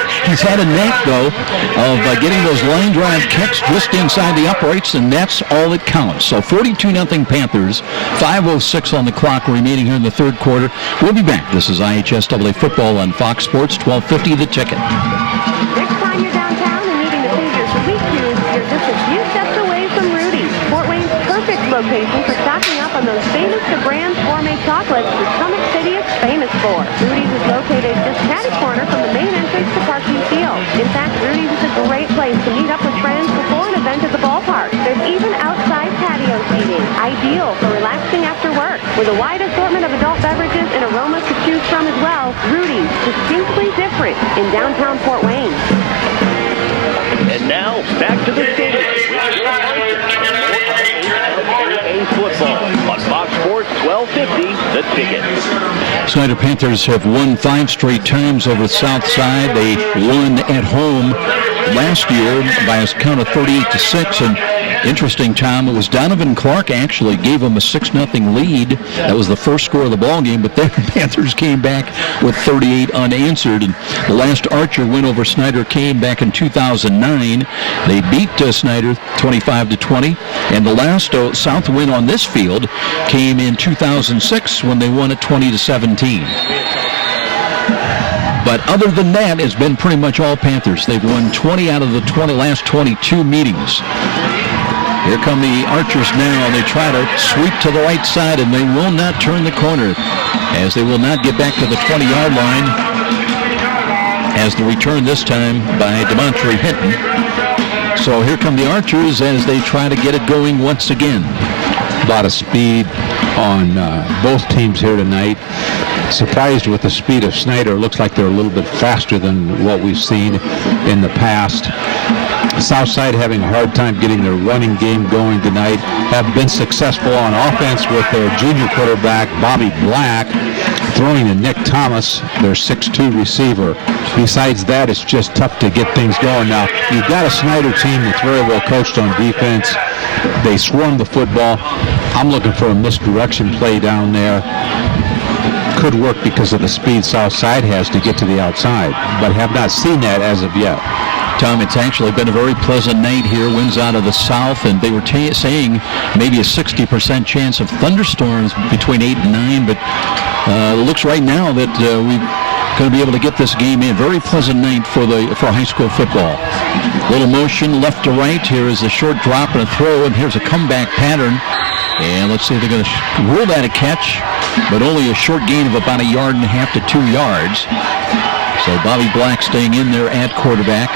had a knack, though, of getting those line drive kicks just inside the uprights, and that's all that counts. So 42-0 Panthers, 5:06 on the clock remaining here in the third quarter. We'll be back. This is IHSAA football on Fox Sports, 1250 The Ticket. Next time you're downtown and needing to save your sweet tooth, you're just a few steps away from Rudy's, Fort Wayne's perfect location for stocking up on those famous brand gourmet chocolates that Summit City is famous for. Rudy's is located just catty corner from the main entrance to Parkview Field. In fact, Rudy's is a great place to meet up with friends before an event at the ballpark. There's even outside patio seating, ideal for relaxing after work. With a wide assortment of adult beverages and aromas to choose from as well, Rudy's, distinctly different in downtown Fort Wayne. And now, back to the stadium with IHSAA football on Fox Sports 1250, The Ticket. Snider Panthers have won 5 straight times over the South Side. They won at home last year by a count of 38-6, and interesting, Tom, it was Donovan Clark actually gave them a 6-0 lead. That was the first score of the ball game, but then the Panthers came back with 38 unanswered. And the last Archer win over Snider came back in 2009. They beat Snider 25-20, and the last South win on this field came in 2006 when they won it 20-17. But other than that, it's been pretty much all Panthers. They've won 20 out of the last 22 meetings. Here come the Archers now. They try to sweep to the right side, and they will not turn the corner, as they will not get back to the 20-yard line, as the return this time by DeMontre Hinton. So here come the Archers as they try to get it going once again. A lot of speed on both teams here tonight. Surprised with the speed of Snider. Looks like they're a little bit faster than what we've seen in the past. Southside having a hard time getting their running game going tonight. Have been successful on offense with their junior quarterback, Bobby Black, throwing to Nick Thomas, their 6'2 receiver. Besides that, it's just tough to get things going. Now, you've got a Snider team that's very well coached on defense. They swarm the football. I'm looking for a misdirection play down there. Could work because of the speed Southside has to get to the outside, but have not seen that as of yet. Tom, it's actually been a very pleasant night here. Winds out of the south, and they were saying maybe a 60% chance of thunderstorms between 8 and 9, but it looks right now that we're going to be able to get this game in. Very pleasant night for high school football. Little motion left to right. Here is a short drop and a throw, and here's a comeback pattern. And let's see if they're going to rule that a catch, but only a short gain of about 1.5 yards to 2 yards. So Bobby Black staying in there at quarterback.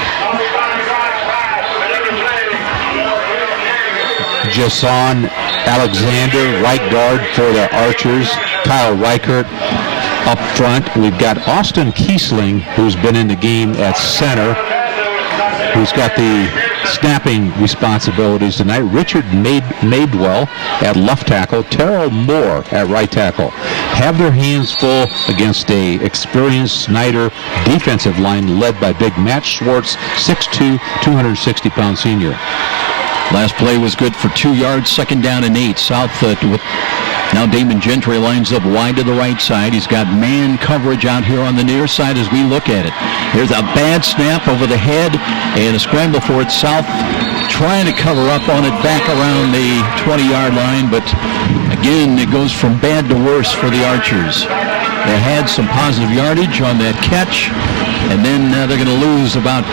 Jason Alexander, right guard for the Archers. Kyle Reichert up front. We've got Austin Kiesling, who's been in the game at center, who's got the snapping responsibilities tonight. Richard Madewell at left tackle. Terrell Moore at right tackle. Have their hands full against a experienced Snider defensive line led by big Matt Schwartz, 6'2", 260-pound senior. Last play was good for 2 yards, 2nd down and 8. South with now Damon Gentry lines up wide to the right side. He's got man coverage out here on the near side as we look at it. Here's a bad snap over the head and a scramble for it. South trying to cover up on it back around the 20-yard line, but again, it goes from bad to worse for the Archers. They had some positive yardage on that catch, and then they're going to lose about,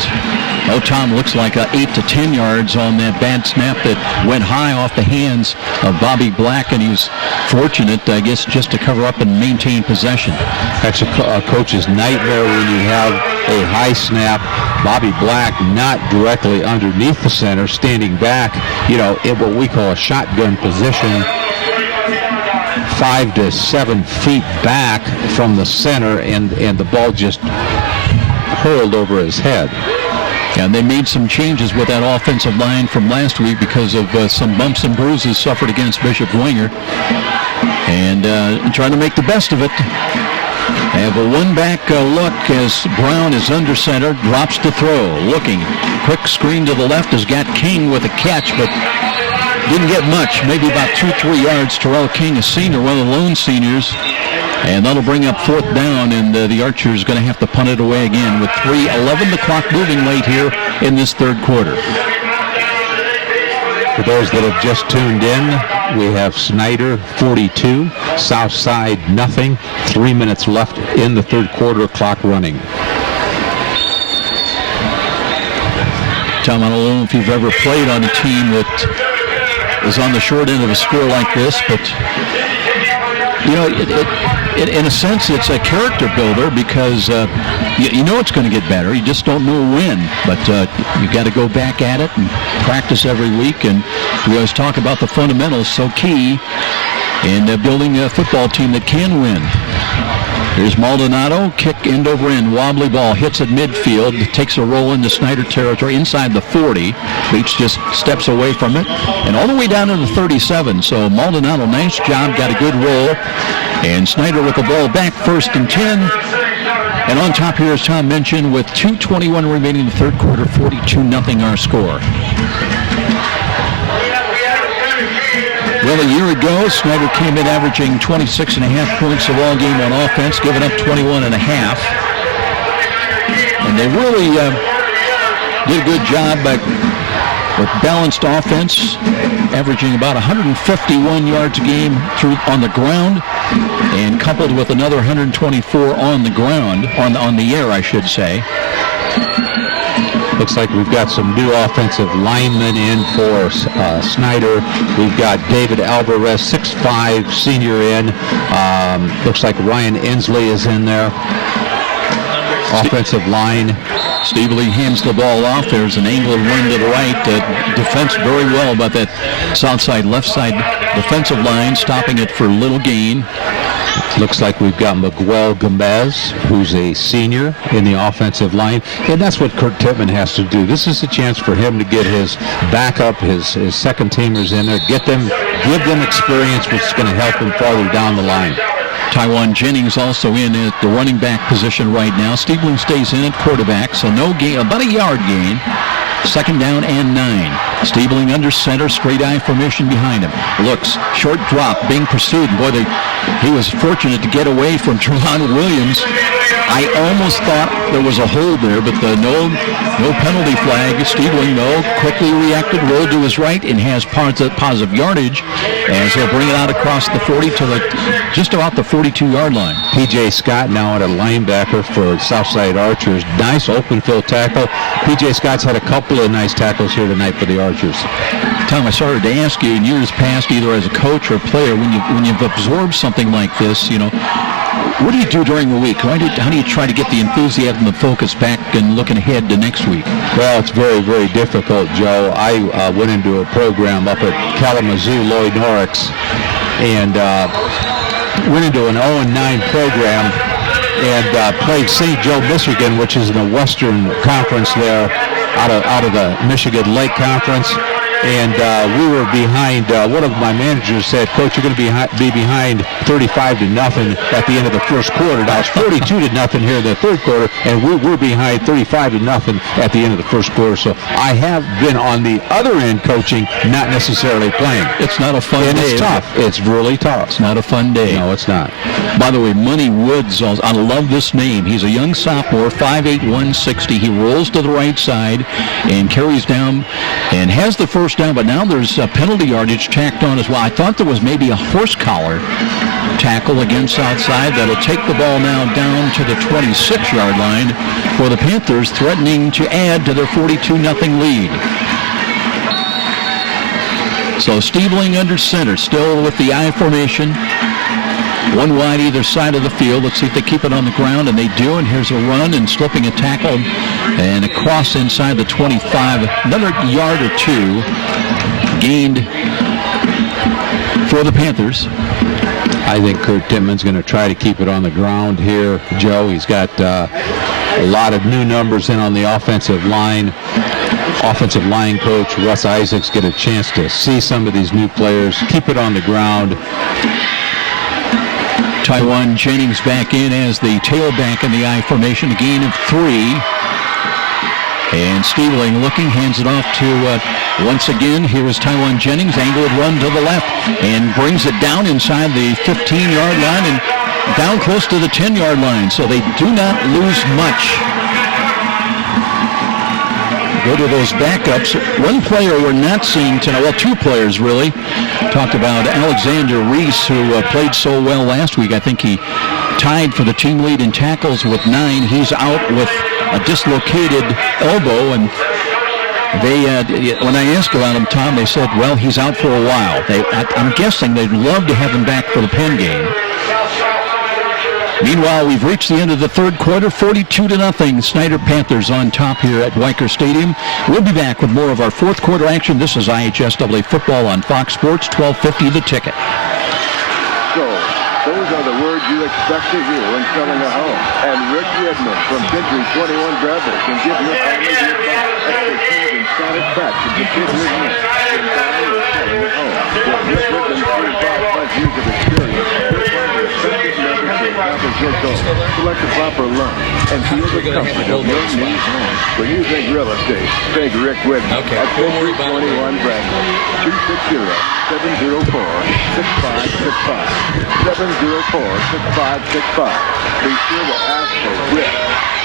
Tom, looks like 8 to 10 yards on that bad snap that went high off the hands of Bobby Black, and he was fortunate, I guess, just to cover up and maintain possession. That's a coach's nightmare when you have a high snap. Bobby Black not directly underneath the center, standing back, in what we call a shotgun position, 5 to 7 feet back from the center, and the ball just hurled over his head. And they made some changes with that offensive line from last week because of some bumps and bruises suffered against Bishop Winger. And trying to make the best of it. They have a one-back look as Brown is under center, drops to throw, looking. Quick screen to the left has got King with a catch, but didn't get much, maybe about 2-3 yards. Terrell King, a senior, one of the lone seniors. And that'll bring up 4th down, and the Archers going to have to punt it away again with 3:11 the clock moving late here in this third quarter. For those that have just tuned in, we have Snider 42, Southside nothing. 3 minutes left in the third quarter, clock running. Tom, I don't know if you've ever played on a team that is on the short end of a score like this, but you know, in a sense, it's a character builder because you know it's going to get better. You just don't know when. But you got to go back at it and practice every week. And we always talk about the fundamentals, so key in building a football team that can win. Here's Maldonado, kick end over end, wobbly ball, hits at midfield, takes a roll into Snider territory inside the 40. Beach just steps away from it, and all the way down to the 37. So Maldonado, nice job, got a good roll. And Snider with the ball back, 1st and 10. And on top here, as Tom mentioned, with 2:21 remaining in the third quarter, 42-0 our score. Well, a year ago, Snider came in averaging 26.5 points a ball game on offense, giving up 21.5. And they really did a good job with balanced offense, averaging about 151 yards a game on the ground, and coupled with another 124 on the ground, on the air, I should say. Looks like we've got some new offensive linemen in for Snider. We've got David Alvarez, 6'5", senior in. Looks like Ryan Inslee is in there. Offensive line. Steve Lee hands the ball off. There's an angle run to the right. Defense very well about that south side, left side defensive line, stopping it for little gain. Looks like we've got Miguel Gomez, who's a senior in the offensive line, and that's what Kurt Tippmann has to do. This is a chance for him to get his backup, his second teamers in there, give them experience, which is going to help them farther down the line. Tywan Jennings also in at the running back position right now. Stiebling stays in at quarterback, so no gain, about a yard gain. 2nd down and 9. Stiebling under center, straight eye formation behind him. Looks, short drop, being pursued. Boy, he was fortunate to get away from Trevon Williams. I almost thought there was a hold there, but no penalty flag. Stiebling, though, quickly reacted, rolled to his right, and has positive yardage as he'll bring it out across the 40 to just about the 42-yard line. P.J. Scott now at a linebacker for Southside Archers. Nice open field tackle. P.J. Scott's had a couple of nice tackles here tonight for the Archers. Tom, I started to ask you in years past, either as a coach or a player, when you've absorbed something like this, what do you do during the week? How do you try to get the enthusiasm and focus back and looking ahead to next week? Well, it's very, very difficult, Joe. I went into a program up at Kalamazoo, Lloyd Norrix, and went into an 0-9 program and played St. Joe, Michigan, which is in the Western Conference there, out of the Michigan Lake Conference. And we were behind. One of my managers said, "Coach, you're going to be behind 35-0 at the end of the first quarter." Now it's 42-0 here in the third quarter, and we're behind 35-0 at the end of the first quarter. So I have been on the other end coaching, not necessarily playing. It's not a fun day. It's tough. It's really tough. It's not a fun day. No, it's not. By the way, Money Woods, I love this name. He's a young sophomore, 5'8", 160. He rolls to the right side and carries down and has the first down, but now there's penalty yardage tacked on as well. I thought there was maybe a horse collar tackle against outside that'll take the ball now down to the 26-yard line for the Panthers, threatening to add to their 42-0 lead. So Stiebling under center, still with the I formation. One wide either side of the field. Let's see if they keep it on the ground, and they do. And here's a run and slipping a tackle and a cross inside the 25. Another yard or two gained for the Panthers. I think Kurt Tippmann's going to try to keep it on the ground here, Joe. He's got a lot of new numbers in on the offensive line. Offensive line coach Russ Isaacs get a chance to see some of these new players. Keep it on the ground. Tywan Jennings back in as the tailback in the I formation, a gain of 3. And Steebling looking, hands it off to, once again, here is Taiwan Jennings, angled run to the left, and brings it down inside the 15-yard line and down close to the 10-yard line, so they do not lose much. Go to those backups. One player we're not seeing tonight, well, two players really. Talked about Alexander Reese, who played so well last week. I think he tied for the team lead in tackles with 9. He's out with a dislocated elbow, and they, when I asked about him, Tom, they said, well, he's out for a while. I'm guessing they'd love to have him back for the Penn game. Meanwhile, we've reached the end of the third quarter, 42-0. Snider Panthers on top here at Weicker Stadium. We'll be back with more of our fourth quarter action. This is IHSAA football on Fox Sports, 1250 The Ticket. So, those are the words you expect to hear when selling a home. And Rick Whitman from Century 21 Bradley can give your family the advice, expertise, and satisfaction to fit your needs in buying or selling a home. With Rick Whitman's 35+ years of experience, you'll find the effective method to accomplish your goals. Select the proper loan and feel the comfort of your new home. When you think real estate, think Rick Whitman at Century 21 Bradley. 260-704-6565. 704-6565. Be sure to ask for Rick.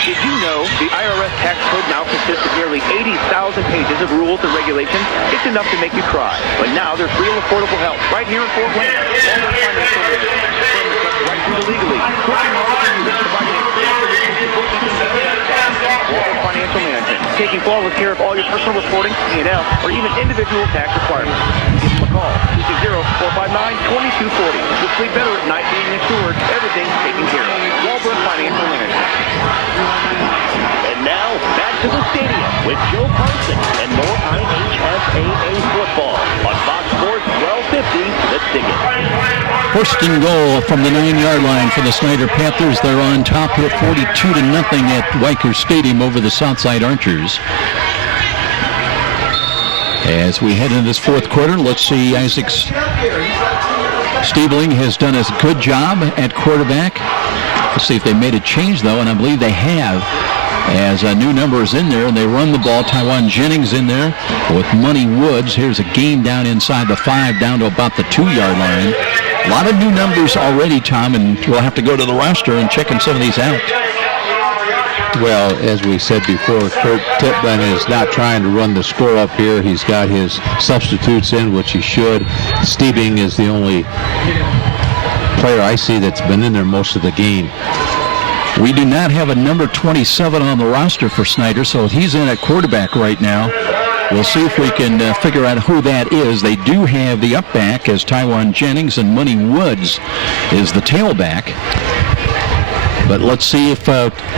Did you know the IRS tax code now consists of nearly 80,000 pages of rules and regulations? It's enough to make you cry. But now there's real affordable help right here in Fort Wayne. Right through the Legal Aid. Financial management, taking flawless care of all your personal reporting, P&L, or even individual tax requirements. Give them a call. 260-459-2240. You'll sleep better at night being insured. Everything's taken care of. Walbrook Financial Management. And now, back to the stadium with Joe Parson and more IHSAA football on Fox Sports 1250, The Ticket. First and goal from the 9-yard line for the Snider Panthers. They're on top here, 42-0 at Weicker Stadium over the Southside Archers. As we head into this fourth quarter, let's see, Isaac Steebling has done a good job at quarterback. Let's see if they made a change, though, and I believe they have, as a new number is in there, and they run the ball. Taiwan Jennings in there with Money Woods. Here's a game down inside the 5, down to about the 2-yard line. A lot of new numbers already, Tom, and we'll have to go to the roster and check some of these out. Well, as we said before, Kurt Tipman is not trying to run the score up here. He's got his substitutes in, which he should. Steebling is the only player I see that's been in there most of the game. We do not have a number 27 on the roster for Snider, so he's in at quarterback right now. We'll see if we can figure out who that is. They do have the up back as Taiwan Jennings, and Money Woods is the tailback. But let's see if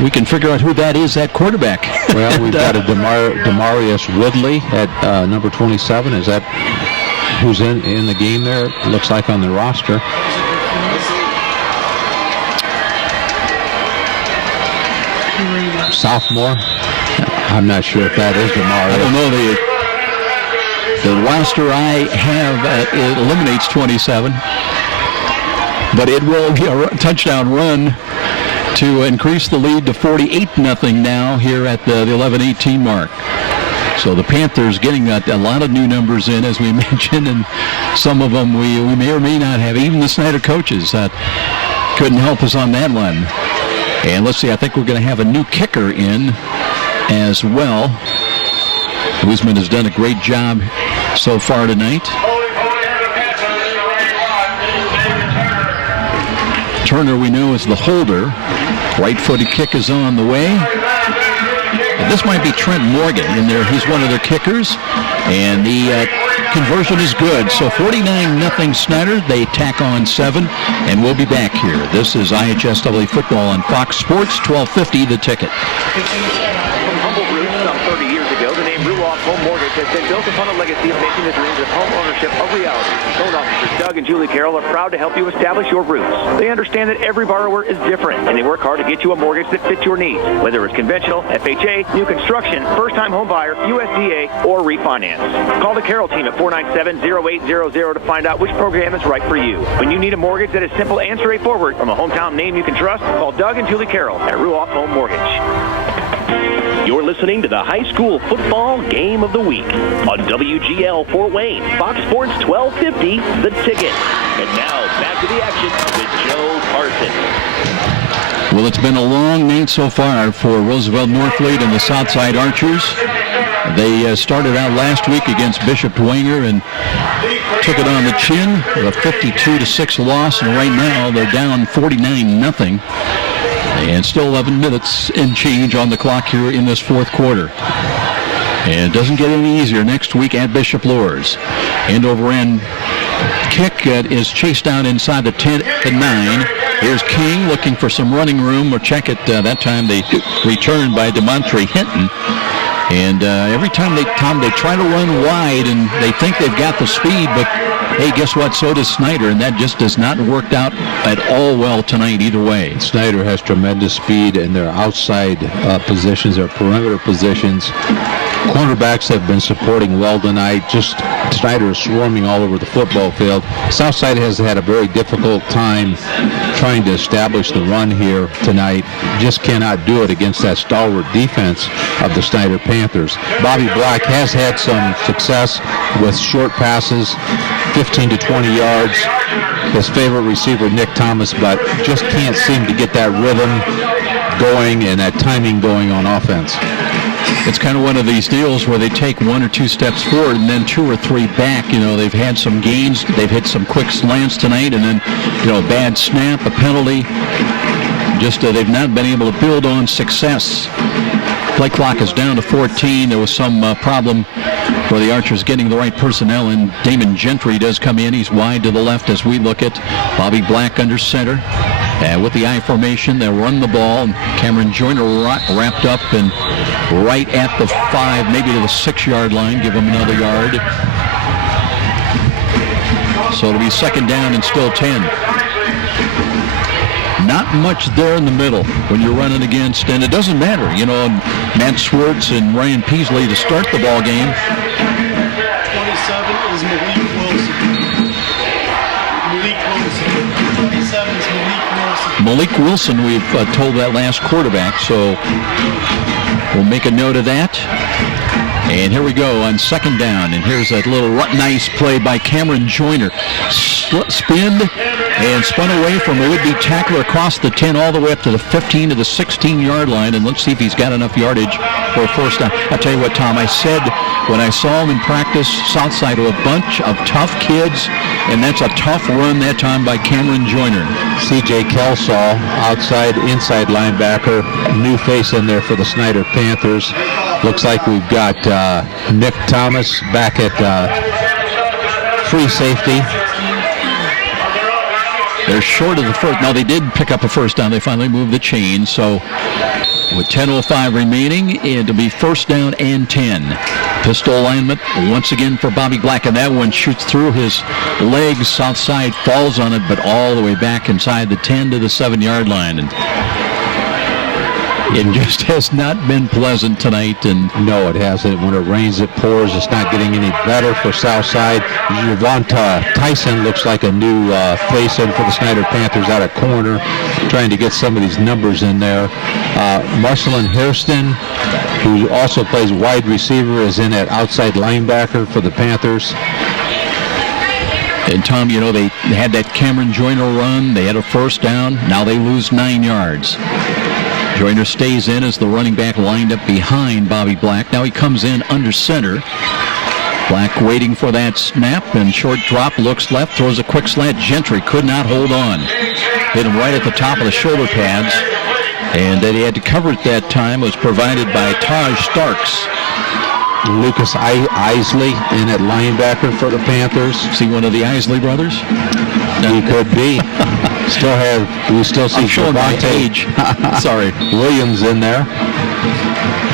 we can figure out who that is at quarterback. Well, we've got a Demarius Woodley at number 27. Is that who's in the game there? It looks like on the roster. Sophomore. I'm not sure if that is Demarius. I don't know. The roster I have it eliminates 27, but it will be a touchdown run to increase the lead to 48-0 now here at the 11-18 mark. So the Panthers getting a lot of new numbers in, as we mentioned, and some of them we may or may not have. Even the Snider coaches couldn't help us on that one. And let's see, I think we're going to have a new kicker in as well. Guzman has done a great job so far tonight. Turner, we know, is the holder. Right-footed kick is on the way. And this might be Trent Morgan in there. He's one of their kickers. And the conversion is good. So 49-0 Snider. They tack on 7. And we'll be back here. This is IHSAA football on Fox Sports, 1250 The Ticket. Home Mortgage has been built upon a legacy of making the dreams of home ownership a reality. Loan officers Doug and Julie Carroll are proud to help you establish your roots. They understand that every borrower is different, and they work hard to get you a mortgage that fits your needs, whether it's conventional, FHA, new construction, first-time home buyer, USDA, or refinance. Call the Carroll team at 497-0800 to find out which program is right for you. When you need a mortgage that is simple and straightforward from a hometown name you can trust, call Doug and Julie Carroll at Ruoff Home Mortgage. You're listening to the High School Football Game of the Week on WGL Fort Wayne, Fox Sports 1250, The Ticket. And now, back to the action with Joe Parson. Well, it's been a long night so far for Roosevelt Northlead and the Southside Archers. They started out last week against Bishop Dwenger and took it on the chin with a 52-6 loss, and right now they're down 49-0. And still 11 minutes and change on the clock here in this fourth quarter. And it doesn't get any easier next week at Bishop Luers. End-over-end kick is chased down inside the 10 at 9. Here's King looking for some running room. Or check it. That time they returned by DeMontre Hinton. And every time they try to run wide, and they think they've got the speed, but hey, guess what? So does Snider, and that just does not work out at all well tonight either way. Snider has tremendous speed in their outside positions, their perimeter positions. Cornerbacks have been supporting well tonight. Just Snider is swarming all over the football field. Southside has had a very difficult time trying to establish the run here tonight. Just cannot do it against that stalwart defense of the Snider Panthers. Bobby Black has had some success with short passes, 15 to 20 yards. His favorite receiver, Nick Thomas, but just can't seem to get that rhythm going and that timing going on offense. It's kind of one of these deals where they take one or two steps forward and then two or three back. You know, they've had some gains. They've hit some quick slants tonight, and then, you know, a bad snap, a penalty. Just they've not been able to build on success. Play clock is down to 14. There was some problem for the Archers getting the right personnel, and Damon Gentry does come in. He's wide to the left as we look at Bobby Black under center. And with the I formation, they'll run the ball. And Cameron Joyner wrapped up and right at the 5, maybe to the 6-yard line. Give him another yard. So it'll be second down and still 10. Not much there in the middle when you're running against, and it doesn't matter, you know, Matt Swartz and Ryan Peasley to start the ball game. 27 is Malik Wilson. Malik Wilson. 27 is Malik Wilson. Malik Wilson, we've told that last quarterback, so we'll make a note of that. And here we go on second down, and here's that little nice play by Cameron Joyner. Spinned and spun away from a would-be tackler across the 10 all the way up to the 15 to the 16-yard line, and let's see if he's got enough yardage for a first down. I'll tell you what, Tom, I said when I saw him in practice, Southside were a bunch of tough kids, and that's a tough run that time by Cameron Joyner. C.J. Kelsall, outside, inside linebacker, new face in there for the Snider Panthers. Looks like we've got Nick Thomas back at free safety. They're short of the first. Now, they did pick up a first down. They finally moved the chain. So with 10:05 remaining, it'll be first down and 10. Pistol alignment once again for Bobby Black, and that one shoots through his legs. Southside falls on it, but all the way back inside the 10 to the 7-yard line. And it just has not been pleasant tonight. And no, it hasn't. When it rains, it pours. It's not getting any better for Southside. Javonta Tyson looks like a new face in for the Snider Panthers out of corner, trying to get some of these numbers in there. Marcelin Hairston, who also plays wide receiver, is in at outside linebacker for the Panthers. And Tom, you know, they had that Cameron Joyner run. They had a first down. Now they lose 9 yards. Joyner stays in as the running back lined up behind Bobby Black. Now he comes in under center. Black waiting for that snap, and short drop, looks left, throws a quick slant. Gentry could not hold on. Hit him right at the top of the shoulder pads. And that he had to cover it that time was provided by Taj Starks. Lucas Isley in at linebacker for the Panthers. See one of the Isley brothers? He could be. We still see Javonte sorry, Williams in there,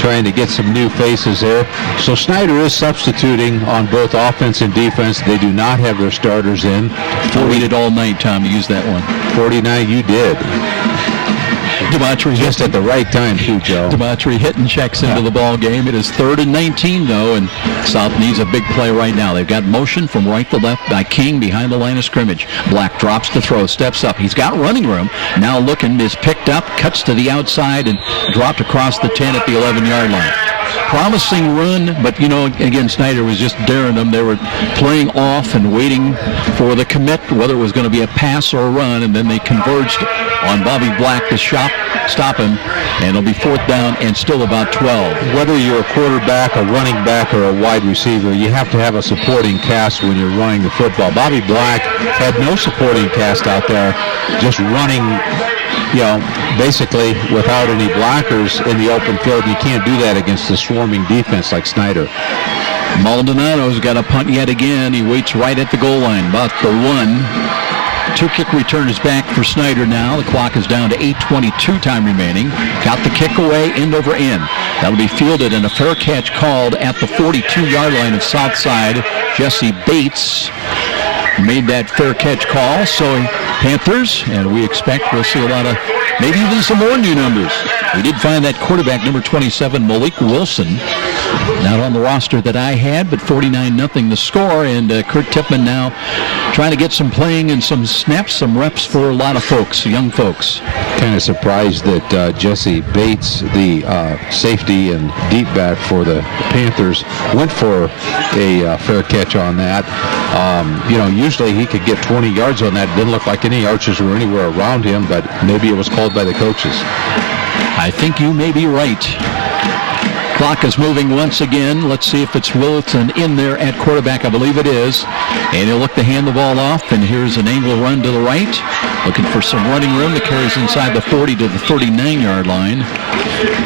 trying to get some new faces there. So Snider is substituting on both offense and defense. They do not have their starters in. I waited all night, Tom, to use that one. 49, you did. Damatri just at the right time, too, Joe. Damatri hitting checks into the ball game. It is 3rd and 19, though, and South needs a big play right now. They've got motion from right to left by King behind the line of scrimmage. Black drops the throw, steps up. He's got running room. Now looking, is picked up, cuts to the outside, and dropped across the 10 at the 11-yard line. Promising run, but, again, Snider was just daring them. They were playing off and waiting for the commit, whether it was going to be a pass or a run, and then they converged on Bobby Black to stop him, and it'll be 4th down and still about 12. Whether you're a quarterback, a running back, or a wide receiver, you have to have a supporting cast when you're running the football. Bobby Black had no supporting cast out there, just running, basically without any blockers in the open field. You can't do that against a swarming defense like Snider. Maldonato's got a punt yet again. He waits right at the goal line, about the 1. 2-kick return is back for Snider now. The clock is down to 8:22 time remaining. Got the kick away, end over end. That'll be fielded and a fair catch called at the 42-yard line of Southside. Jesse Bates made that fair catch call. So Panthers, and we expect we'll see a lot of, maybe even some more new numbers. We did find that quarterback, number 27, Malik Wilson, not on the roster that I had, but 49-0 the score, and Kurt Tippmann now trying to get some playing and some snaps, some reps for a lot of folks, young folks. Kind of surprised that Jesse Bates, the safety and deep back for the Panthers, went for a fair catch on that. Usually he could get 20 yards on that. Didn't look like any archers were anywhere around him, but maybe it was called by the coaches. I think you may be right. Clock is moving once again. Let's see if it's Wilson in there at quarterback. I believe it is. And he'll look to hand the ball off. And here's an angle run to the right. Looking for some running room. The carries inside the 40 to the 39-yard line.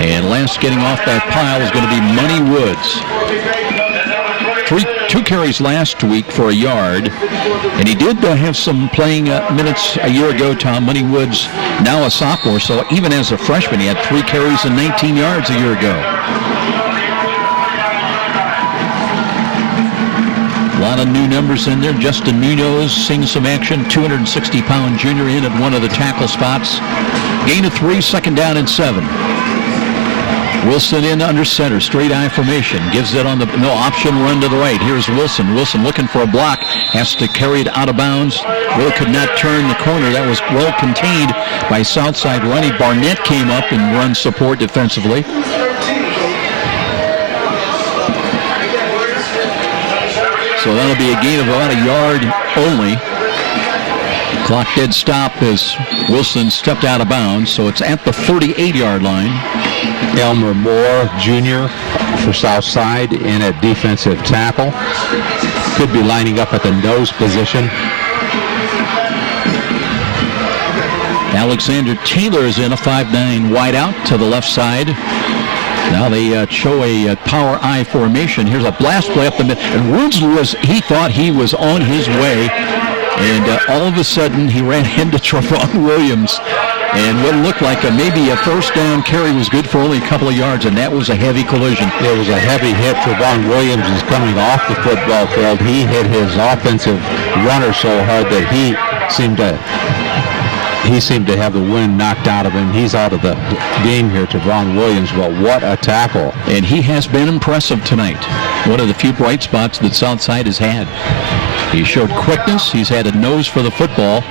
And last getting off that pile is going to be Money Woods. 2 carries last week for a yard, and he did have some playing minutes a year ago, Tom. Money Woods, now a sophomore, so even as a freshman, he had 3 carries and 19 yards a year ago. A lot of new numbers in there. Justin Munoz seeing some action, 260-pound junior in at one of the tackle spots. Gain of 3, 2nd down and 7. Wilson in under center, straight I formation, gives it on the option run to the right. Here's Wilson. Wilson looking for a block, has to carry it out of bounds. Really could not turn the corner. That was well contained by Southside. Ronnie Barnett came up and run support defensively. So that'll be a gain of about a yard only. Clock did stop as Wilson stepped out of bounds, so it's at the 38-yard line. Elmer Moore, Jr. for Southside in at defensive tackle. Could be lining up at the nose position. Alexander Taylor is in a 5'9" wideout to the left side. Now they show a power I formation. Here's a blast play up the middle. And Woods he thought he was on his way. And all of a sudden, he ran into Trevon Williams. And what looked like maybe a 1st down carry was good for only a couple of yards, and that was a heavy collision. It was a heavy hit. Trevon Williams is coming off the football field. He hit his offensive runner so hard that he seemed to have the wind knocked out of him. He's out of the game here, Trevon Williams. But what a tackle. And he has been impressive tonight. One of the few bright spots that Southside has had. He showed quickness. He's had a nose for the football.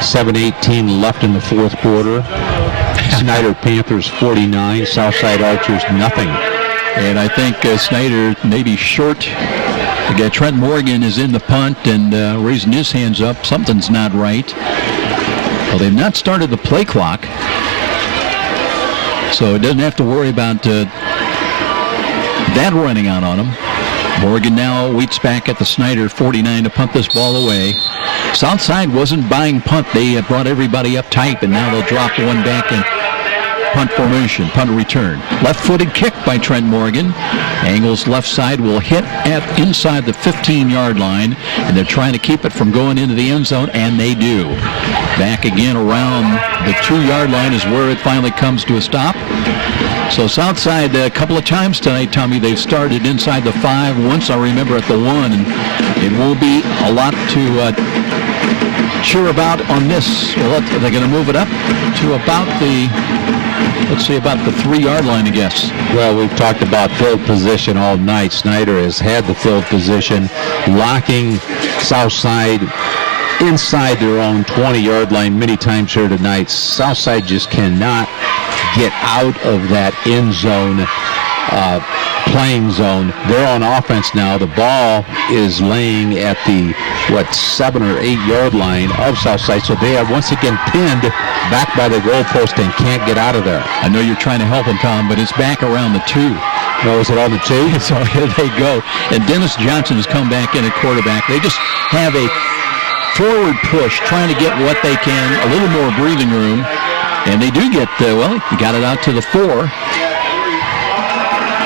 7:18 left in the 4th quarter. Snider Panthers 49, Southside Archers nothing. And I think Snider maybe short. Again, Trent Morgan is in the punt and raising his hands up. Something's not right. Well, they've not started the play clock, so it doesn't have to worry about that running out on him. Morgan now waits back at the Snider 49 to punt this ball away. Southside wasn't buying punt. They brought everybody up tight, but now they'll drop one back in punt formation, punt return. Left-footed kick by Trent Morgan. Angles left side will hit at inside the 15-yard line, and they're trying to keep it from going into the end zone, and they do. Back again around the 2-yard line is where it finally comes to a stop. So Southside, a couple of times tonight, Tommy, they've started inside the 5. Once I remember at the 1, and it won't be a lot to cheer about on this? Well, they're going to move it up to about the 3-yard line, I guess. Well, we've talked about field position all night. Snider has had the field position, locking Southside inside their own 20-yard line many times here tonight. Southside just cannot get out of that end zone, playing zone. They're on offense now. The ball is laying at the 7 or 8 yard line of Southside, so they are once again pinned back by the goalpost and can't get out of there. I know you're trying to help them, Tom, but it's back around the 2. No, is it on the 2? So here they go. And Dennis Johnson has come back in at quarterback. They just have a forward push, trying to get what they can, a little more breathing room. And they do get, he got it out to the 4.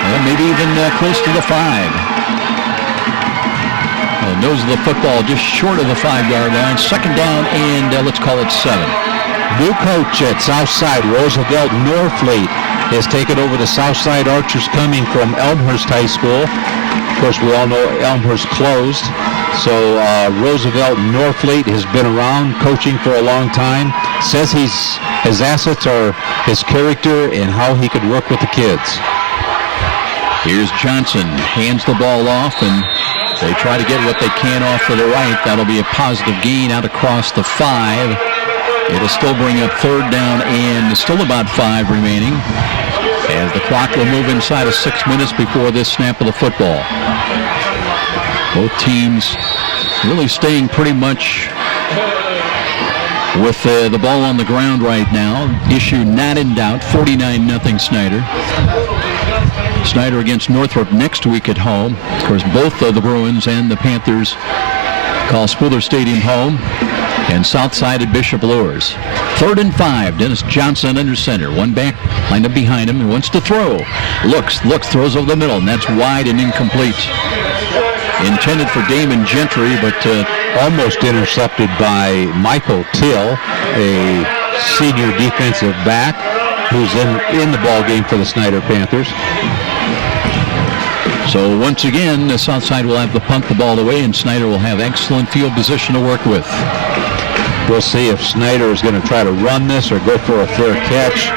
And maybe even close to the 5. Nose of the football just short of the 5-yard line. Second down and let's call it 7. New coach at Southside, Roosevelt Norfleet, has taken over the Southside Archers coming from Elmhurst High School. Of course, we all know Elmhurst closed. So Roosevelt Norfleet has been around coaching for a long time. Says his assets are his character and how he could work with the kids. Here's Johnson, hands the ball off, and they try to get what they can off to the right. That'll be a positive gain out across the 5. It'll still bring up third down and still about 5 remaining, as the clock will move inside of 6 minutes before this snap of the football. Both teams really staying pretty much with the ball on the ground right now. Issue not in doubt, 49-0 Snider. Snider against Northrop next week at home. Of course, both the Bruins and the Panthers call Spooler Stadium home. And Southside at Bishop Luers. 3rd and 5. Dennis Johnson under center. One back lined up behind him and wants to throw. Looks, throws over the middle, and that's wide and incomplete. Intended for Damon Gentry, but almost intercepted by Michael Till, a senior defensive back who's in the ball game for the Snider Panthers. So once again, the Southside will have to punt the ball away, and Snider will have excellent field position to work with. We'll see if Snider is going to try to run this or go for a fair catch.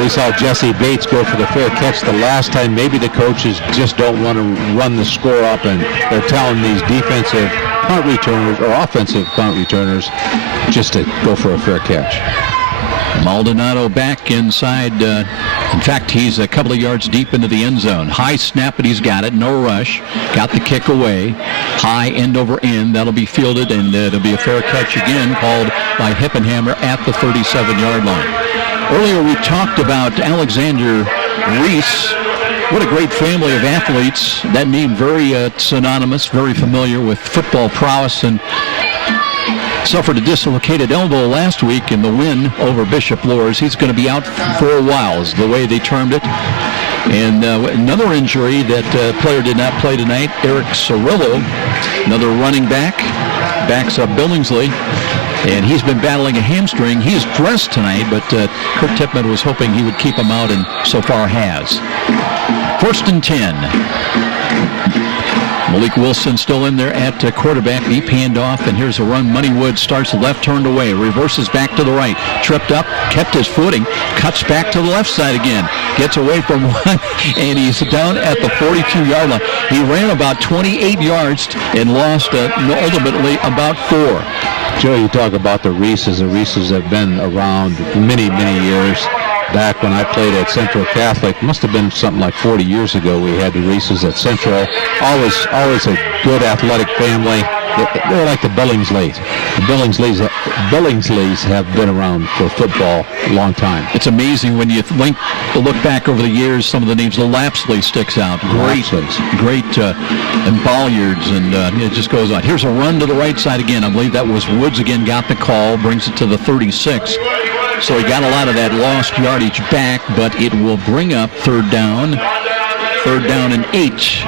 We saw Jesse Bates go for the fair catch the last time. Maybe the coaches just don't want to run the score up, and they're telling these defensive punt returners or offensive punt returners just to go for a fair catch. Maldonado back inside. In fact, he's a couple of yards deep into the end zone. High snap, but he's got it. No rush. Got the kick away. High end over end. That'll be fielded, and it'll be a fair catch again, called by Hippenhammer at the 37-yard line. Earlier we talked about Alexander Reese. What a great family of athletes. That name very synonymous, very familiar with football prowess, and suffered a dislocated elbow last week in the win over Bishop Luers. He's going to be out for a while, is the way they termed it. And another injury, that player did not play tonight, Eric Cirillo, another running back, backs up Billingsley. And he's been battling a hamstring. He is dressed tonight, but Kurt Tippmann was hoping he would keep him out, and so far has. 1st and 10. Malik Wilson still in there at quarterback. Deep handoff, and here's a run. Moneywood starts left, turned away, reverses back to the right, tripped up, kept his footing, cuts back to the left side again, gets away from one, and he's down at the 42-yard line. He ran about 28 yards and lost ultimately about 4. Joe, you talk about the Reeses. The Reeses have been around many, many years. Back when I played at Central Catholic, must have been something like 40 years ago, we had the Reeses at Central. Always a good athletic family. They're like the Billingsleys. The Billingsleys have been around for football a long time. It's amazing when you look back over the years, some of the names. The Lapsley sticks out. Great and Bolliards, and it just goes on. Here's a run to the right side again. I believe that was Woods again, got the call, brings it to the 36. So he got a lot of that lost yardage back, but it will bring up third down and 8.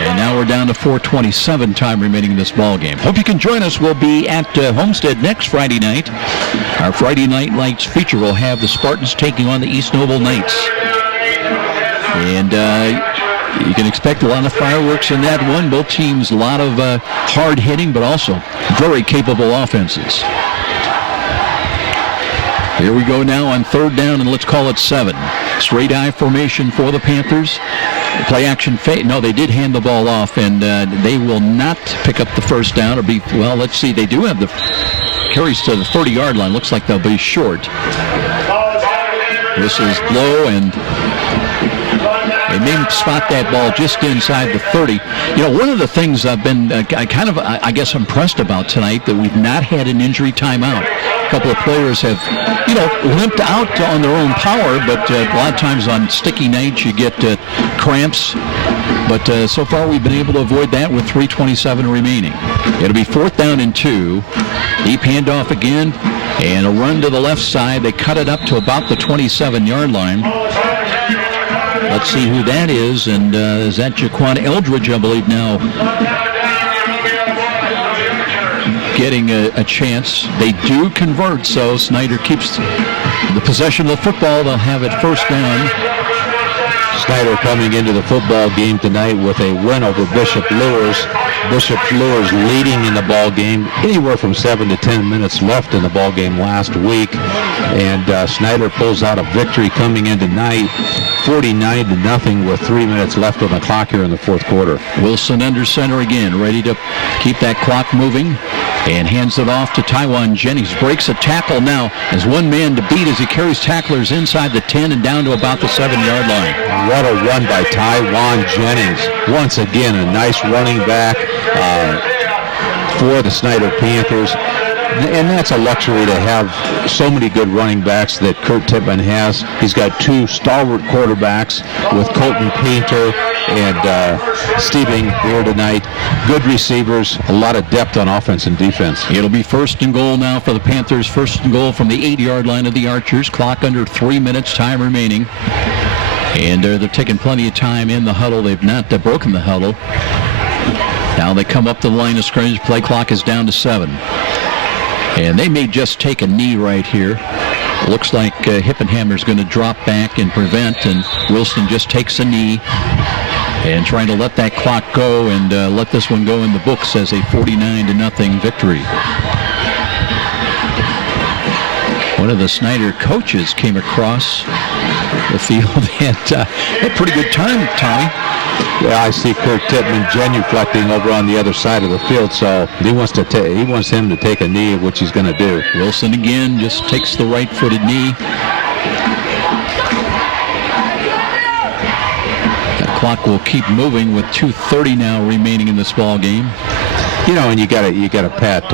And now we're down to 4:27 time remaining in this ball game. Hope you can join us. We'll be at Homestead next Friday night. Our Friday Night Lights feature will have the Spartans taking on the East Noble Knights. And You can expect a lot of fireworks in that one. Both teams, a lot of hard hitting, but also very capable offenses. Here we go now on third down, and let's call it 7. Straight I formation for the Panthers. Play action fake. No, they did hand the ball off, and they will not pick up the first down or be, well, let's see. They do have the carries to the 30-yard line. Looks like they'll be short. This is low, and they may spot that ball just inside the 30. You know, one of the things I've been I guess, impressed about tonight, that we've not had an injury timeout. A couple of players have, limped out on their own power, but a lot of times on sticky nights you get cramps. But so far we've been able to avoid that with 3:27 remaining. It'll be 4th down and 2. Deep handoff again, and a run to the left side. They cut it up to about the 27-yard line. Let's see who that is, and is that Jaquan Eldridge, I believe, now getting a chance. They do convert, so Snider keeps the possession of the football. They'll have it 1st down. Snider coming into the football game tonight with a win over Bishop Lures. Bishop Lures leading in the ball game, anywhere from 7 to 10 minutes left in the ball game last week, and Snider pulls out a victory coming in tonight, 49-0 with 3 minutes left on the clock here in the 4th quarter. Wilson under center again, ready to keep that clock moving, and hands it off to Tywan Jennings. Breaks a tackle now. Has one man to beat as he carries tacklers inside the 10 and down to about the 7-yard line. What a run by Tywan Jennings. Once again, a nice running back for the Snider Panthers. And that's a luxury to have so many good running backs that Kurt Tippmann has. He's got 2 stalwart quarterbacks with Colton Painter and Steeving here tonight. Good receivers, a lot of depth on offense and defense. It'll be 1st and goal now for the Panthers. 1st and goal from the 8-yard line of the Archers. Clock under 3 minutes, time remaining. And they're taking plenty of time in the huddle. They've not broken the huddle. Now they come up to the line of scrimmage. Play clock is down to 7. And they may just take a knee right here. Looks like Hippenhammer's going to drop back and prevent, and Wilson just takes a knee and trying to let that clock go and let this one go in the books as a 49-0 victory. One of the Snider coaches came across the field and had a pretty good time, Tommy. Yeah, I see Kurt Tippmann genuflecting over on the other side of the field, so he wants him to take a knee, which he's going to do. Wilson again just takes the right-footed knee. The clock will keep moving with 2:30 now remaining in this ball game. And you got to pat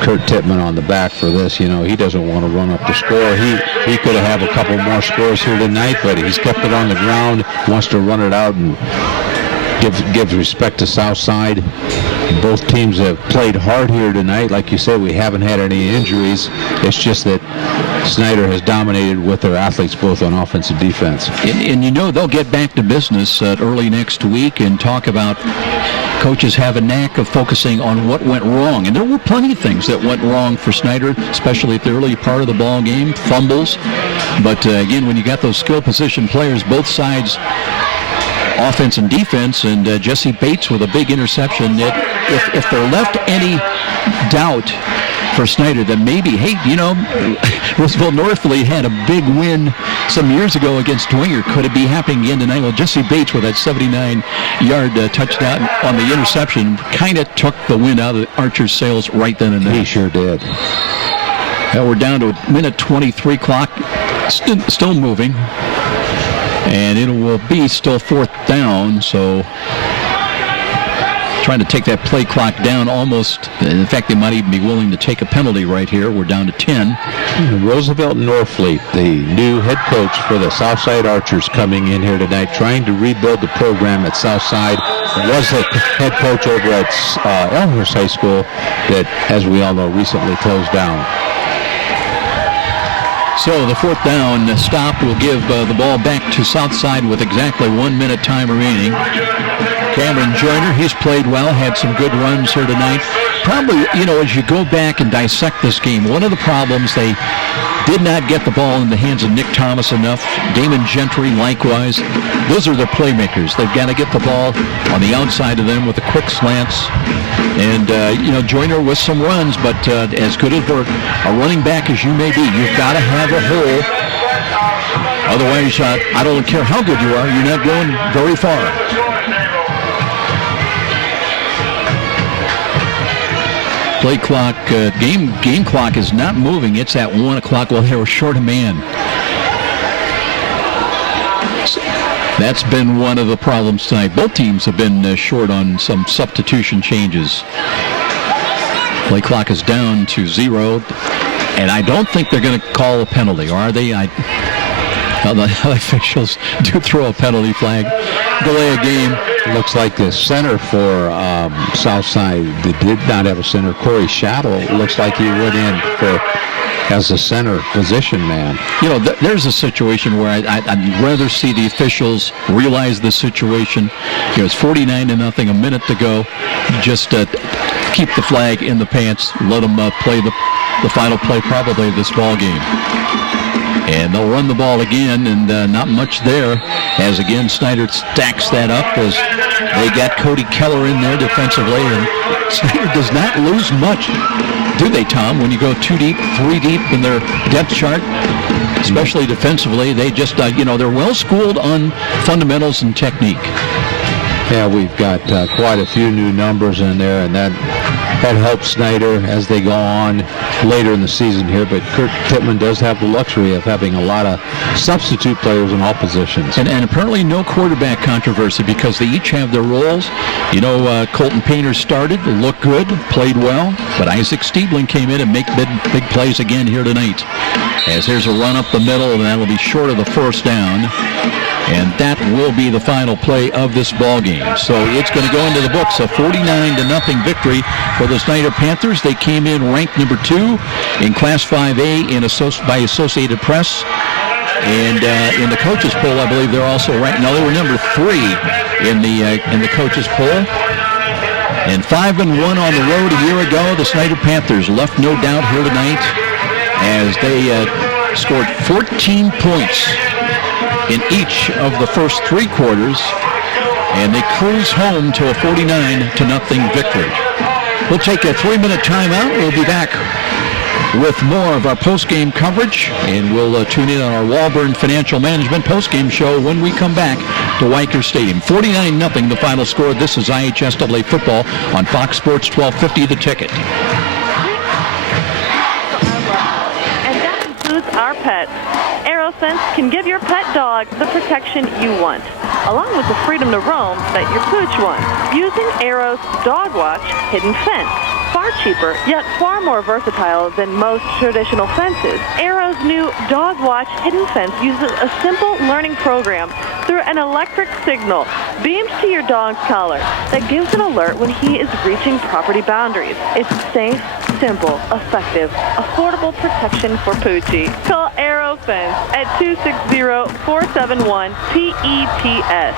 Kurt Tippmann on the back for this. He doesn't want to run up the score. He could have a couple more scores here tonight, but he's kept it on the ground, wants to run it out and gives respect to Southside. Both teams have played hard here tonight. Like you said, we haven't had any injuries. It's just that Snider has dominated with their athletes both on offense and defense. And they'll get back to business early next week and talk about coaches have a knack of focusing on what went wrong. And there were plenty of things that went wrong for Snider, especially at the early part of the ball game, fumbles. But again, when you got those skill position players, both sides, offense and defense, and Jesse Bates with a big interception, that if there left any doubt for Snider that maybe, Roosevelt Northfleet had a big win some years ago against Dwenger. Could it be happening again tonight? Well, Jesse Bates with that 79-yard touchdown on the interception kind of took the wind out of the Archer's sails right then and there. He sure did. Well, we're down to a minute 23 clock, still moving. And it will be still 4th down, so trying to take that play clock down almost. In fact, they might even be willing to take a penalty right here. We're down to 10. Roosevelt Northfleet, the new head coach for the Southside Archers, coming in here tonight, trying to rebuild the program at Southside. Was the head coach over at Elmhurst High School that, as we all know, recently closed down. So the 4th down stop will give the ball back to Southside with exactly 1 minute time remaining. Cameron Joyner, he's played well, had some good runs here tonight. Probably, as you go back and dissect this game, one of the problems they did not get the ball in the hands of Nick Thomas enough. Damon Gentry, likewise. Those are their playmakers. They've got to get the ball on the outside of them with the quick slants. And, Joyner with some runs, but as good as a running back as you may be, you've got to have a hole. Otherwise, I don't care how good you are, you're not going very far. Play clock, game clock is not moving. It's at 1 o'clock. Well, they were short a man. That's been one of the problems tonight. Both teams have been short on some substitution changes. Play clock is down to 0, and I don't think they're going to call a penalty, or are they? The officials do throw a penalty flag, delay a game. Looks like the center for Southside, they did not have a center. Corey Shadow looks like he went in as a center position man. There's a situation where I'd rather see the officials realize the situation. It's 49-0, a minute to go. Just keep the flag in the pants, let them play the final play probably of this ball game. And they'll run the ball again, and not much there, as again Snider stacks that up as they got Cody Keller in there defensively, and Snider does not lose much, do they, Tom, when you go 2 deep, 3 deep in their depth chart, especially defensively. They just, they're well schooled on fundamentals and technique. Yeah, we've got quite a few new numbers in there, and that helps Snider as they go on later in the season here. But Kurt Tippmann does have the luxury of having a lot of substitute players in all positions. And apparently no quarterback controversy because they each have their roles. Colton Painter started, looked good, played well, but Isaac Stiebling came in and make big plays again here tonight. As there's a run up the middle, and that'll be short of the first down. And that will be the final play of this ball game. So it's going to go into the books, a 49-0 victory for the Snider Panthers. They came in ranked number 2 in Class 5A by Associated Press. And in the coaches poll, I believe they're also ranked. No, they were number 3 in the coaches poll. And 5-1 on the road a year ago. The Snider Panthers left no doubt here tonight as they scored 14 points in each of the first 3 quarters, and they cruise home to a 49-0 victory. We'll take a 3-minute timeout. We'll be back with more of our post-game coverage, and we'll tune in on our Walburn Financial Management post-game show when we come back to Weicker Stadium. 49-0 the final score. This is IHSAA football on Fox Sports 1250, The Ticket. And that includes our pets. AeroSense can give your pet dog the protection you want, along with the freedom to roam that your pooch wants. Using Aero's Dog Watch Hidden Fence. Far cheaper, yet far more versatile than most traditional fences. Aero's new Dog Watch Hidden Fence uses a simple learning program through an electric signal beamed to your dog's collar that gives an alert when he is reaching property boundaries. It's safe, simple, effective, affordable protection for Poochie. Call AeroFence at 260-471-PETS.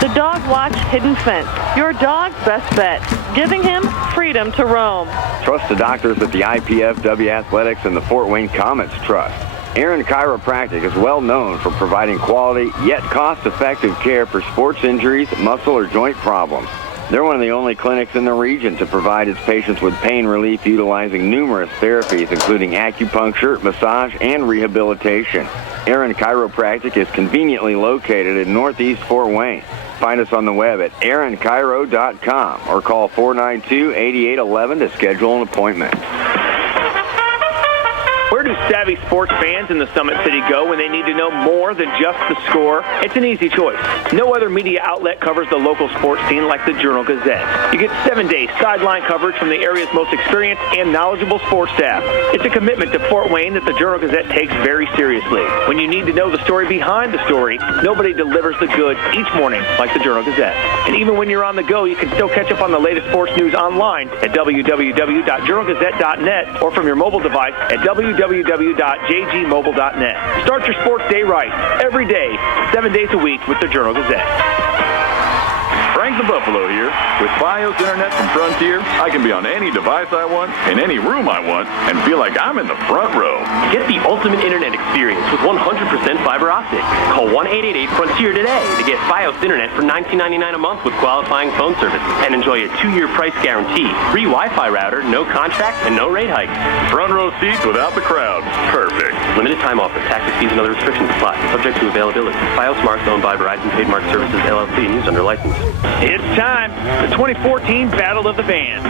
The Dog Watch Hidden Fence, your dog's best bet, giving him freedom to roam. Trust the doctors at the IPFW Athletics and the Fort Wayne Comets Trust. Aaron Chiropractic is well known for providing quality yet cost-effective care for sports injuries, muscle, or joint problems. They're one of the only clinics in the region to provide its patients with pain relief utilizing numerous therapies, including acupuncture, massage, and rehabilitation. Aaron Chiropractic is conveniently located in Northeast Fort Wayne. Find us on the web at aaronchiro.com or call 492-8811 to schedule an appointment. Where do savvy sports fans in the Summit City go when they need to know more than just the score? It's an easy choice. No other media outlet covers the local sports scene like the Journal-Gazette. You get 7-day sideline coverage from the area's most experienced and knowledgeable sports staff. It's a commitment to Fort Wayne that the Journal-Gazette takes very seriously. When you need to know the story behind the story, nobody delivers the goods each morning like the Journal-Gazette. And even when you're on the go, you can still catch up on the latest sports news online at www.journalgazette.net or from your mobile device at www.jgmobile.net. Start your sports day right, every day, 7 days a week with the Journal-Gazette. Frank the Buffalo here. With Fios Internet from Frontier, I can be on any device I want, in any room I want, and feel like I'm in the front row. Get the ultimate internet experience with 100% fiber optic. Call 1-888-FRONTIER today to get Fios Internet for $19.99 a month with qualifying phone service and enjoy a 2-year price guarantee, free Wi-Fi router, no contract, and no rate hikes. Front row seats without the crowd. Perfect. Limited time offer. Taxes, fees, and other restrictions apply. Subject to availability. Fios Marks owned by Verizon Trademark Services, LLC, and used under license. It's time. The 2014 Battle of the Bands.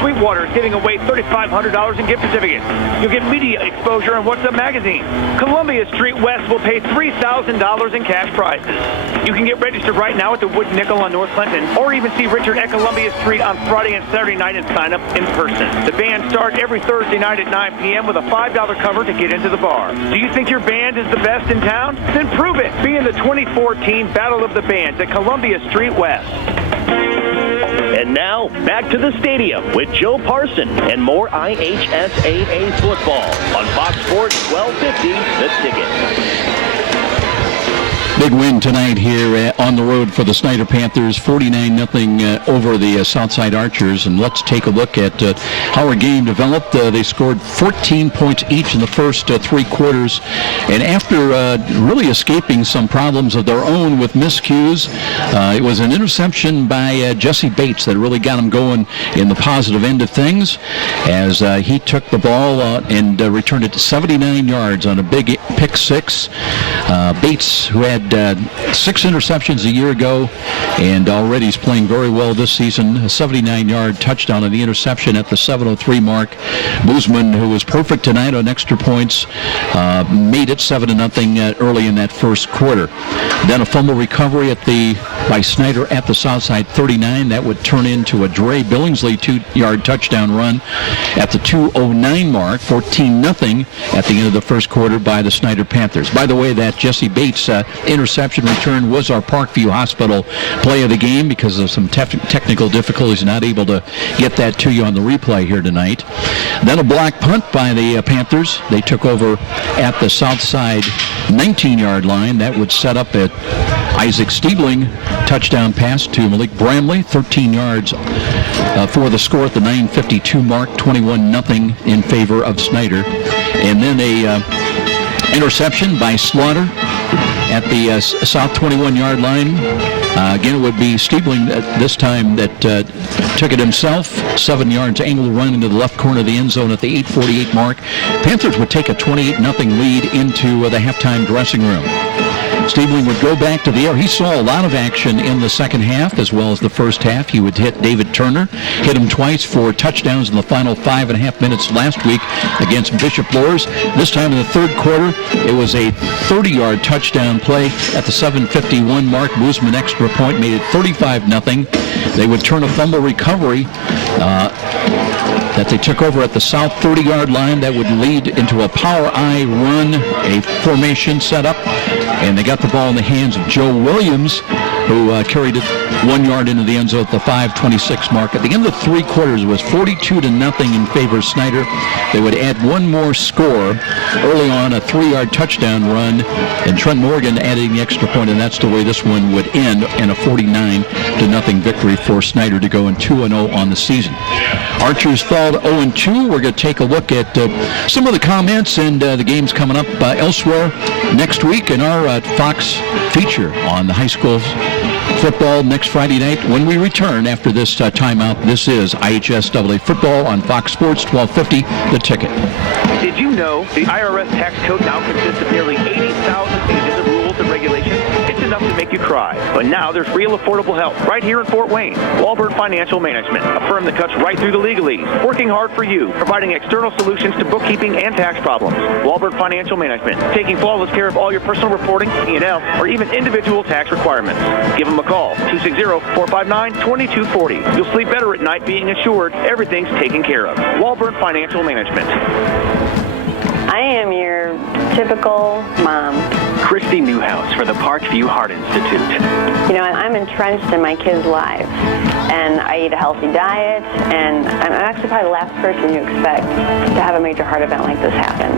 Sweetwater is giving away $3,500 in gift certificates. You'll get media exposure on What's Up magazine. Columbia Street West will pay $3,000 in cash prizes. You can get registered right now at the Wood Nickel on North Clinton, or even see Richard at Columbia Street on Friday and Saturday night and sign up in person. The band starts every Thursday night at 9 p.m. with a $5 cover to get into the bar. Do you think your band is the best in town? Then prove it. Be in the 2014 Battle of the Bands at Columbia Street West. And now, back to the stadium with Joe Parson and more IHSAA football on Fox Sports 1250, The Ticket. Big win tonight here on the road for the Snider Panthers, 49-0 over the Southside Archers. And let's take a look at how our game developed. They scored 14 points each in the first 3 quarters. And after really escaping some problems of their own with miscues, it was an interception by Jesse Bates that really got him going in the positive end of things, as he took the ball and returned it to 79 yards on a big pick six. Bates, who had 6 interceptions a year ago, and already he's playing very well this season. A 79-yard touchdown on the interception at the 7:03 mark. Boozman, who was perfect tonight on extra points, made it 7-0 early in that first quarter. Then a fumble recovery by Snider at the Southside 39. That would turn into a Dre Billingsley 2-yard touchdown run at the 2:09 mark. 14-0 at the end of the first quarter by the Snider Panthers. By the way, that Jesse Bates interception return was our Parkview Hospital play of the game because of some technical difficulties, not able to get that to you on the replay here tonight. Then a block punt by the Panthers. They took over at the Southside 19-yard line. That would set up at Isaac Stiebling touchdown pass to Malik Bramley, 13 yards for the score at the 9:52 mark, 21-0 in favor of Snider. And then a interception by Slaughter at the south 21-yard line. Again, it would be Stiebling this time that took it himself. 7 yards angle run into the left corner of the end zone at the 8:48 mark. Panthers would take a 28-0 lead into the halftime dressing room. Stiebling would go back to the air. He saw a lot of action in the second half as well as the first half. He would hit David Turner, hit him twice for touchdowns in the final 5.5 minutes last week against Bishop Luers. This time in the third quarter, it was a 30-yard touchdown play at the 7:51 mark. Boozman extra point made it 35-0. They would turn a fumble recovery that they took over at the south 30-yard line. That would lead into a power I run, a formation setup, and they got the ball in the hands of Joe Williams, who carried it 1 yard into the end zone at the 5:26 mark. At the end of the 3 quarters, it was 42-0 in favor of Snider. They would add one more score early on, a 3-yard touchdown run, and Trent Morgan adding the extra point, and that's the way this one would end in a 49-0 victory for Snider to go in 2-0 on the season. Archers fell to 0-2. We're going to take a look at some of the comments and the games coming up elsewhere next week in our Fox feature on the high school football next Friday night when we return after this timeout. This is IHSAA football on Fox Sports 1250, The Ticket. Did you know the IRS tax code now consists of nearly 80,000 pages of rules and regulations? It's enough to make you cry. But now there's real affordable help right here in Fort Wayne. Walbert Financial Management, a firm that cuts right through the legalese, working hard for you, providing external solutions to bookkeeping and tax problems. Walbert Financial Management, taking flawless care of all your personal reporting, P&L, or even individual tax requirements. Give them a call, 260-459-2240. You'll sleep better at night being assured everything's taken care of. Walbert Financial Management. I am your typical mom. Christy Newhouse for the Parkview Heart Institute. You know, I'm entrenched in my kids' lives, and I eat a healthy diet, and I'm actually probably the last person you expect to have a major heart event like this happen.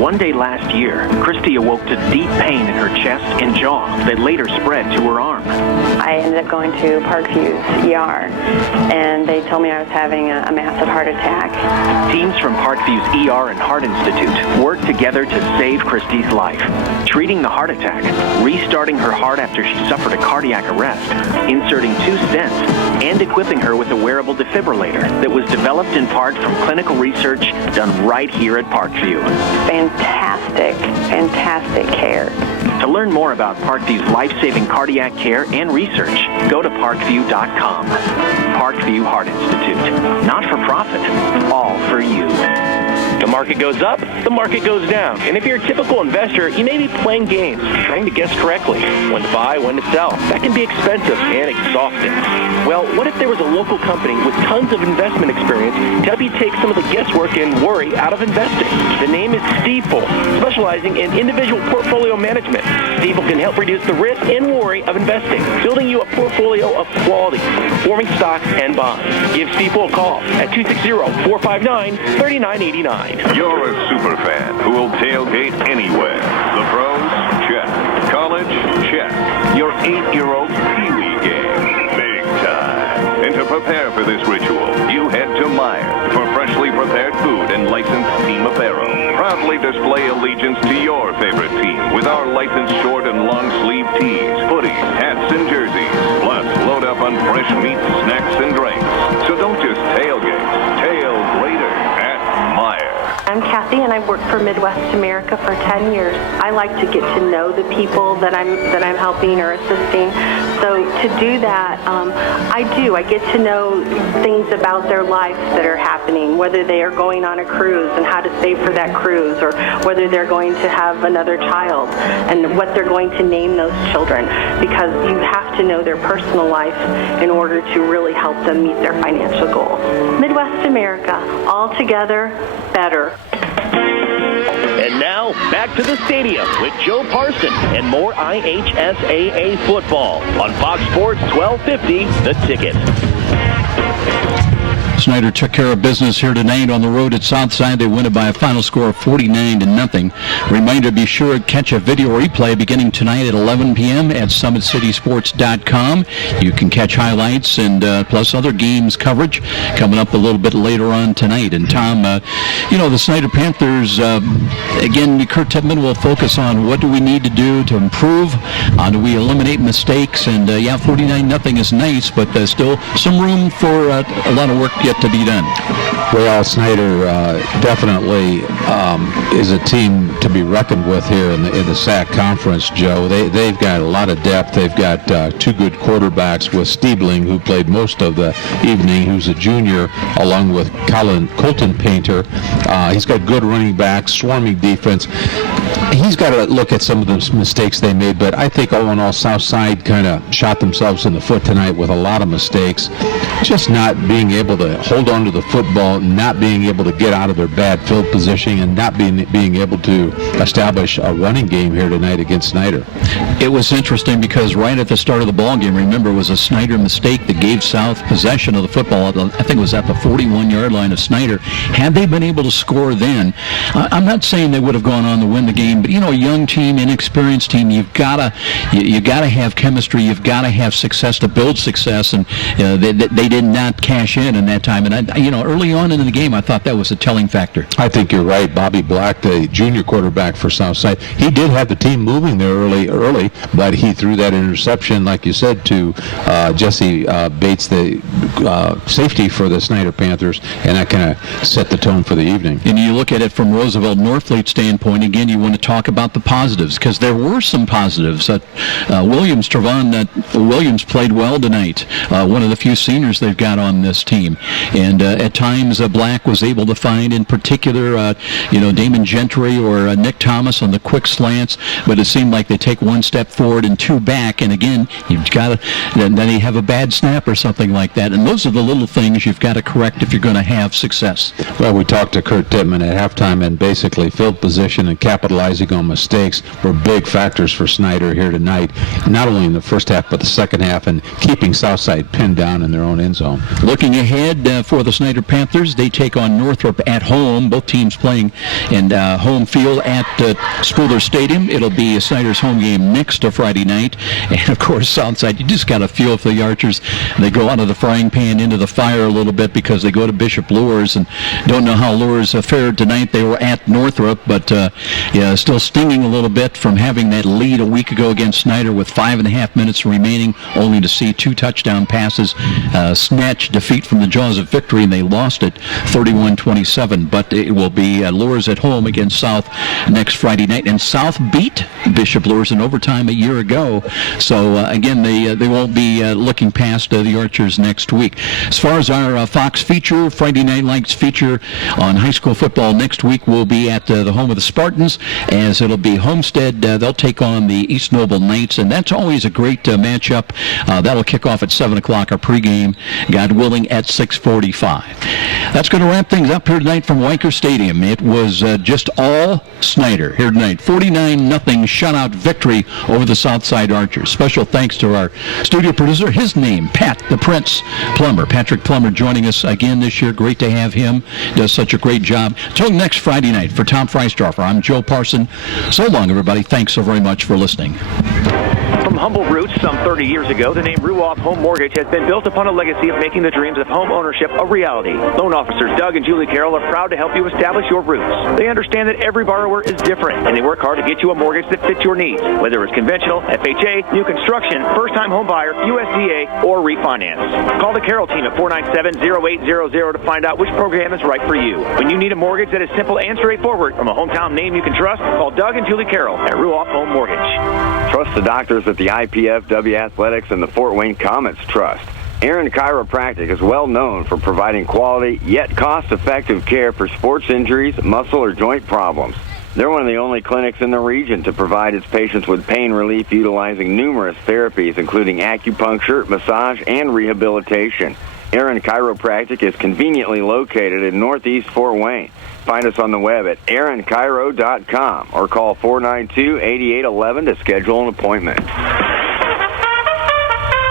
One day last year, Christy awoke to deep pain in her chest and jaw that later spread to her arm. I ended up going to Parkview's ER, and they told me I was having a massive heart attack. Teams from Parkview's ER and Heart Institute worked together to save Christy's life, treating the heart attack, restarting her heart after she suffered a cardiac arrest, inserting 2 stents, and equipping her with a wearable defibrillator that was developed in part from clinical research done right here at Parkview. Fantastic care. To learn more about Parkview's life-saving cardiac care and research, go to parkview.com. Parkview Heart Institute. Not for profit, all for you. The market goes up, the market goes down. And if you're a typical investor, you may be playing games, trying to guess correctly when to buy, when to sell. That can be expensive and exhausting. Well, what if there was a local company with tons of investment experience to help you take some of the guesswork and worry out of investing? The name is Stifel, specializing in individual portfolio management. Stifel can help reduce the risk and worry of investing, building you a portfolio of quality, performing stocks and bonds. Give Stifel a call at 260-459-3989. You're a super fan who will tailgate anywhere. The pros? Check. College? Check. Your 8-year-old Pee-wee game? Big time. And to prepare for this ritual, you head to Meijer for freshly prepared food and licensed team apparel. Proudly display allegiance to your favorite team with our licensed short and long sleeve tees, hoodies, hats, and jerseys. Plus, load up on fresh meats, snacks, and drinks. So don't just tailgate. Tail greater at Meijer. I'm Kathy, and I've worked for Midwest America for 10 years. I like to get to know the people that I'm helping or assisting. So to do that, I get to know things about their lives that are happening, whether they are going on a cruise and how to save for that cruise, or whether they're going to have another child and what they're going to name those children, because you have to know their personal life in order to really help them meet their financial goals. Midwest America, all together, better. And now, back to the stadium with Joe Parson and more IHSAA football on Fox Sports 1250, The Ticket. Snider took care of business here tonight on the road at Southside. They win it by a final score of 49-0. Reminder, be sure to catch a video replay beginning tonight at 11 p.m. at SummitCitySports.com. You can catch highlights and plus other games coverage coming up a little bit later on tonight. And Tom, the Snider Panthers, again, Kurt Tippmann will focus on what do we need to do to improve? How do we eliminate mistakes? And 49-0 is nice, but there's still some room for a lot of work yet to be done. Well, Snider definitely is a team to be reckoned with here in the SAC conference, Joe. They've got a lot of depth. They've got 2 good quarterbacks with Stiebling, who played most of the evening, who's a junior, along with Colton Painter. He's got good running backs, swarming defense. He's got to look at some of the mistakes they made, but I think all in all, Southside kind of shot themselves in the foot tonight with a lot of mistakes. Just not being able to hold on to the football, not being able to get out of their bad field positioning, and not being able to establish a running game here tonight against Snider. It was interesting because right at the start of the ball game, remember, was a Snider mistake that gave South possession of the football. I think it was at the 41-yard line of Snider. Had they been able to score then, I'm not saying they would have gone on to win the game, but a young team, inexperienced team, you've got to have chemistry, you've got to have success to build success, and they did not cash in that time. And early on in the game, I thought that was a telling factor. I think you're right. Bobby Black, the junior quarterback for Southside, he did have the team moving there early, but he threw that interception, like you said, to Jesse Bates, the safety for the Snider Panthers, and that kind of set the tone for the evening. And you look at it from Roosevelt Northfleet standpoint, again, you want to talk about the positives, because there were some positives. Trevon Williams played well tonight, one of the few seniors they've got on this team. And at times, Black was able to find, in particular, Damon Gentry or Nick Thomas on the quick slants, but it seemed like they take 1 step forward and 2 back, and again, you've got to, then they have a bad snap or something like that, and those are the little things you've got to correct if you're going to have success. Well, we talked to Kurt Tippmann at halftime, and basically field position and capitalizing capitalizing on mistakes were big factors for Snider here tonight, not only in the first half but the second half, and keeping Southside pinned down in their own end zone. Looking ahead for the Snider Panthers, they take on Northrop at home. Both teams playing in home field at Spooler Stadium. It'll be Snider's home game next Friday night. And, of course, Southside, you just got to feel for the Archers. They go out of the frying pan into the fire a little bit because they go to Bishop Luers, and don't know how Luers fared tonight. They were at Northrop, but still stinging a little bit from having that lead a week ago against Snider with 5.5 minutes remaining, only to see 2 touchdown passes snatch defeat from the jaws of victory, and they lost it 31-27. But it will be Luers at home against South next Friday night, and South beat Bishop Luers in overtime a year ago. So again, they won't be looking past the Archers next week. As far as our Fox feature, Friday Night Lights feature on high school football next week will be at the home of the Spartans, as it'll be Homestead. They'll take on the East Noble Knights, and that's always a great matchup. That'll kick off at 7 o'clock, our pregame, God willing, at 6:45. That's going to wrap things up here tonight from Weicker Stadium. It was just all Snider here tonight. 49-0 shutout victory over the Southside Archers. Special thanks to our studio producer, his name, Pat the Prince Plummer. Patrick Plummer joining us again this year. Great to have him. Does such a great job. Until next Friday night, for Tom Freisdorfer, I'm Joe Parson. So long, everybody. Thanks so very much for listening. From humble roots some 30 years ago, the name Ruoff Home Mortgage has been built upon a legacy of making the dreams of home ownership a reality. Loan officers Doug and Julie Carroll are proud to help you establish your roots. They understand that every borrower is different, and they work hard to get you a mortgage that fits your needs, whether it's conventional, FHA, new construction, first-time home buyer, USDA, or refinance. Call the Carroll team at 497-0800 to find out which program is right for you. When you need a mortgage that is simple and straightforward from a hometown name you can trust, call Doug and Julie Carroll at Ruoff Home Mortgage. Trust the doctors at the IPFW Athletics and the Fort Wayne Comets Trust. Aaron Chiropractic is well known for providing quality yet cost-effective care for sports injuries, muscle, or joint problems. They're one of the only clinics in the region to provide its patients with pain relief utilizing numerous therapies, including acupuncture, massage, and rehabilitation. Aaron Chiropractic is conveniently located in Northeast Fort Wayne. Find us on the web at aaronchiro.com or call 492-8811 to schedule an appointment.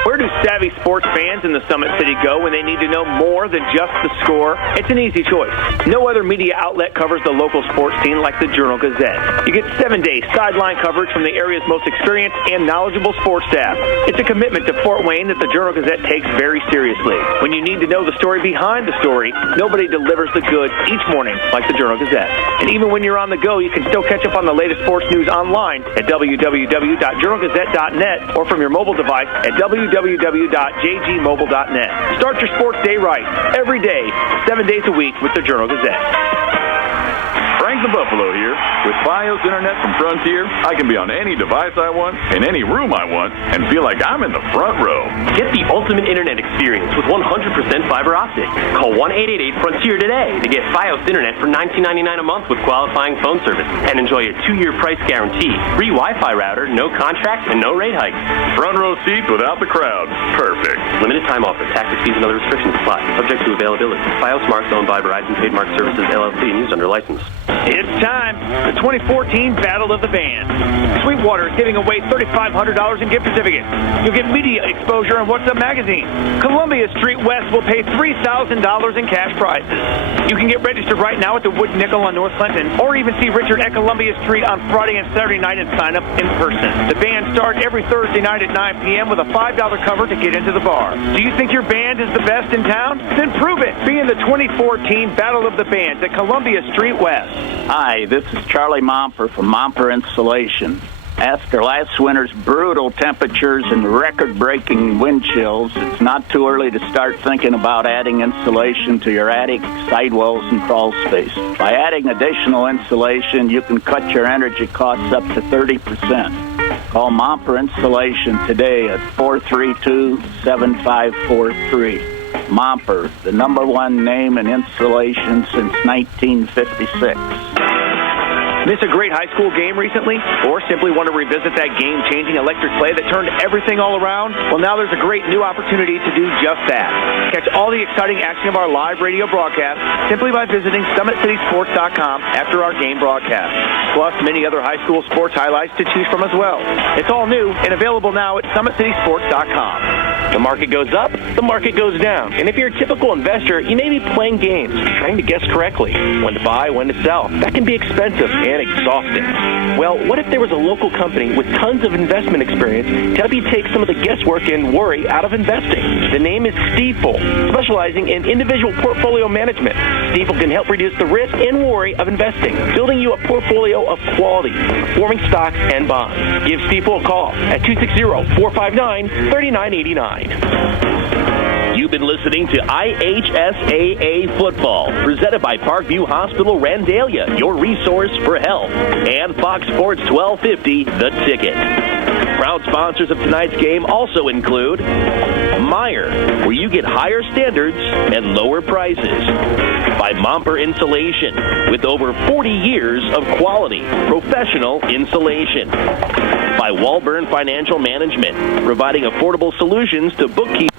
Where do savvy sports fans in the Summit City go when they need to know more than just the score? It's an easy choice. No other media outlet covers the local sports team like the Journal-Gazette. You get 7-day sideline coverage from the area's most experienced and knowledgeable sports staff. It's a commitment to Fort Wayne that the Journal-Gazette takes very seriously. When you need to know the story behind the story, nobody delivers the goods each morning like the Journal-Gazette. And even when you're on the go, you can still catch up on the latest sports news online at www.journalgazette.net or from your mobile device at www.jgmobile.net. Start your sports day right, every day, 7 days a week with the Journal-Gazette. Frank the Buffalo here. With Fios Internet from Frontier, I can be on any device I want, in any room I want, and feel like I'm in the front row. Get the ultimate internet experience with 100% fiber optic. Call 1-888-FRONTIER today to get Fios Internet for $19.99 a month with qualifying phone service and enjoy a 2-year price guarantee, free Wi-Fi router, no contract, and no rate hikes. Front row seats without the crowd. Perfect. Limited time offer. Taxes, fees, and other restrictions apply. Subject to availability. Fios Marks owned by Verizon Trademark Services, LLC, and used under license. It's time. The 2014 Battle of the Bands. Sweetwater is giving away $3,500 in gift certificates. You'll get media exposure on What's Up magazine. Columbia Street West will pay $3,000 in cash prizes. You can get registered right now at the Wood Nickel on North Clinton, or even see Richard at Columbia Street on Friday and Saturday night and sign up in person. The band starts every Thursday night at 9 p.m. with a $5 cover to get into the bar. Do you think your band is the best in town? Then prove it. Be in the 2014 Battle of the Bands at Columbia Street West. Hi, this is Charlie Momper from Momper Insulation. After last winter's brutal temperatures and record-breaking wind chills, it's not too early to start thinking about adding insulation to your attic, sidewalls, and crawl space. By adding additional insulation, you can cut your energy costs up to 30%. Call Momper Insulation today at 432-7543. Momper, the #1 name in insulation since 1956. Miss a great high school game recently? Or simply want to revisit that game-changing electric play that turned everything all around? Well, now there's a great new opportunity to do just that. Catch all the exciting action of our live radio broadcast simply by visiting SummitCitySports.com after our game broadcast. Plus, many other high school sports highlights to choose from as well. It's all new and available now at SummitCitySports.com. The market goes up, the market goes down. And if you're a typical investor, you may be playing games, trying to guess correctly when to buy, when to sell. That can be expensive and exhausting. Well, what if there was a local company with tons of investment experience to help you take some of the guesswork and worry out of investing? The name is Stifel, specializing in individual portfolio management. Stifel can help reduce the risk and worry of investing, building you a portfolio of quality, performing stocks and bonds. Give Stifel a call at 260-459-3989. You've been listening to IHSAA Football, presented by Parkview Hospital Randalia, your resource for health, and Fox Sports 1250, The Ticket. Proud sponsors of tonight's game also include Meyer, where you get higher standards and lower prices. By Momper Insulation, with over 40 years of quality, professional insulation. By Walburn Financial Management, providing affordable solutions to bookkeeping.